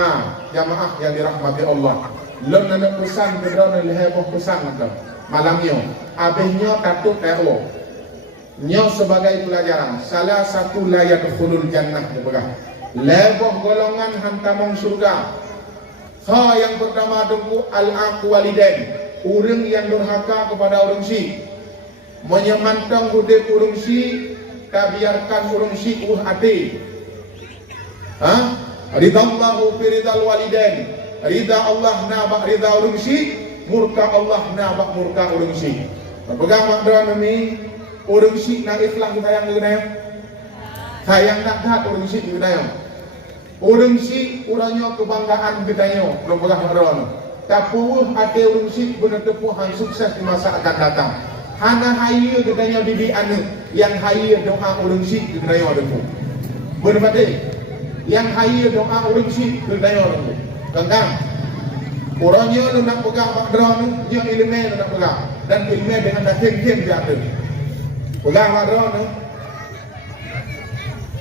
jamaah yang dirahmati Allah, lon nak pesan berdana leheboh pesan tu. Malamnya, abihnya takut teror. Nyo sebagai pelajaran, salah satu layak khulul jannah dipegang. Leboh golongan hantamong surga. Yang pertama tunggu al-aqu walidain. Orang yang durhaka kepada orang si. Menyemantang hudib orang si, biarkan orang si ade. Ridallahu fi ridal walidain. Rida Allah nabak rida orang si. Murka Allah nabak murka orang si. Pegang makdran ini orang si nak ikhlas sayang ke naya. Sayang nak tak orang si ke naya. Orang si orangnya kebanggaan ke naya. Belum pegang makdran. Tapi ada orang si benar tepuhan sukses di masa akan datang. Hana haya ke naya bibi anak. Yang haya doa orang si ke naya depu. Benar betul. Yang haya doa orang si ke naya depu. Tentang. Orangnya lu nak pegang makdran dia ilmu lu nak pegang dan ilmu dengan daging dia ada. Pegang makdran tu.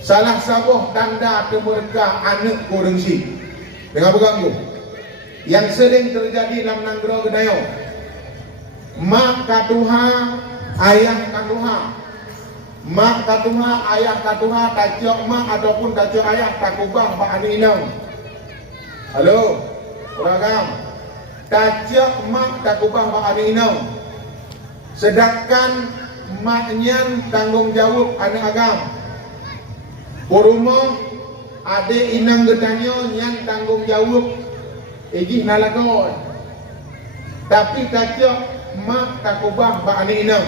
Salah satu tanda kemerdekaan anak orang si. Dengan pegang tu. Yang sering terjadi dalam negara Kedayo. Mak katuha, ayah katuha. Mak katuha, ayah katuha, kacok mak ataupun kacok ayah takubah pak anak inang. Halo, orang kacok mak takubah mak adik inau. Sedangkan maknya tanggung jawab anak agam. Porumah adik inang gedanya yang tanggung jawab ejih nalagon. Tapi kacok mak takubah mak adik inau.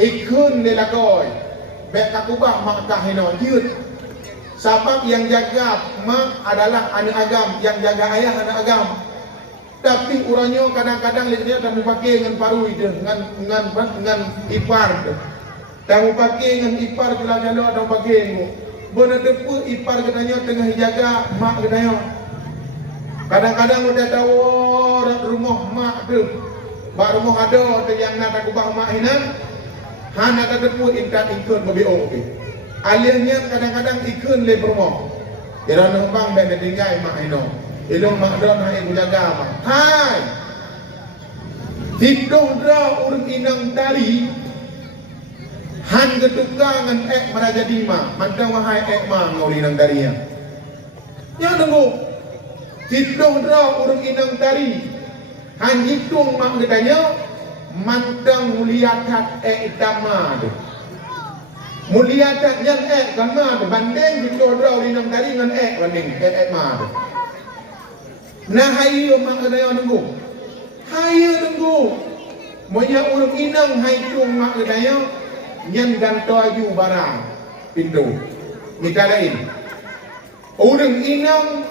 Ikun nalagon. Bek takubah mak kahino jut. Sebab yang jaga mak adalah anak agam, yang jaga ayah anak agam. Tapi orangnya kadang-kadang dia kamu pakai dengan paru itu, dengan ipar itu. Kamu pakai dengan ipar jalan-jalan atau pakai itu. Benar depu ipar katanya tengah jaga mak katanya. Kadang-kadang udah tahu orang rumah mak tu. Bak rumah ada yang nak tak ubah mak hina. Han nak teteput intan ikun BBO okey. Alihnya kadang-kadang ikun le rumah. Ira nak bang ben tinggal mak hina. Ilung mak don hai ku jaga mak. Hai. Tidung dra urang inang tari. Han ketukangan mana jadi mak. Mandang wahai mak ngau inang tarinya. Ya nunggu. Tidung dra urang inang tari. Han hitung mak katanya mantang muliakat itama tu. Muliakat yang kan ma tu banding hitung dra urang tari dengan banding ma tu. Nah hayu mak katanya nunggu. Hayu nunggu. Monya urang inang hitung mak katanya yang ganto aju barang pintu. Mita lain. Urang inang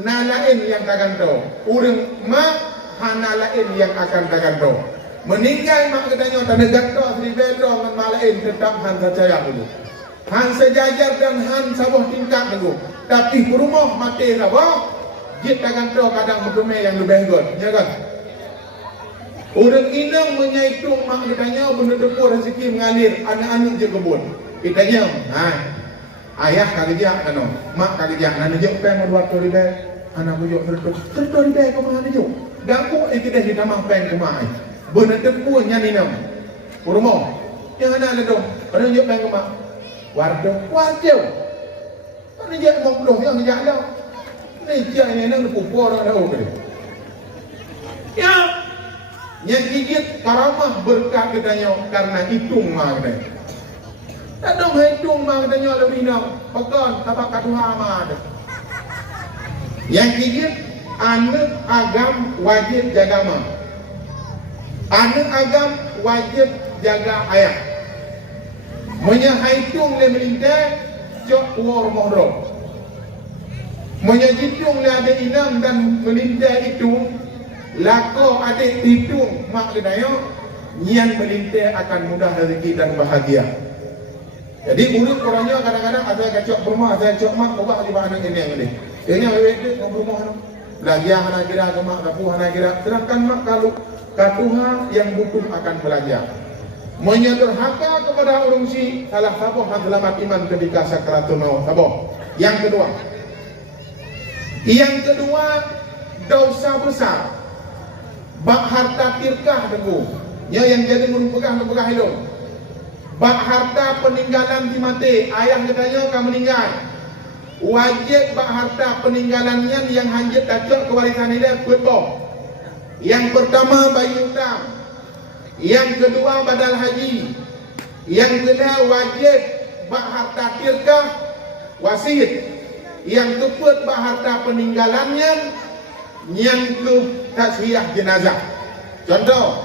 nalain yang tak ganto. Urang mak hana lain yang akan terganto. Meninggal mak katanya tak ganto Sri Bedro dengan mak lain tetap han percaya dulu. Han sejajar dan han sabah tingkat dulu. Tapi rumah mati sabah, jit tak ganto kadang berkemai yang lebih good. Ya kan? Orang inang menyaitung mak katanya benda depur rezeki mengalir anak-anak je kebun. Kitanya, ayah kerja kan, mak kerja. Nana jok peng buat toribe, anak bujok toribe kau mana jok? Ganggu kita hitam peng kemai. Benar tepuh nyanyi nam. Rumah. Yang mana ada dong? Ada jok peng kemai. Wardo. Mana jok mau belum yang jalan. Ni jok ini nang pupur ada okey. Ya. Yang gigit karamah berkat katanya karena hitung mah katanya. Tak dong hitung mah katanya lebih nak. Pakon tapak katuha mah ada. Yang gigit anak agam wajib jaga mak. Anak agam wajib jaga ayah. Monya hitung le melintai jok war mohro. Monya hitung le ada inam dan melintai itu lako ada hitung mak katanya nyian melintai akan mudah rezeki dan bahagia. Jadi urut orangnya kadang-kadang ada kacok rumah, ada kacok mak ubah di mana ini yang ini. Ini awet dia ngomong rumah tu. Belajar hana kira ke mak, kapu hana kira. Sedangkan mak kalau katuha yang butuh akan belajar. Menyederhaka kepada orang si salah satu hal selamat iman ketika sakaratul maut. Sabo. Yang kedua dosa besar. Bak harta tirkah tenggu. Ya yang jadi merupakan hidup. Bak harta peninggalan di mati. Ayah katanya kamu meninggal. Wajib bak harta peninggalannya yang hanjit tajak kewarisan dia betul. Yang pertama bayi utang. Yang kedua badal haji. Yang kedua wajib bak harta tirkah wasit. Yang keempat bak harta peninggalannya yang ke tasfiyah jenazah. Contoh,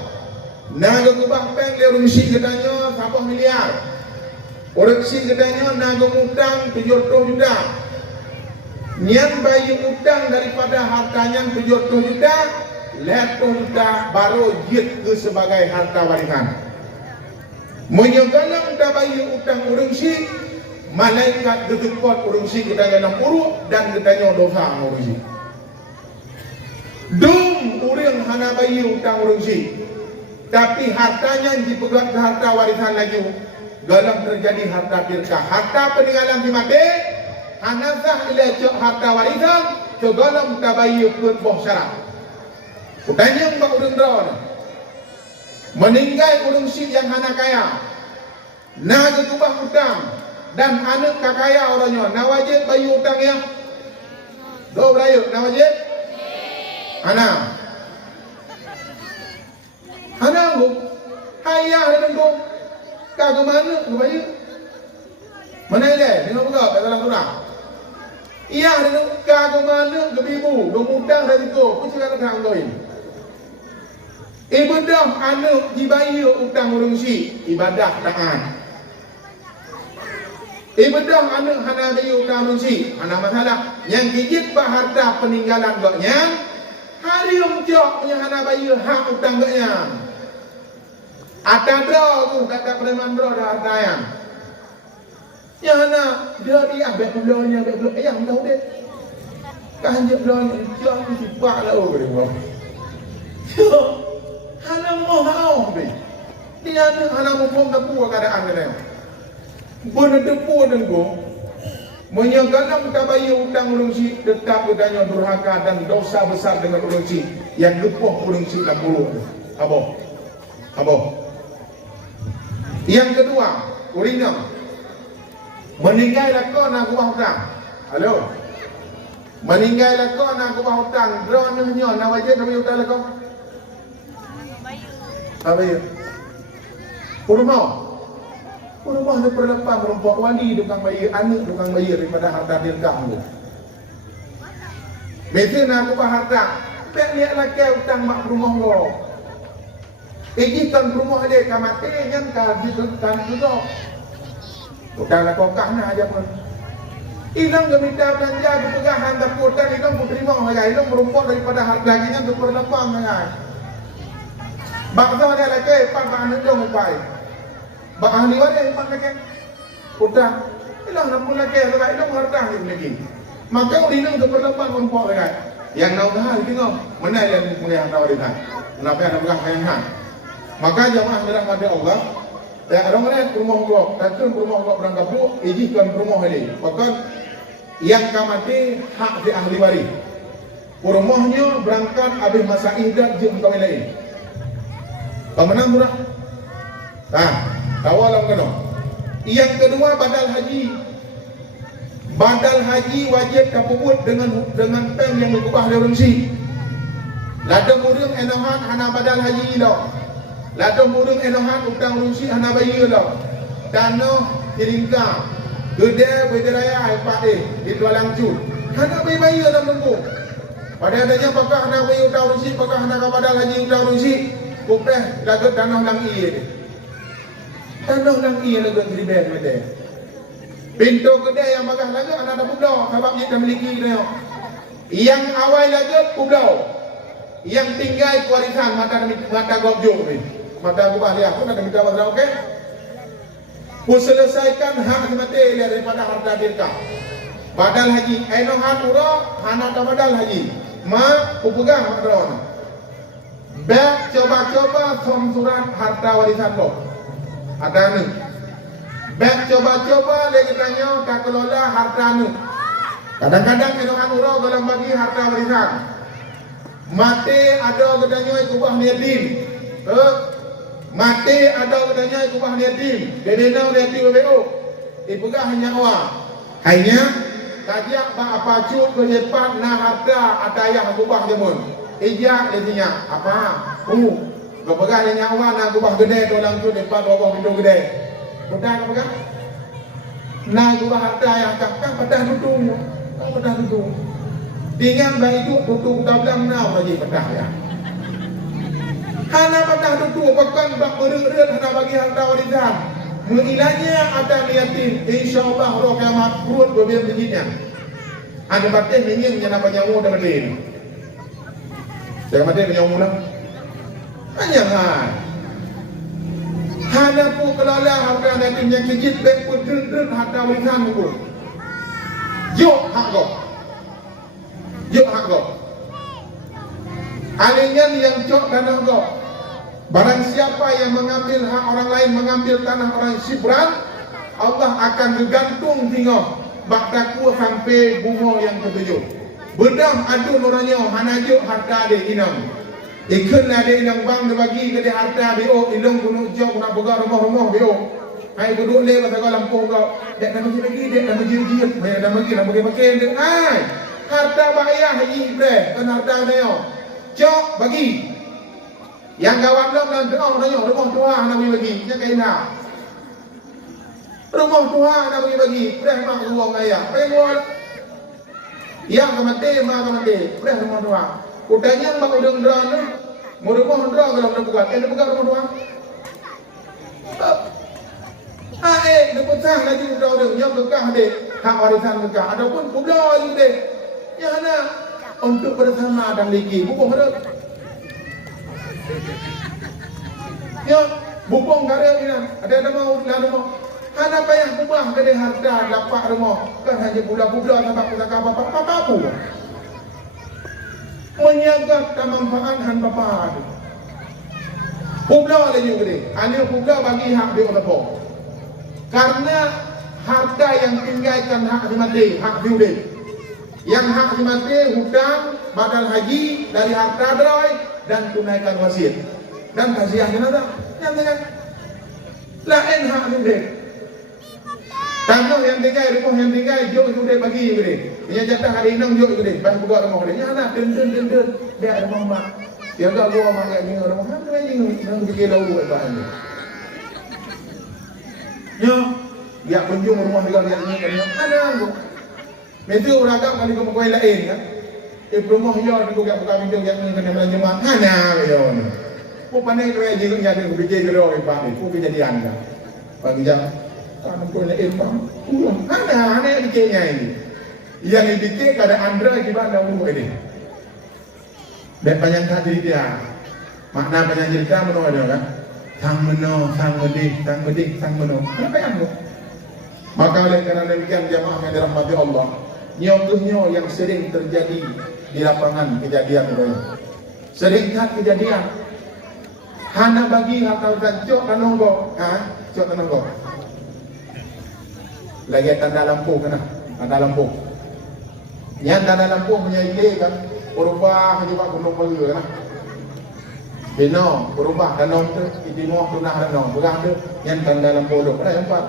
naga kubah peng le rumsi katanya 10 miliar. Orang si katanya naga utang 70 juta. Nian bayi utang daripada hartanya 70 juta, lihat juta baru jid ke sebagai harta warisan. Menyegalang dah bayi utang orang si, malaikat gedekot orang si katanya 60 dan katanya dosa orang si. Dum orang hana bayi utang orang si, tapi hartanya dipegang ke harta warisan lagi. Galang terjadi harta tirkah, harta peninggalan di mati. Hanazah ila cok harta warisan, cok galang tabayi pun boh syarat. Kutanya mbak urang draw, meninggal urang si yang hana kaya, na gegubah utang dan anak kakaya orangnya, na wajib bayi utangnya. Do berayu, na wajib. Hana bu, hayah dan bu, kagum mana bu bayi? Mana dia? Dengan buka kat dalam surah. Ia dengan kagum mana kebibu, gemudang dari tu, pun cakap terang doin. Ibadah anak dibayar utang orang si, ibadah taat. Ibadah anak hana bayar utang orang si, hana masalah. Yang gigit bah harta peninggalan gaknya. Hari umcok punya hana bayi hak utang gaknya. Atadra tu kata preman bro dah harta yang. Ya hana dia abek belanya abek belanya yang tahu deh. Kan je belanya jangan sipak lah orang. Hana yang mau be. Dia ada anak mumpung tak puas keadaan dia. Benar depu dan go. Menyagalam tak bayar hutang ulung si tetap udahnya durhaka dan dosa besar dengan ulung si yang lepoh ulung si tak bulu. Abo. Yang kedua, urinam. Meninggal kau nak kubah hutang. Halo. Meninggal kau nak kubah hutang. Dronnya nak wajib nak bayar hutang kau. Apa ya? Rumah ni perlepas perempuan wali tukang bayar, anak tukang bayar daripada harta dirgah tu. Biasa nak aku harta, tak lihat lagi hutang mak rumah lo. Ijikan rumah dia kamate yang kan juga. Hutang nak kokah nak aja pun. Ilang gemita belanja di pegahan dapur dan ilang pun terima harga, ilang merumput daripada harganya tu perlepas harga. Bangsa dia lagi, pak anak dong upai. Bak ahli waris pak lagi. Hutang. Ilang nak pun lagi, sebab ilang harta lagi. Maka ilang tu perlepas merumput lagi. Yang nak hal tengok, mana yang punya harta waris kan? Kenapa yang nak pegang hang? Maka jemaah dirahmati Allah, ya orang mana rumah Allah, datang rumah Allah berangkat bu, ijikan rumah ini. Bahkan yang kamati hak di ahli waris. Rumahnya berangkat habis masa iddah jam kawin lain. Pemenang murah. Kawalan kena. Yang kedua badal haji. Badal haji wajib kapubut dengan pem yang berubah dari si. Ladang murung enohan hana badal haji lo. Ladang murung enohan utang rusi hana bayi lo. Dano kiringka. Gede berderaya ipat di dua langcu. Hana bayi dalam lembu. Pada adanya pakah hana bayi utang rusi, pakah hana badal haji utang rusi. Kupeh dagat tanah lang iye. Tanah lang iye lagat ribet mede. Pintu kedai yang bagah lagat anak pulau sebab dia memiliki dia. Yang awal lagat pulau. Yang tinggal warisan mata gobjok ni. Mata gubah dia aku nak minta berapa okey? Ku selesaikan hak mati daripada harta dirkah. Badal haji, enohan ura hana badal haji. Ma ku pegang drone. Bek coba-coba som surat harta warisan lo. Ada ni. Bek coba-coba lagi tanya tak kelola harta ni. Kadang-kadang enohan ura dalam bagi harta warisan. Mati ada katanya ikubah niatin. Mati ada katanya ikubah niatin. Dedena niatin BBO. Ipegah hanya awak. Hanya kajak apa cut ke depan na harta atayah ikubah jemun. Ijak dia apa? Kau pegang dia nyawa nak gubah gede tu dalam tu depan bawah pintu gede. Pegang kau pegang? Nak gubah harta yang kakak pedah duduk. Kau pedah duduk. Tinggal bayi itu duduk tablang nau lagi pedah ya. Hana pedah duduk pegang bak berat hana bagi harta warisan. Mengilanya ada niatin. InsyaAllah roh kiamat perut berbiar begininya. Ada batin ingin yang namanya nyawa dan lain. Jangan mati punya umur lah. Jangan. Hana pun kelola harta nanti yang kejit baik pun dren harta warisan pun. Jok hak kau. Alingan yang cok tanah kau. Barang siapa yang mengambil hak orang lain, mengambil tanah orang sibran, Allah akan bergantung tengok bakdaku sampai bunga yang ketujuh. Bedam adu noranya hanajuk harta dia inang. Ikanlah dia inang bang dia bagi ke dia harta bio ilung gunung jauh nak pegang rumah-rumah bio. Hai duduk le pasal kau lampu kau. Dak nak bagi dia nak bagi ujian. Mai dah bagi nak bagi pakai dia. Hai. Harta bayar haji bre kan harta dia. Cok bagi. Yang kawan lo dan doa nanya rumah tua nak bagi. Nya kaina. Rumah tua nak bagi. Bre mak ruang ayah. Penguat yang kemati, mak kemati, boleh rumah tua. Utanya mak udang drone, mau rumah drone kalau nak buka, buka rumah tua. Dia pecah lagi udang, yang bekah deh, hak warisan bekah. Adapun pulau lagi deh, yang mana untuk bersama dan lagi, bukong ada. Ya, bukong karya ni, ada mau, ada mau. Hana payah kubah ke dia harta dapat rumah. Kan hanya pula-pula sampai pusaka apa-apa pun. Menyaga kemanfaatan han bapa. Pula lagi gede. Ane pula bagi hak dia apa? Karena harta yang tinggalkan hak mati, hak diudah. Yang hak mati hutang, badal haji dari harta drai dan tunaikan wasiat. Dan kasihan jenazah. Yang dengan lain hak diudah. Tanah yang tinggal, rumah yang tinggal, jauh diudah bagi gede. Yang jatah hari enam jauh gede. Bang buka rumah gede. Yang anak den. Dia ada mak. Yang tak gua mak yang ni rumah. Kan ni nang fikir lau buat bahan ni. Yo, dia kunjung rumah dia yang ni kan. Ada aku. Metu beragam kali kau kau lain kan. Rumah yo aku gak buka pintu yang ni kena belanja mak. Ada yo. Ku pandai tu aja yang ada fikir kau ni bang. Ku kejadian kan. Bagi jam kan kau lain bang. Ada fikirnya ini. Yang dipikir keadaan Andra gimana umur ini. Dan banyak hati dia. Makna banyak cerita menurut dia kan. Sang meno. Apa yang tu? Maka oleh kerana demikian jamaah yang dirahmati Allah, nyokuhnyo yang sering terjadi di lapangan kejadian itu. Sering kejadian. Hana bagi atau cok tanonggo, cok tanonggo. Lagi tanda lampu kena, tanda lampu. Yang tanda lampu punya ide kan. Berubah juga gunung baru kan. Bino berubah danau tu, idimo tunah danau, berang tu yang tanda dalam bodoh. Ada empat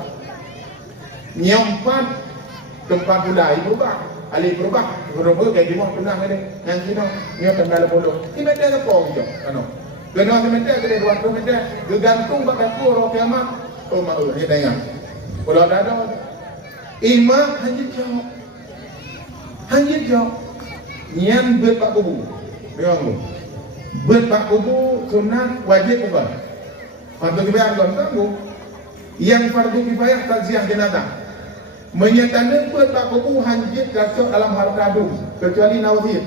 tempat ulai berubah, alih berubah kayak idimo tunah ada. Yang sini yang tanda dalam bodoh. Ini ada apa gitu? Ano? Kena sementara ada dua sementara, gegantung bakat roh kiamat. Oh malu, ni tengok. Kalau ada imam hanjit jauh. Nian berpak kubu, memang berpak kubu sunat wajib bukan? Fardu kifayah bukan kamu. Yang fardu kifayah takziah jenazah. Menyatakan berpak kubu hanjit kasut dalam harta dum, kecuali nawazir.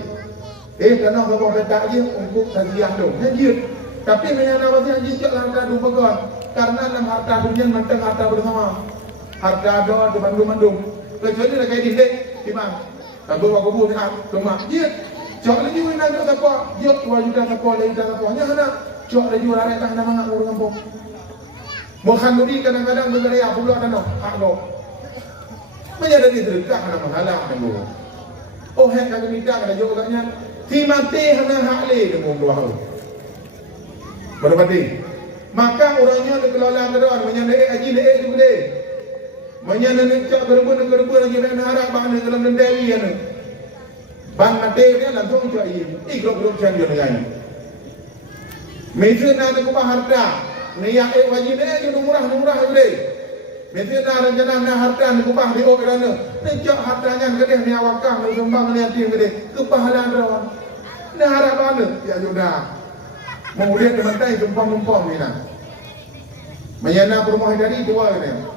Kerana kau bertak je untuk takziah dum, hanjit. Tapi menyatakan nawazir hanjit dalam harta dum bukan? Karena dalam harta dumnya mentang harta bersama. Harta doa di bandung. Kecuali lagi di mana? Tapi waktu buat ni cuma dia cok lagi mana nak siapa dia wajib siapa lagi siapa hanya hendak cok lagi orang tak hendak mangak orang kampung bukan duri kadang-kadang bergaya pula kan hak lo menjadi terdekat hendak menghalang kan lo oh hak kami minta kada jauh katnya si mati hendak hak le dengan dua hal berarti maka orangnya dikelola kedoan menyandai haji le juga menyandai cak berbuat lagi nak harap bang dalam dewi ya bang mati dia langsung cak ini grup jangan dengan mesin nak kubah harta niat wajib dia murah boleh mesin nak rencana nak harta kubah di kerana cak hartanya gede ni awakah sumbang ni hati gede kepahalaan rawan nak harap mana ya sudah kemudian teman-teman tumpang ni nak menyana rumah dari dua ni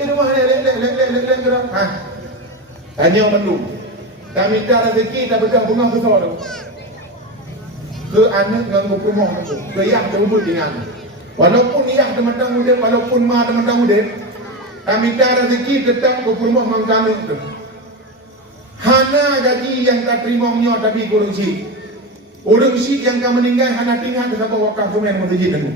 rumah lek gerak. Hanya mendung. Kami minta rezeki tak berjam bunga besar tu. Ke anak dengan rumah tu. Ke yang terbut dengan. Walaupun yang teman-teman muda, walaupun ma teman-teman muda, kami minta rezeki tetap ke rumah mangkana tu. Hana gaji yang tak terima menyo tapi kurungsi. Kurungsi yang kau meninggal hana tinggal ke satu wakaf semen masjid tu.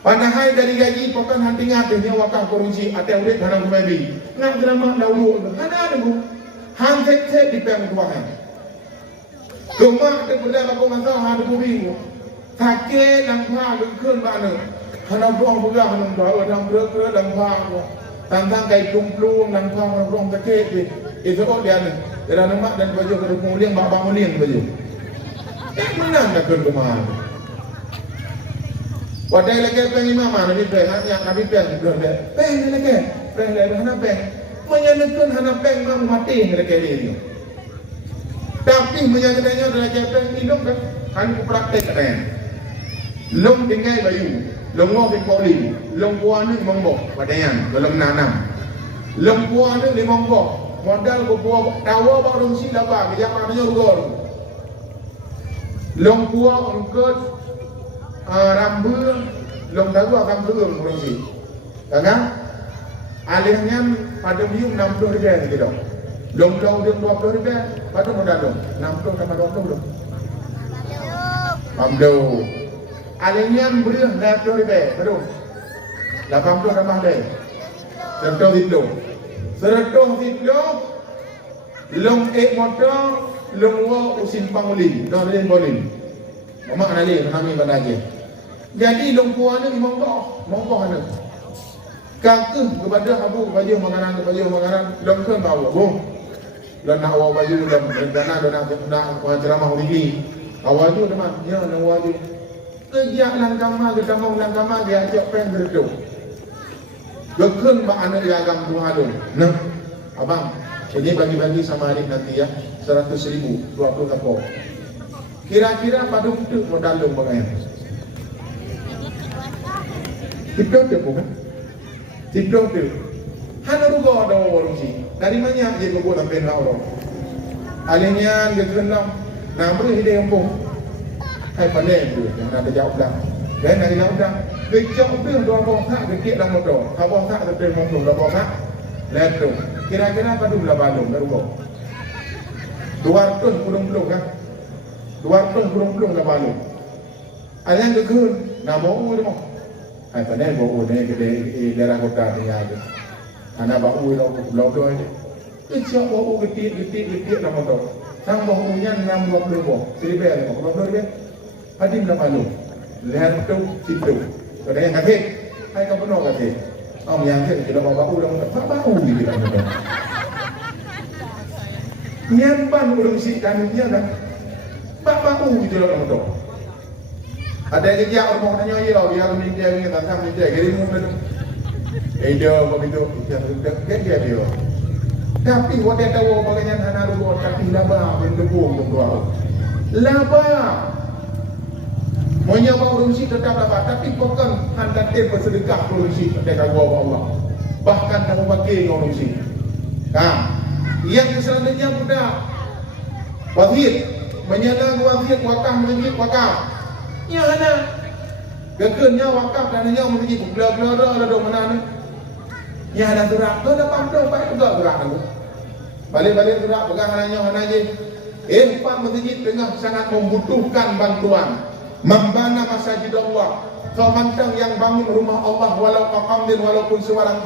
Padahal dari gaji pokan hantingat dia wakaf korupsi atau udah tanam kembali. Nak drama dahulu, ada dulu. Hantek di pem tuahan. Kemak terbelah aku masalah ada bingung. Sakit dan pah berkeun mana. Hanam buang belah hanam bawa dan berkeun dan pah. Tantang kai tumplung dan pah orang sakit. Itu kok dia ni. Dia nama dan baju kemudian bak mulian baju. Menang dah keun kemana. Wadai lagi peng imam mana ni peng yang kami peng belum dah peng lagi hana peng menyatakan hana peng mam mati lagi ni tapi menyatakannya lagi peng hidup kan praktek kan long tinggal bayu long ngok di poli long buah ni mongbok padayan belum nanam long buah ni di mongbok modal buah tawa baru si laba kejamannya rugol long buah ongkot rambut long dagu akan turun kursi. Karena alihnya pada biung 60 ribu gitu. Long dagu dia 20 ribu, pada modal long 60 sama 20 dong. Amdo. Alinyan beriah laptop ibe, betul. 80 tambah deh. Serta itu. Serta itu long motor, long wa usin panguli, dan boleh. Mama nali kami banaje. Jadi long puan ni monggo ana. Kakek kepada abu baju makanan long kan bawa. Bung. Dan nak bawa baju dan rencana dan nak ceramah ini. Awal tu teman, ya nak wajib. Kerja langkama kita mau langkama dia ajak pen berdua. Gekun bak anak dia agam Tuhan tu. Nah, abang, ini bagi-bagi sama adik nanti ya, 100.000, 20 kapok. Kira-kira pada untuk modal lu bagaimana? Tidur tu bukan? Tidur tu. Hana rugo ada orang sih. Dari mana dia kau buat pen orang? Alinyan gekun lam, nak beri hidayah pun. Hai pandai tu, yang ada jawab dah. Dan nak jawab dah. Kecok tu dua bong tak kecil dalam motor. Abang tak terus motor dua bong tak. Lepas kira-kira pada belah balung baru kau. 200 pulung kan? 200 pulung dah balung. Ada yang kekun, nak bawa tu mau. Hai pandai bawa ni ke daerah kota ni ada. Anak bawa tu ini. Kecok bawa kecil dalam motor. Sang bawa nya 60 bong. 1,000 Hadim dah malu. Lihat tu situ. Ada yang kata, hai kau penuh kata. Yang kata kita bawa bau dah bau di dalam motor. Nyampan urung si kanunya dah. Bau di dalam motor. Ada yang kerja orang tanya dia minta ni datang minta gini mungkin. Dia begitu dia. Tapi waktu tahu bagaimana anak lu tapi laba bentuk tu. Laba Menyawa urusi tetap dapat, tapi bukan anda tempat sedekah urusi dekat Allah. Bahkan kamu pakai urusi. Yang selanjutnya budak wazir menyala wazir wakaf. Ya ada. Gekennya wakaf dan hanya menjadi bela-bela ada mana ni. Ya ada surat, tu ada pamdong baik juga surat tu. Balik-balik surat pegang hanya je. Empat masjid tengah sangat membutuhkan bantuan. Membana masjid Allah. Semantang yang bangun rumah Allah walau qaqamdin walaupun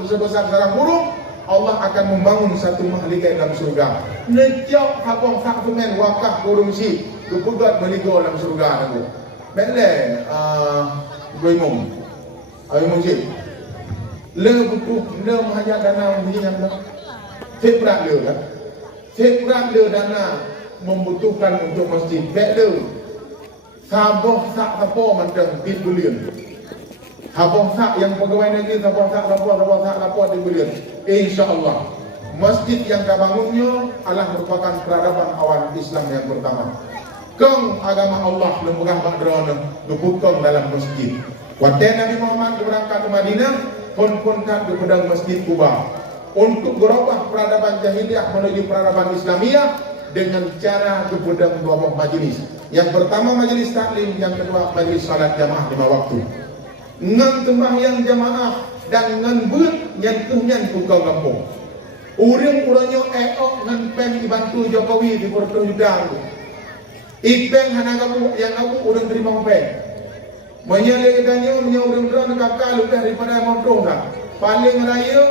sebesar sarang burung, Allah akan membangun satu mahligai dalam surga. Nejau habang faktumen wakaf korupsi kepugat meligo dalam surga tu. Bele goimong. Ayo mungkin. Le butuh le mahajat dana mungkin dah. Seprak le kan. Seprak le dana membutuhkan untuk masjid. Bele Sabah sak apa macam di bulan. Sabah sak yang pegawai negeri sabah sak apa di bulan. InsyaAllah masjid yang kabangunnya adalah merupakan peradaban awal Islam yang pertama. Kong agama Allah lembaga badrana diputong dalam masjid. Waktu Nabi Muhammad berangkat ke Madinah, pun kat di pedang Masjid Kuba untuk berubah peradaban jahiliyah menuju peradaban Islamiyah dengan cara ke pedang dua buah majlis. Yang pertama majlis taklim, yang kedua majlis salat jamaah 5 waktu. Ngan sembahyang jamaah dan ngan buat nyentuhnya tukang kampung. Urang-urangnya ngan pen dibantu Jokowi di Porto Yudang. Ipeng hanagamu yang aku urang terima pen. Menyalahkannya urang-urang kakak lebih daripada motor dah. Paling raya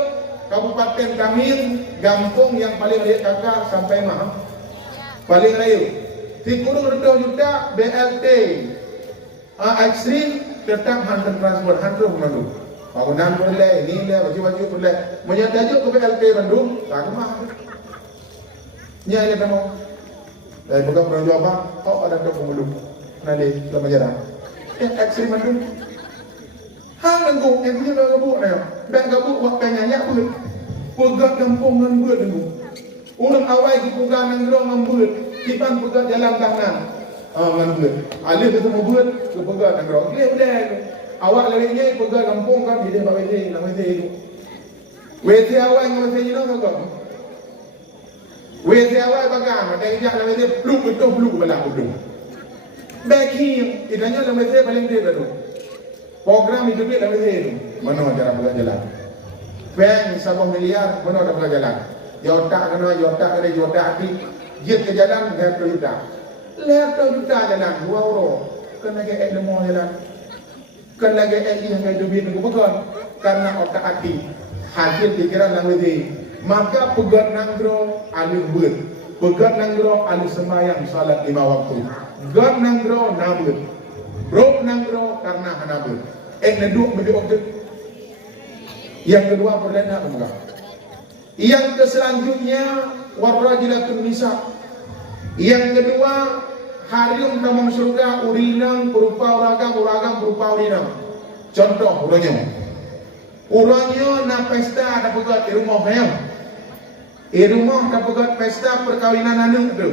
Kabupaten Kamir, Gampung yang paling raya kakak sampai mah. Paling raya. Di kurung 2 juta BLT ekstrim tetap hantar transport hantar Bandung. Bangunan boleh, ini boleh, baju-baju boleh. Menyatajuk ke BLT Bandung, tak mah. Nya ini kamu. Bukan perlu jawab. Oh ada Bandung. Nanti selama jalan. Ekstrim Bandung. Hang nenggu yang punya gabuk ni. Bang gabuk buat penyanyi pun. Pegat kampung ngan buat nenggu. Urang awal di pegang nang nang buat. Kipan pegat jalan kanan. Ngan buat. Alih tu semua buat ke pegat nang nang. Boleh. Awak larinya pegat kampung kan dia bawa WC, nama WC itu. WC awal dengan WC ini nak kau. WC awal pegang, ada ijak dalam WC peluk betul belah betul. Bagi idanya dalam WC paling dia tu. Program itu dia dalam WC itu. Mana cara pegang jalan? Bank 1 miliar, mana ada pegang jalan? Jotak di jet ke jalan 2 juta. 2 juta jalan 2 euro. Kena ke demo jalan. Kan lagi yang kayak duit nunggu betul karena otak hati hasil pikiran yang lebih maka pegat nanggro alih ber pegat nanggro alih sembahyang salat 5 waktu gad nanggro nabut brok nanggro karena hanabut neduk meduk yang kedua berlena enggak yang selanjutnya warajilatun nisa yang kedua harium tamang surga urinang berupa uragam berupa urinang contoh urangnya na pesta ada pegat di rumah di rumah ada pegat pesta perkawinan anak tu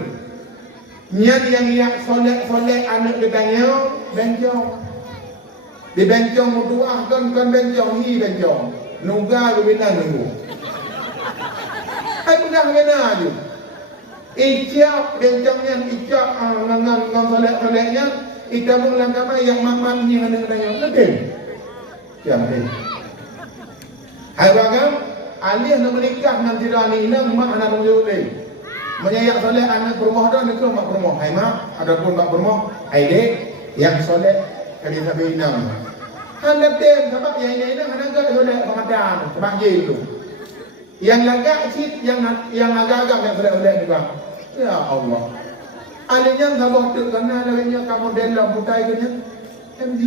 nyan yang solek anak gedangnya bencong di bencong muduah kan bencong hi bencong nuga luwinan nunggu ay pegang kena aja ijab bencongnya ijab ngan solek-soleknya ita mengelangkama yang mamamnya anak gedangnya lebih yang lebih hai bagam alih nak menikah nanti rani nang mak anak menjauh deh menyayak soleh anak berumah dah nak mak berumah hai mak ada pun mak berumah hai dek yang soleh kali sabi inang hendak dem sebab yang ini nang hendak gak soleh pengadam sebab je itu yang lagak sit yang agak-agak yang soleh juga ya Allah alihnya sabah tu kerana lainnya kamu dalam butai kena MD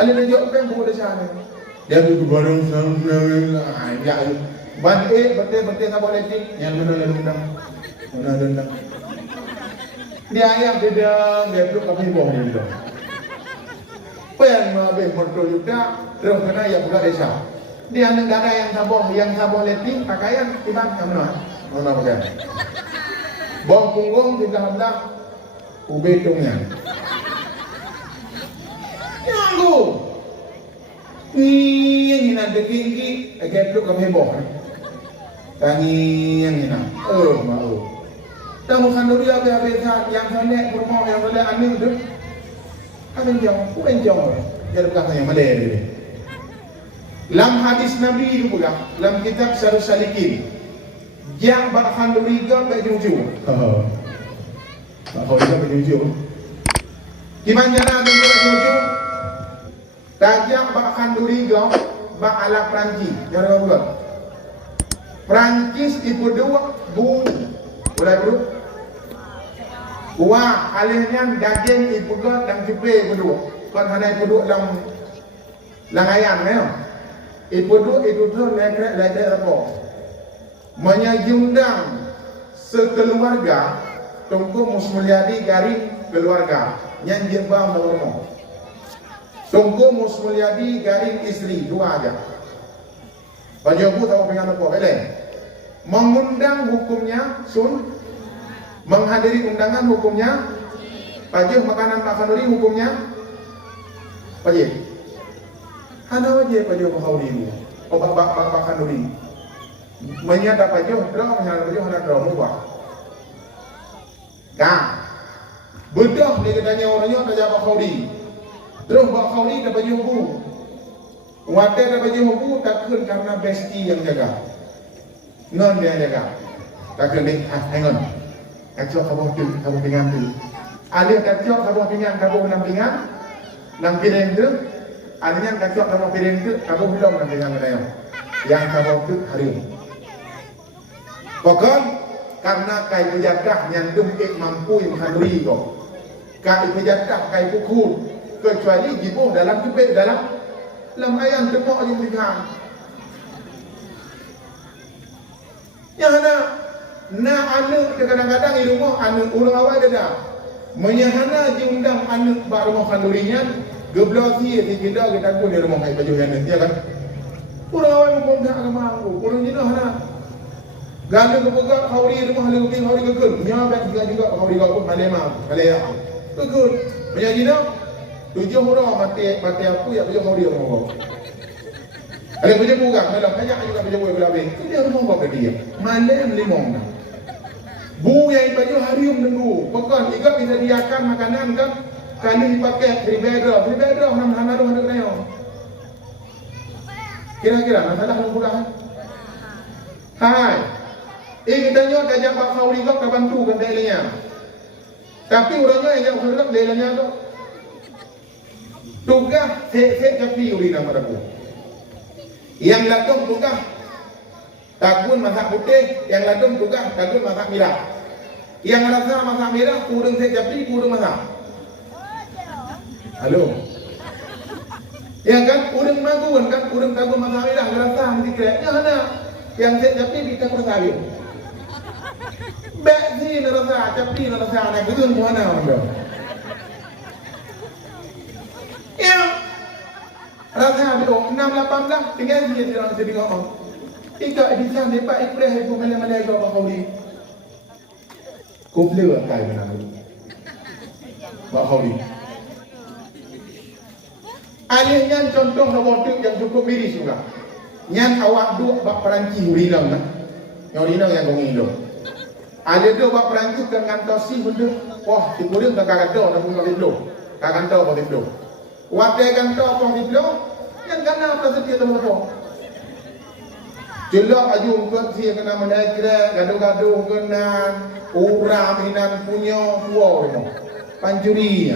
alih nak jawab pen buku desa ni dia tu barang sama ya bante sabah letik yang mana dendam dia ayam dia peluk kami bawah dia pen mabe motor juga terus kena yang buka desa dia negara yang sabah letik pakaian timbang yang mana pakaian bawang punggung 13 ubetungnya Nyanggu Ni nanti tinggi agak peluk kami heboh Tangi yang ini mau Tamu kanduri habis yang soleh bermoh yang soleh aneh tu Apa yang jauh Jadi bukan yang malai dia Dalam hadis Nabi itu pula dalam kitab Syarul Salikin Yang bak kanduri ke bak jujur Bak kanduri ke bak jujur Gimana cara tu bak jujur Tajak bak kanduri gau bak ala Perancis. Jangan buat. Perancis itu dua boleh bro. Wah, alihnya daging itu gau dan cepe berdua. Kan hanya itu dua lang ayam ya. Itu dua itu tu lekrek apa? Menyajundang sekeluarga tunggu musmulyadi garing keluarga yang jebang berumah. Tunggu musmulyadi garing istri dua aja. Bajabu tahu dengan apa? Boleh. Mengundang hukumnya menghadiri undangan hukumnya. Pajak makanan makanuri hukumnya. Pajak. Hana wajib pajak makanuri. Obat makanuri. Menyata pajak draw hana pajak hana draw mubah. Kah. Bedah dia katanya orangnya pajak makanuri. Terus bawa kauli dapat jumpu. Wadah dapat jumpu takkan karena besti yang jaga. Non dia jaga. Takkan dia hang on. Kacau kamu pinggan tu. Alih kacau kamu pinggan kamu nampingan. Nampingan tu. Alihnya kacau kamu piring tu kamu belum nampingan mereka. Yang kamu tu hari. Pokok karena kai penjaga yang dumik mampu yang handuri kau. Kai penjaga kai pukul. Kecuali jibuh dalam jubik dalam ayam demok yang dikang. Yang ada anak kadang-kadang di rumah anak orang awal ada. Menyahana diundang anak bak rumah kandurinya geblosi di kita pun di rumah kayak baju yang ya kan. Orang awal pun tak agama aku. Orang jenuh hana. Ganda kepegang hauri rumah hauri kekul. Nyabak juga hauri kekul malema. Kalaya. Kekul. Menyajina 7 orang mati aku ya baju hauri rumah. Ada baju bukan dalam banyak juga baju berlabih. Dia rumah apa dia? Malam limong. Bu yang baju harium nunggu. Pekan ikat bisa diakan makanan kan kali pakai pribeda nama tu hendak naik. Kira-kira masalah nunggu dah. Hai. Kita nyo tajam bak hauri kau kapan tu kan dalinya. Tapi orangnya yang bergerak lelanya tu. Tugas sek capi uri nama aku. Yang latung tugas takun masak putih, yang latung tugas takun masak merah. Yang rasa masak merah kurang sek capi kurang masak. Halo. Yang kan kurang magun kan kurang takun masak merah rasa mesti kira. Ya mana? Yang sek capi kita persawi. Baik ni rasa capi rasa nak gudun mana anda? Ya, rasa ada 6-18 tinggal dia di dalam sini ngomong. Ika edisan lepas ikhlas ibu mana-mana kau bakal beli. Kau beli apa yang mana? Bakal beli. Alihnya contoh robotik yang cukup miris juga. Yang awak dua bak peranci urinau nak. Yang urinau yang kau ngindo. Ada dua bak peranci dengan tosi benda. Wah, di kuring tak kagak nak pun kagak do. Kagak do kagak do. Waktu kan tahu apa itu, yang kena apa setia tu. Jelak aju ungkap si kena menekre, gaduh-gaduh kena uram hinan punya puau, pancuri.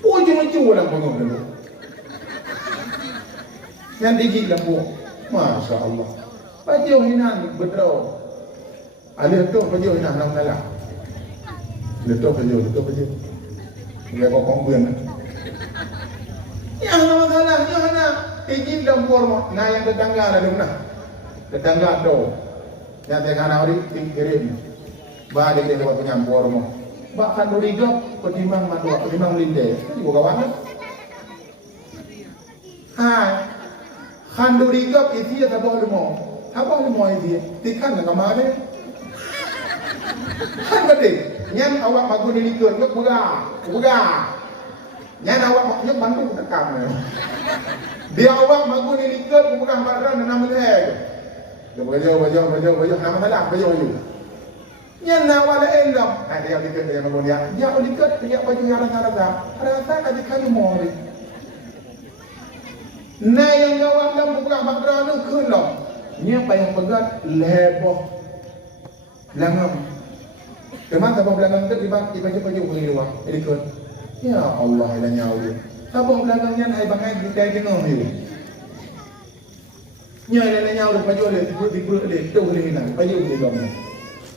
Ujung-ujung orang pengok dulu. Yang digit lampu, masya Allah. Baju hinan betul. Ada tu baju hinan nak kalah. Letup baju. Dia kokong buen. Yang nama salah, yang mana? Izin dan forma. Nah yang tetangga ada mana? Tetangga tu. Yang tengah hari kirim. Balik dia dapat punya forma. Bahkan duriga petimbang madua, petimbang linde. Itu juga kawan. Hai. Kan duriga isi ya tabah lemo isi. Tikan nak kemana? Kan betul. Nyan awak magu ni likut, ngak buga. Nyan awak maknya bantu tekam. Dia awak magu ni likut, buga badan dan nama dia. Dia baju, nama salah, baju. Nyan awak la elam. Dia likut dia magu dia. Dia likut, dia baju yang rasa. Rasa aja kali mau ni. Nah yang awak lam buga badan tu kelom. Nya payah pegat leboh. Langam. Memang sabah belakang tu dibaca baju boleh luar. Ikut. Ya Allah ila nyawa. Sabah belakangnya hai bangai kita tengok ni. Nya ila nyawa baju le tiba le tu le hilang. Baju boleh dom.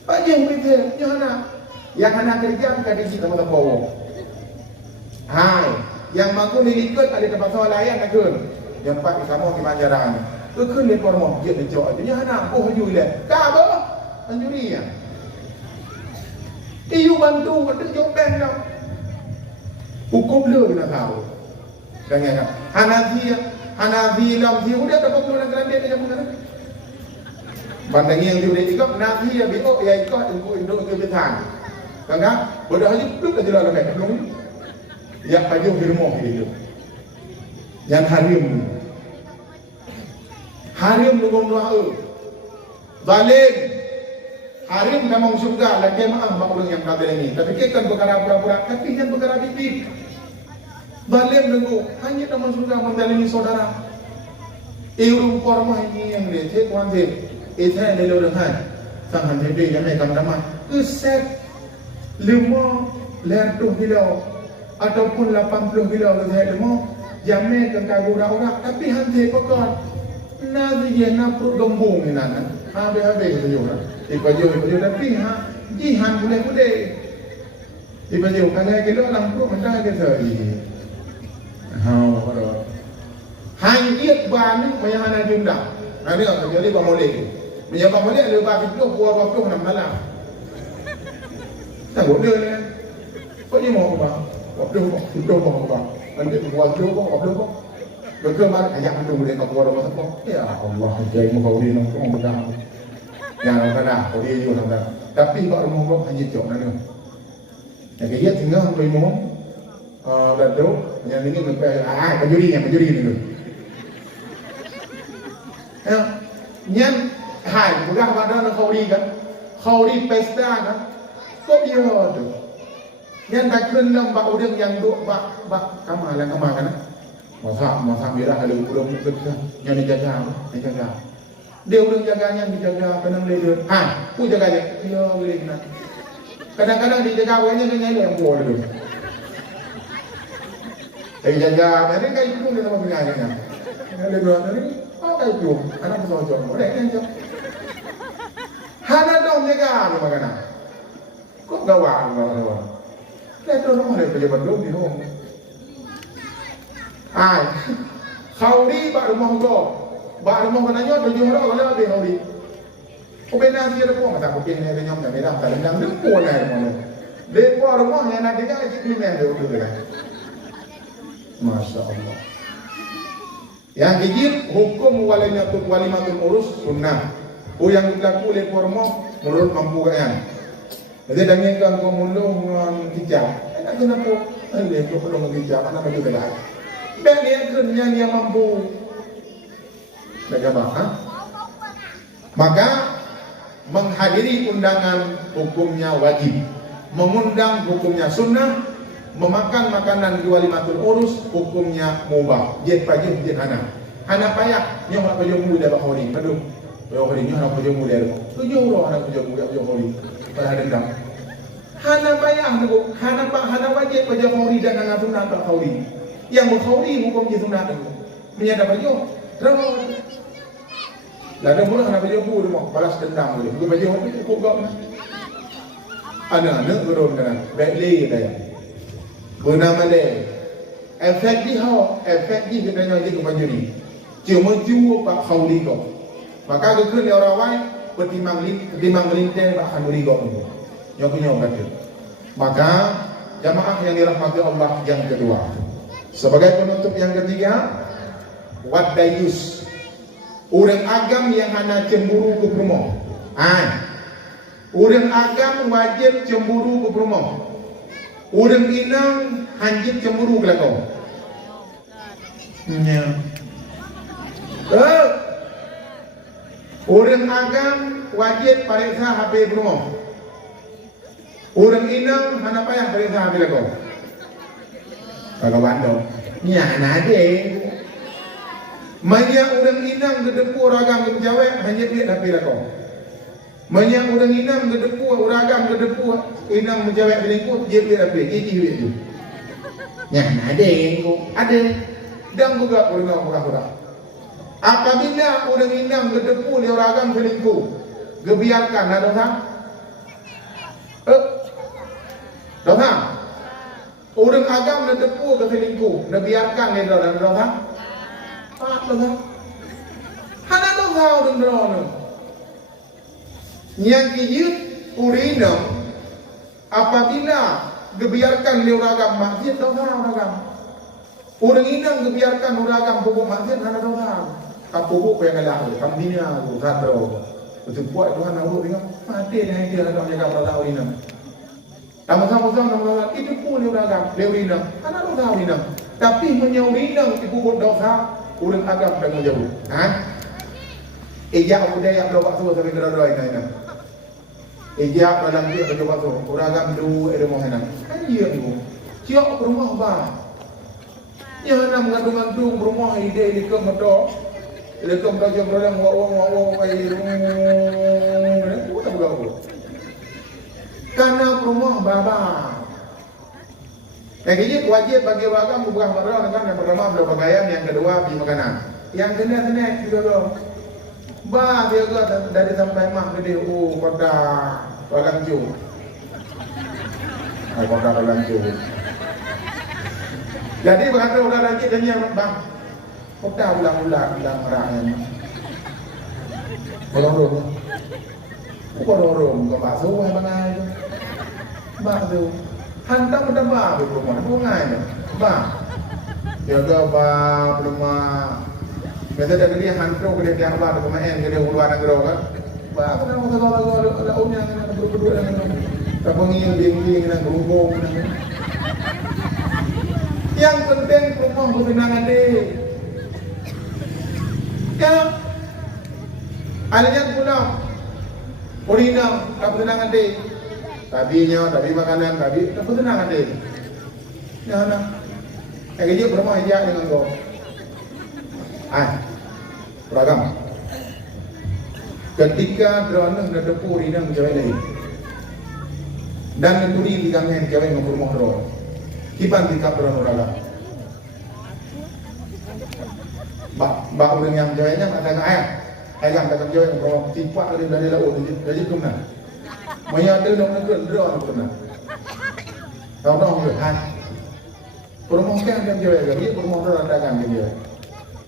Baju boleh nya anak. Yang anak kerja kan di situ sama bawa. Hai, yang maku ni ikut ada tempat soal layan nak kun. Yang pak kamu di Banjaran. Tu kun le kormo dia le jauh. Nya anak oh ju le. Ka ba? Anjuri ya. Iu bantu untuk jomben dah. Hukum dia kena tahu. Jangan Hanafi lam dia udah dapat keluar negara dia macam mana? Bandang yang dia boleh ikut Nafi ya biok ya ikut untuk kebetulan. Kan? Bodoh aja duduk aja lah lepas belum. Ya baju firman itu. Yang harim dengan doa. Zalim. Harim memang surga lagi maaf mak orang yang kata ini. Tapi kan perkara pura-pura, tapi kan perkara bibit. Zalim dengu hanya nama surga mendalimi saudara. Urung forma ini yang dia cek wanjib. Itu yang dia dengan sangat jadi yang mereka nama. Keset 5 lentuh kilo ataupun 80 kilo saya demo. Jamai kan kagum orang. Tapi hantar pekar. Nasi dia nak perut gembung ni nana. Habis tu juga. Baju tapi jihan boleh. Baju kagak kilo lampu mentah ke sehari. Hanjit bani mayana jumlah. Ada apa jadi bamolek. Menyapa bamolek ada bab itu buah 26 malam. Tak boleh kan. Kau ni mau apa? Waktu mau apa? Nanti buat apa? Berkemar ayat itu boleh kau buat apa? Ya Allah, jadi mau kau ni nak kau berdah. Yang mana kau dia juga nak. Tapi kalau mau hanya jauh nanti. Yang dia tinggal kau mau dadu yang ini sampai penjuri ni. Ya, nyan hai bukan pada kau di pesta kan. Kau dia tu. Nyan tak kena bak udang yang duk bak kamar kan. Masak merah ada belum betul. Yang dijaga. Dia belum jaganya dijaga tenang dia. Ku jaga dia. Ya boleh nak. Kadang-kadang dia jaga awalnya dengan yang boleh dulu. Jaga, nanti kayak itu dia sama penyanyinya. Dia bilang tadi, kayak itu, anak bersojo, boleh kan jom. Hana dong jaga anu makana. Kok gawang. Dia tu orang ada pejabat dulu di hong. Khauri bak rumah tu, bak rumah kananya tu jom orang kalau lebih khauri. Kau benar dia tu pun tak mungkin dia nyom tak benar, tak benar dia pun lah mana. Dia pun rumah yang nak dia lagi krimen dia tu lah. Masya Allah. Yang kejir hukum walimatul urus sunnah. Yang berlaku oleh kormo menurut mampu kalian. Jadi dengan kan kau mulu menghijab. Tak kenapa? Kau perlu menghijab. Mana baju belah? Baik dia kerja dia mampu. Bagaimana? Maka menghadiri undangan hukumnya wajib. Mengundang hukumnya sunnah. Memakan makanan di walimatul urus hukumnya mubah. Jet pajak jet hana. Hana payah nyoh nak pajak muda bak hori. Aduh. Pajak hori nyoh nak pajak muda tu. Tujuh orang nak pajak muda pajak hori. Pada dendam. Hana payah tu. Hana wajib pajak hori dan hana sunat bak hori. Yang berhori hukumnya sunat tu. Menyadap pajak. Terus. Lalu mula hana pajak muda mau balas dendam tu. Bukan pajak hori cukup gak. Anak-anak berun kan. Baik leh dah. Bernama dia efek di kita jadi kepada ni cuma jua pak khauli kau maka kekun dia orang lain pertimbang melintir pak khauli kau tu yang punya kata maka jamaah yang dirahmati Allah yang kedua sebagai penutup yang ketiga wadayus orang agam yang hana cemburu ke rumah orang agam wajib cemburu ke rumah. Orang inang hanjit cemburu ke kau. Orang agam wajib periksa HP rumah. Orang inang hana payah periksa HP kau. Kalau bandung, ni anak dia. Banyak orang inang kedepu orang agam menjawab hanya dia HP kau. Banyak orang inang kedepu orang agam kedepu inang menjawab berikut dia beli apa? Jadi duit tu. Yang ada yang ada dan juga orang. Apabila orang inang kedepu dia orang agam selingkuh, gebiarkan ada dosa. Dosa. Orang agam kedepu ke selingkuh, gebiarkan dia dosa. Dosa. Hana dosa orang dosa. Yang kijut urinam apabila gebiarkan dia uragam maksiat dosa uragam. Orang inang gebiarkan uragam pupuk maksiat hana dosa. Tak pupuk yang kalah kambingnya tu sadro. Betul buat Tuhan nak urut dengan mati dengan dia nak jaga perintah urinam. Sama-sama itu pun dia urinam. Hana dosa urinam. Tapi menyaurinam pupuk dosa orang agam dan menjauh. Ejak budaya berubah semua sampai kedua-dua ini. Ejak dalam dia berubah semua. Orang agam dua ada mohon. Iya tu. Ciok rumah bah. Yang nak mengandung rumah ide di kemedo. Di kemedo jam berang wawang ai rumah. Tak berapa. Karena rumah baba. Yang ini wajib bagi agam bukan barang dengan yang pertama beli pakaian, yang kedua beli makanan. Yang kena juga dong. Bah dia ke dari sampai mah gede kota Walanju. Kota Walanju. Jadi berkata udah lagi tanya bang. Kota ulang-ulang merahan. Orang-orang. Orang-orang ke bakso hai bangai tu. Bakso. Hantam dah bah di rumah bungai tu. Bah. Jaga bah rumah. Biasa dah dia hantu ke dia apa tu pemain ke dia uluan negara kan. Ba apa nama segala ada umnya kan berdua dengan tapangnya bing-bing dengan gerumbung. Yang penting rumah berkenangan deh. Ya. Alanya pulang. Urinam tak berkenangan deh. Tabinya, tabi makanan, tabi tak berkenangan deh. Ya nak. Kerja rumah hijau dengan kau. Beragam. Ketika drone nak depur ini menjadi lain. Dan negeri di kami kawin dengan rumah roh. Kiban di kapron uraga. Bak orang yang jawabnya katakan ayam katakan jawab yang rumah tipak dari laut dari kumna. Maya ada dong negeri drone kumna. Tahu dong kan? Rumah kan yang jawab dia rumah roh katakan dia.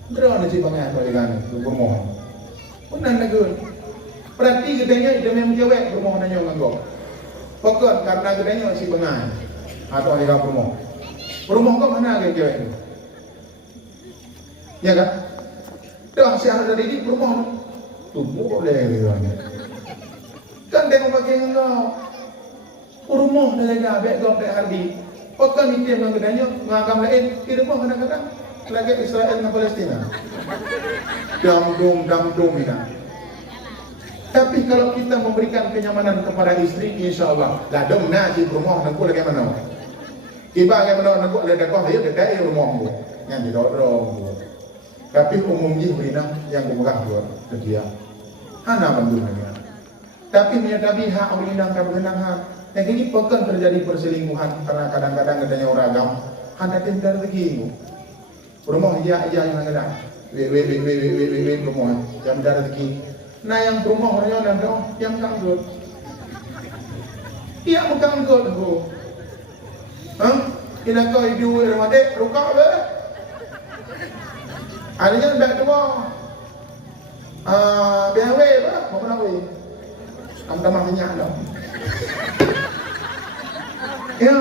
Drone di bangai apa ikan rumah. Punan negeri. Berarti gedenya dia memang jawab rumah nanya nganggo. Pokok karena gedenya si bengai atau ayah rumah. Rumah kau mana lagi jawab itu? Ya kan? Dah siapa dari di rumah tu boleh gitu kan dia pakai engkau rumah dari gabek gabek hardi. Pokok ni dia gedenya ngagam lain di rumah kadang-kadang lagi Israel dan Palestina. Dam-dum ini. Tapi kalau kita memberikan kenyamanan kepada istri, insya Allah, lah dom nak di rumah nangku lagi mana? Iba lagi mana nangku ada dekat dia dekat rumahmu, yang di dorong. Tapi umumnya berinak yang bukan buat dia, hana bantuannya. Tapi menyatakan hak berinak dan berinak hak. Yang ini pekan terjadi perselingkuhan karena kadang-kadang adanya orang agam, hana tinggal lagi. Rumah yang ada, rumah yang ada lagi. Nah yang rumah orang yang ada yang kanggut. Iya bukan kanggut bu. Ina kau hidup rumah dek rukak be. Adanya beg dua. BHW be, mau kena we. Kamu tamah minyak dong. Ya,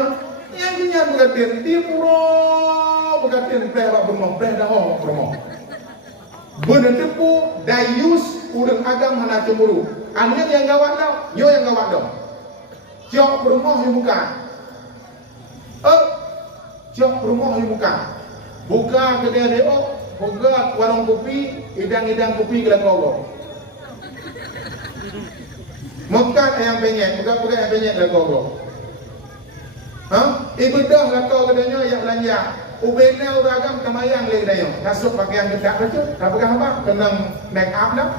yang punya berkatin dia pura berkatin pernah rumah pernah rumah. Benar tepu dayus urang agam hana cemburu. Anya yang gawat dah, yo yang gawat dah. Jok rumah yang buka. Jok rumah yang buka. Buka kedai deo, buka warung kopi, idang-idang kopi gelang gogo. Makan ayam penyet, buka ayam penyet gelang gogo. Ibadah lah kau kedainya yang belanja. Ubena uragam tamayang lagi dayo. Nasuk pakaian kedak betul. Tak pegang apa? Kenang make up dah.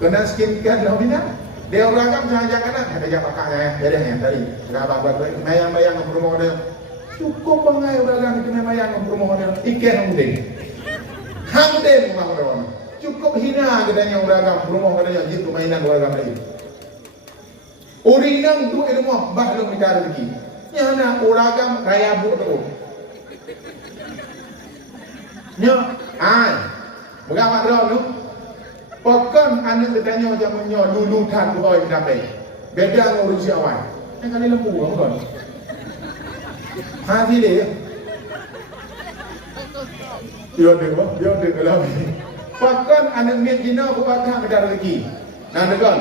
Kenang skincare dah bina. Dia uragam jangan kanan. Ada jak pakainya ya. Dia yang tadi. Enggak apa-apa. Mayang-mayang ke rumah dia. Cukup bangai uragam itu mayang ke rumah dia. Ikan hangden. Hangden rumah dia. Cukup hina gedanya uragam rumah dia jitu mainan uragam lagi. Urinang tu rumah bah lu minta rezeki. Nya na uragam raya bu tu. Nya begawan ro lu. Pokon anu bertanya macam nyo lulu tan boy dapat. Beda ngurus awal. Yang kali lembu kan. Hati dia. Dia kalau pokon anu mit dina buat hang ada rezeki. Nah degon.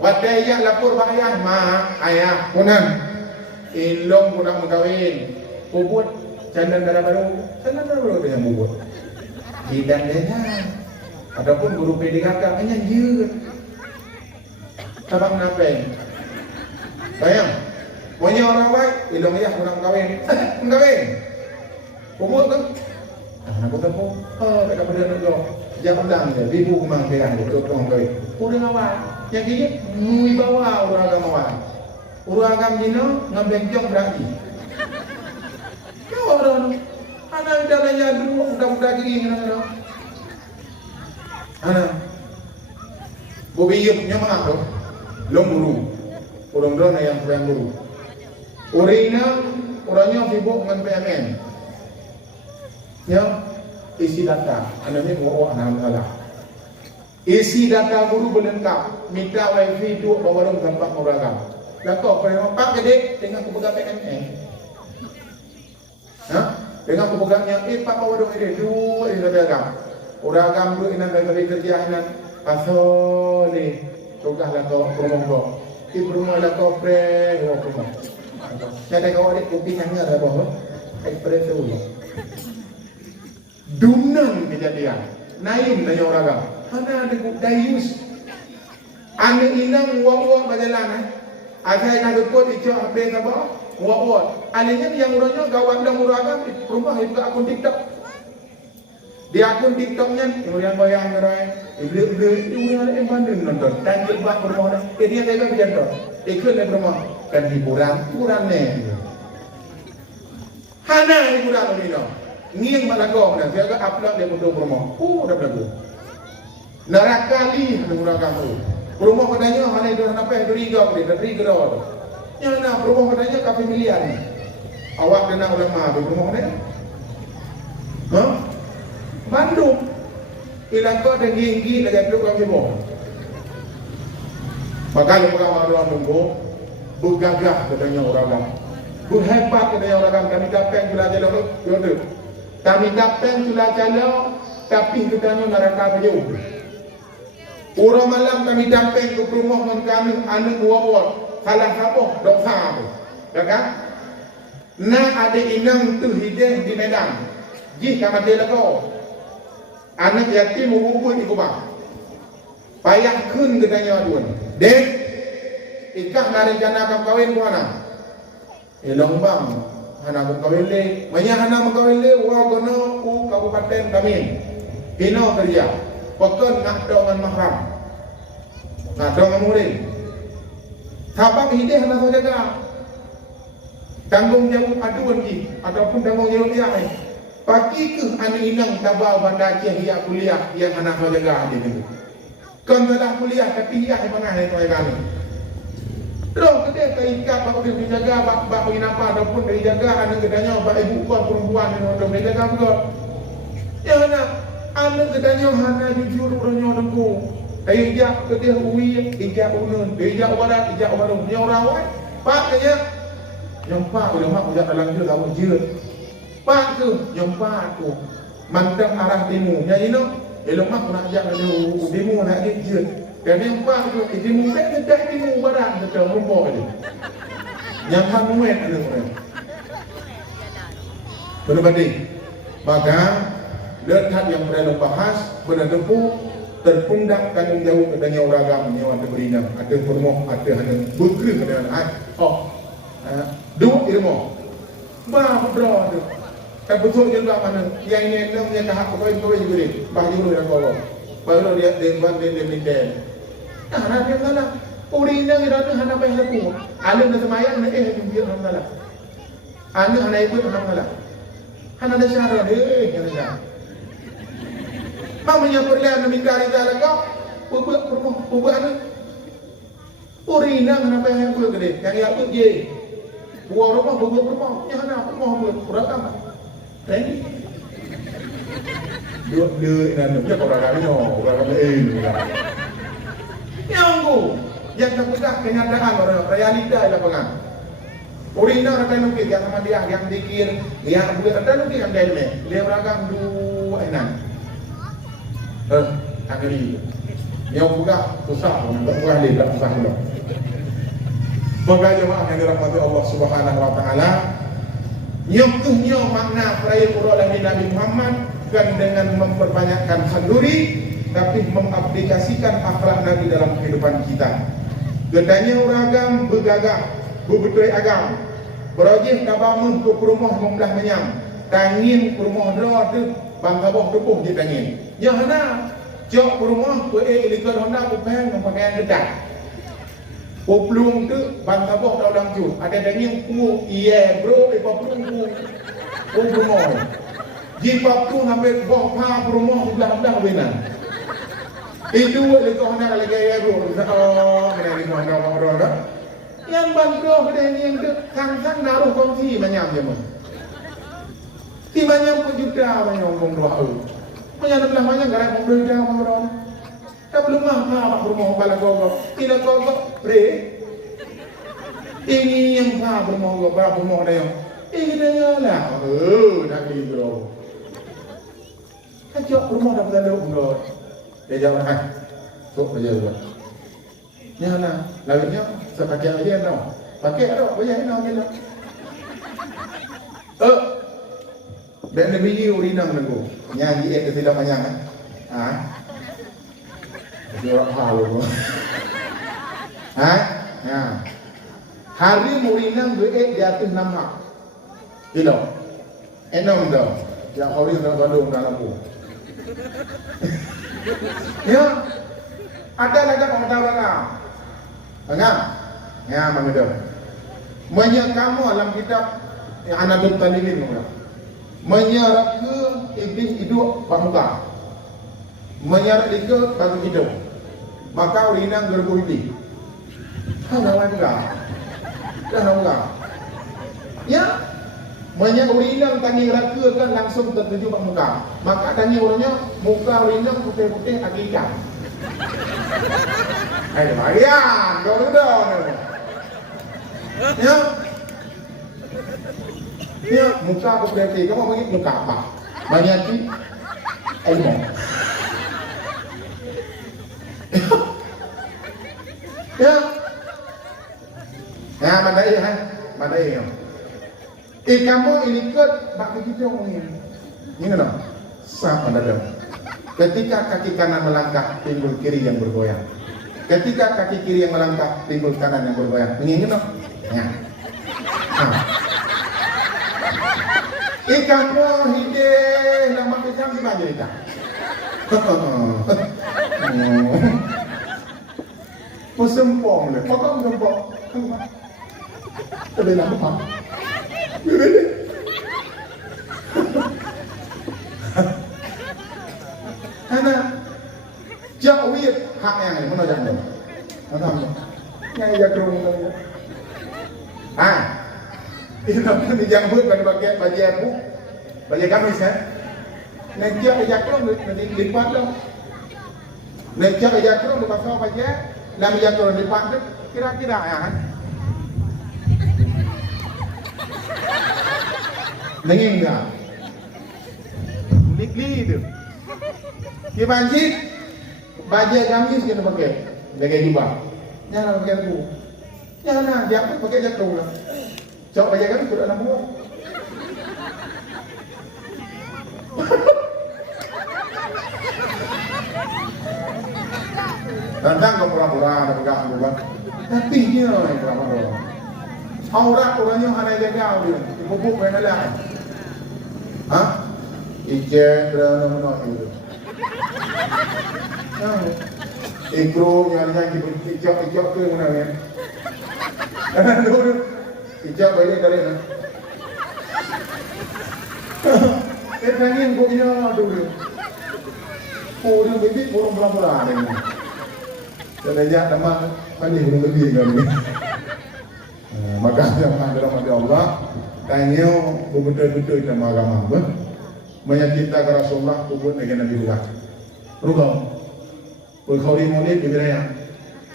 Wadai yang lapor ayah ma ayah punan. Ilong punak mengkawin, bubut, candan darah baru dia yang bubut. Hidan dia, ataupun guru PDKK hanya jut. Abang napeng, bayang, punya orang baik, ilong ayah punak mengkawin, bubut kan? Aku tahu, mereka berdua tu, jangan dah ni, ibu kumang dia, betul kawin. Udah awal, yang ini mui bawa orang agama awal. Uragam jino ngambil jong berarti. Kau orang, anak dah nanya dulu, udah gini kan? Anak, bobi yuknya mana tu? Lomburu, orang dona yang buru. Orangnya sibuk dengan PMN. Ya, isi data, anaknya bawa anak salah. Isi data guru berlengkap, minta wifi tu bawa tempat uragam. Lakau kalau pak gede dengan kepegang PMN. Dengan kepegangnya pak awak dong ini dua ini beragam. Uragam dulu ini dari kerja ini asal tugas lakau rumah kau. Di rumah lakau pre rumah. Jadi kau ada kopi hanya ada bawa espresso. Dunang kejadian. Naim nanya uragam. Mana ada dayus. Ane inang uang berjalan ada yang ada kot itu apa yang apa? Wawat. Alihnya yang urangnya gawat dan uragam rumah itu akun TikTok. Di akun TikToknya yang bayang gerai, dia yang banding nonton. Dan dia buat rumah dah. Dia tega berjatuh. Ikut le rumah kan hiburan ni. Hana hiburan ni no. Ngiang malagong dah. Dia agak upload dia untuk rumah. Dah berlaku. Narakali rumah kamu. Rumah padanya hana itu apa yang duriga ni, duriga dah. Yang nak rumah padanya kafe miliar ni. Awak kena ulama di rumah ni. Bandung ilang kau dan gigi dengan peluk kami boh. Maka lu pegawai orang tunggu bergagah katanya orang berhebat katanya orang kami dapat cula jalo jodoh. Kami dapat cula jalo tapi katanya neraka beliau. Orang malam kami dapat ke rumah kami anu buat kalah apa dosa tu. Ya kan? Nak ada inang tu hidup di Medan. Jika mati leko. Anak yatim mengumpul di kubah. Payah kun katanya aduan. Dek, ikah nak rencana akan kahwin ku anak. Elong bang, anak aku kahwin le. Banyak anak kahwin le, wah gono ku kabupaten kami. Pino kerja. Pokon nak dongan mahram. Nak dongan murid. Sabab hidup anak saya jaga. Tanggung jawab aduan ki, ataupun tanggung jawab dia. Pagi ke anak inang tabau bandar dia kuliah yang anak kau jaga dia tu. Kan dah kuliah tapi dia yang mana yang kau jaga. Terus kita ikat bapa dia jaga bapa apa ataupun dia jaga anak kedanya bapa ibu kau perempuan yang orang dia jaga kau. Ya anak kedanya hana jujur orangnya dengku. Ijak kedih uwi, ijak unun, ijak barat, ijak baru. Yang orang awak pak kaya yang pak udah mak udah dalam dia tahu je. Pak tu, yang pak tu mantap arah timur. Yang ini, elok mak nak ajak dia timur nak dia je. Dan yang pak tu, timur tak dekat timur barat dekat rumput dia. Yang hang muat ada orang. Berbanding. Maka letak yang perlu bahas benar tempuh terpundak tanggung jawab kepada orang agama yang ada berinam, ada hormat, ada bergerak dengan dua ilmu. Bah bro tu. Tak betul juga mana yang ini yang tahap kau juga ni. Bah juru yang kau. Baru dia dengan dia minta. Nah, dia salah. Uri nang ira tu hana payah aku. Alim na semayang na dia orang salah. Anu hana ibu orang salah. Hana ada syarat yang ada. Mamanya perlian minta rida kau. Buat anu. Uri nang hana payah aku gede. Yang aku je. Buat rumah, yang hana rumah berapa? Tadi dia nak dia orang kami orang lain. Yang tu, yang terbuka kenyataan orang realita di lapangan. Orina orang nukir yang sama dia, yang dikir, yang bukan ada nukir yang dalam. Dia beragam dua enak. Angri. Yang buka susah, untuk buka dia tak susah dulu. Maka jemaah yang dirahmati Allah Subhanahu Wa Taala. Nyoknya makna perayaan Qur'an Nabi Muhammad bukan dengan memperbanyakkan senduri, tapi mengaplikasikan akhlak Nabi dalam kehidupan kita. Gedanya uragam bergagah, berbetul agam. Berajih tabamun ke rumah membelah menyam. Tangin ke rumah doa tu bangga boh tupuh di tangin. Yang mana jauh ke rumah ke ilikar Honda bukan mempakaian dedak. Pelung tu bangsa boh dah ulang tu. Ada daging ku iya bro ipa pelung ku rumah. Jika tu sampai boh pa rumah belah benar. Itu le ko nak lagi ya bro. Oh, ni mana orang dah. Yang bantu kedai ni yang tu sang naruh kongsi banyak je mah. Ti banyak juta banyak orang doa. Banyak belah banyak garai orang doa orang. Tak belum apa rumah bala gogo. Tidak gogo pre. Ini yang apa rumah gogo berapa rumah dia? Dia lah. Nak gitu. Kacau rumah dah berlalu bro. Dia jawab sok aja buat. Nyana, lalunya sepakai aja no. Pakai ada banyak no gitu. Dan lebih urinang nunggu. Nyanyi itu tidak banyak kan? Jorok halu. Ya. Hari murinang duit di atas 6 hak. Kilo. Enam dah. Yang hari nak bandung dalam bu. Ya, ada orang tahu orang. Enggak? Ya, begitu. Banyak kamu dalam kitab yang Anadul Talibin menyarat ke iblis hidup pamuka, menyarat ke bagi hidup, maka urinang gerbu iblis. Dah enggak. Ya, banyak urinang tangi raka kan langsung tertuju pamuka, maka tangi orangnya muka urinang putih-putih hakikat. Hai Marian, kau udah. Ya. Ya, muka aku berarti kamu mau muka apa? Banyak sih. Elmo. Ya. Ya, mandai ya. Mandai ya. Kamu ini ket bak begitu ngomongin. Ini dong. Sah mendadak. Ketika kaki kanan melangkah, timbul kiri yang bergoyang. Ketika kaki kiri yang melangkah, timbul kanan yang bergoyang. Ini dong. Ya. Ikan mo hindi na makisang di ba cerita? Pusempong le, potong sempong. Tapi nak apa? Karena jauh hak yang ini mana jangan? Mana? Yang jakrung itu. Itu namanya dijambut pada bagian baju gamis kan? Nejak jakrung nanti lipat dong. Nejak jakrung lepas kau baju, lam jakrung lipat tu kira-kira ya kan? Nengin enggak? Likli itu. Kibanjit baju gamis kena pakai, pakai jubah. Jangan pakai tu. Jangan dia pakai jakrung lah. Coba baca kan sudah 6 buah. Tentang ke pura-pura ada pegang juga. Tapi dia yang pura-pura. Aurat orangnya hanya jaga dia. Bubuk mana lah? Hah? Ijek mana itu? Ikro yang ijek ke mana ya? Dulu. Ijab balik dari mana? Tangin kau punya dulu. Oh dia bibit burung pura-pura ni. Sedaya nama balik burung lebih kan ni. Maka jangan dalam Allah tanya betul-betul nama agama ber. Menyakita ke Rasulullah kubur dengan Nabi Allah. Rugam. Berkhawri mulai diberikan.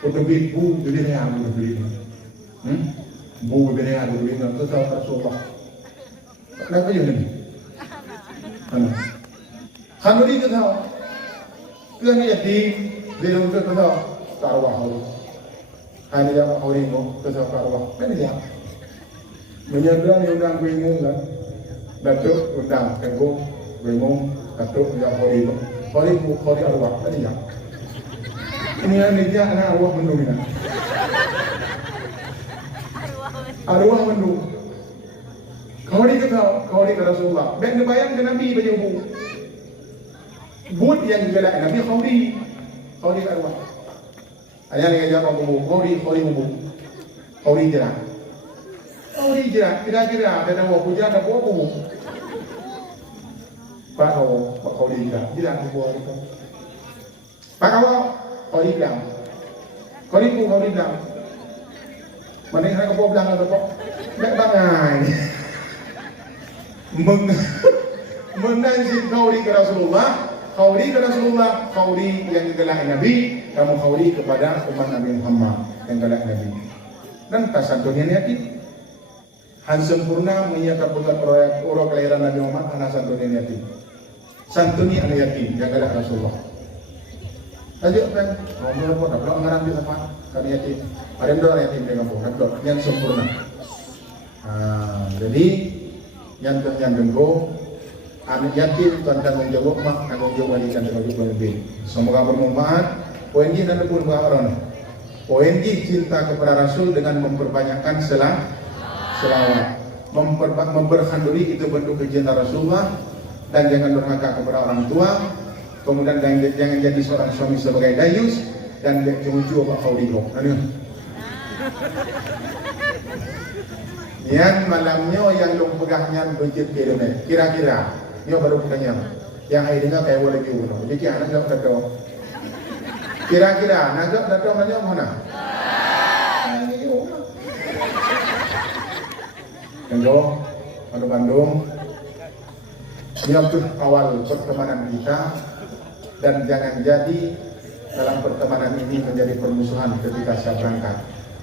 Utubit bu diberikan utubit. Bu berikan utubit dengan kesal Rasulullah. Kenapa yang ini? Kanuri kesal. Kerana jadi dia untuk kesal tarwah haru. Hanya yang khawri mu kesal tarwah. Mana dia? Menyadari undang bingung kan? Datuk undang tenggung bingung datuk yang khawri mu. Khawri arwah. Mana dia? Ini yang dia anak arwah mendung. Arwah mendung. Khawri ke Rasulullah. Dan dibayang ke Nabi baju bu. Bud yang digalak Nabi khawri arwah. Ayah ni kerja apa bu? Khawri bu. Khawri jerak. Khawri jerak. Kira-kira ada nama pujian ada buah bu. Pak khawri jerak. Jerak buah itu. Pak khawri bilang. Khawri bilang. Mana yang kau bilang apa kok? Tak bangai. Menanzil khawri ke Rasulullah, khawri yang digelar Nabi, kamu khawri kepada umat Nabi Muhammad yang gelar Nabi. Dan tasantunnya yakin. Han sempurna menyatakan orang kelahiran Nabi Muhammad, anak santunnya yakin. Santuni anak yakin yang gelar Rasulullah. Aja kan, ngomong apa? Kalau ngarang di apa? Kami yakin. Ada yang yakin dengan kampung, yang sempurna. Jadi yang dengko anak yatim tuan tanggung jawab mak tanggung jawab wali dan tanggung lebih. Semoga bermanfaat. Poin ini dan pun baharon. Poin ini cinta kepada Rasul dengan memperbanyakkan selawat. Memperkhanduri itu bentuk kecintaan Rasulullah dan jangan durhaka kepada orang tua. kemudian jangan jadi seorang suami sebagai dayus, dan menuju Pak Faudigo. Yang malamnya yang long pegahnya berjit kilometer. Kira-kira, nyo baru pegahnya. Yang akhirnya kayak boleh diuno. Jadi anak nggak ada. Kira-kira, nagak ada mana mana? Kendor, Bandung. Ini untuk awal pertemanan kita, dan jangan jadi dalam pertemanan ini menjadi permusuhan ketika saya berangkat.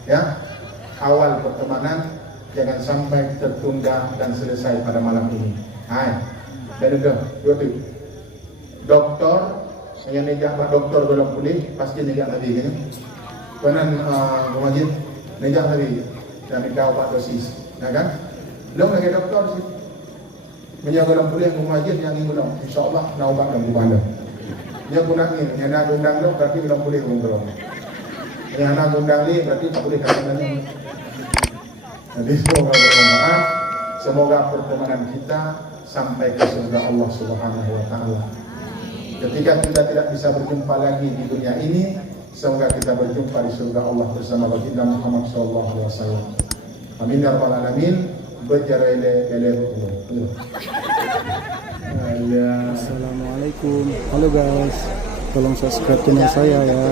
Ya, awal pertemanan jangan sampai tertunda dan selesai pada malam ini. Hai, dan udah, dokter, saya negak pak dokter belum pulih, pasti negak lagi kan? Kanan Majid, negak lagi, dan negak obat dosis, ya kan? Belum lagi dokter sih. Menjaga dalam pulih yang Majid yang ini belum, insya Allah na obat dan bubanda. Dia gunangin, yang nak gundang dong berarti belum pulih belum. Yang nak gundang ni berarti tak boleh kata-kata. Jadi semoga bermanfaat, semoga pertemanan kita sampai ke surga Allah Subhanahu wa taala. Ketika kita tidak bisa berjumpa lagi di dunia ini, semoga kita berjumpa di surga Allah bersama baginda Muhammad sallallahu alaihi wasallam. Amin ya rabbal alamin. Assalamualaikum. Halo guys, tolong subscribe channel saya ya.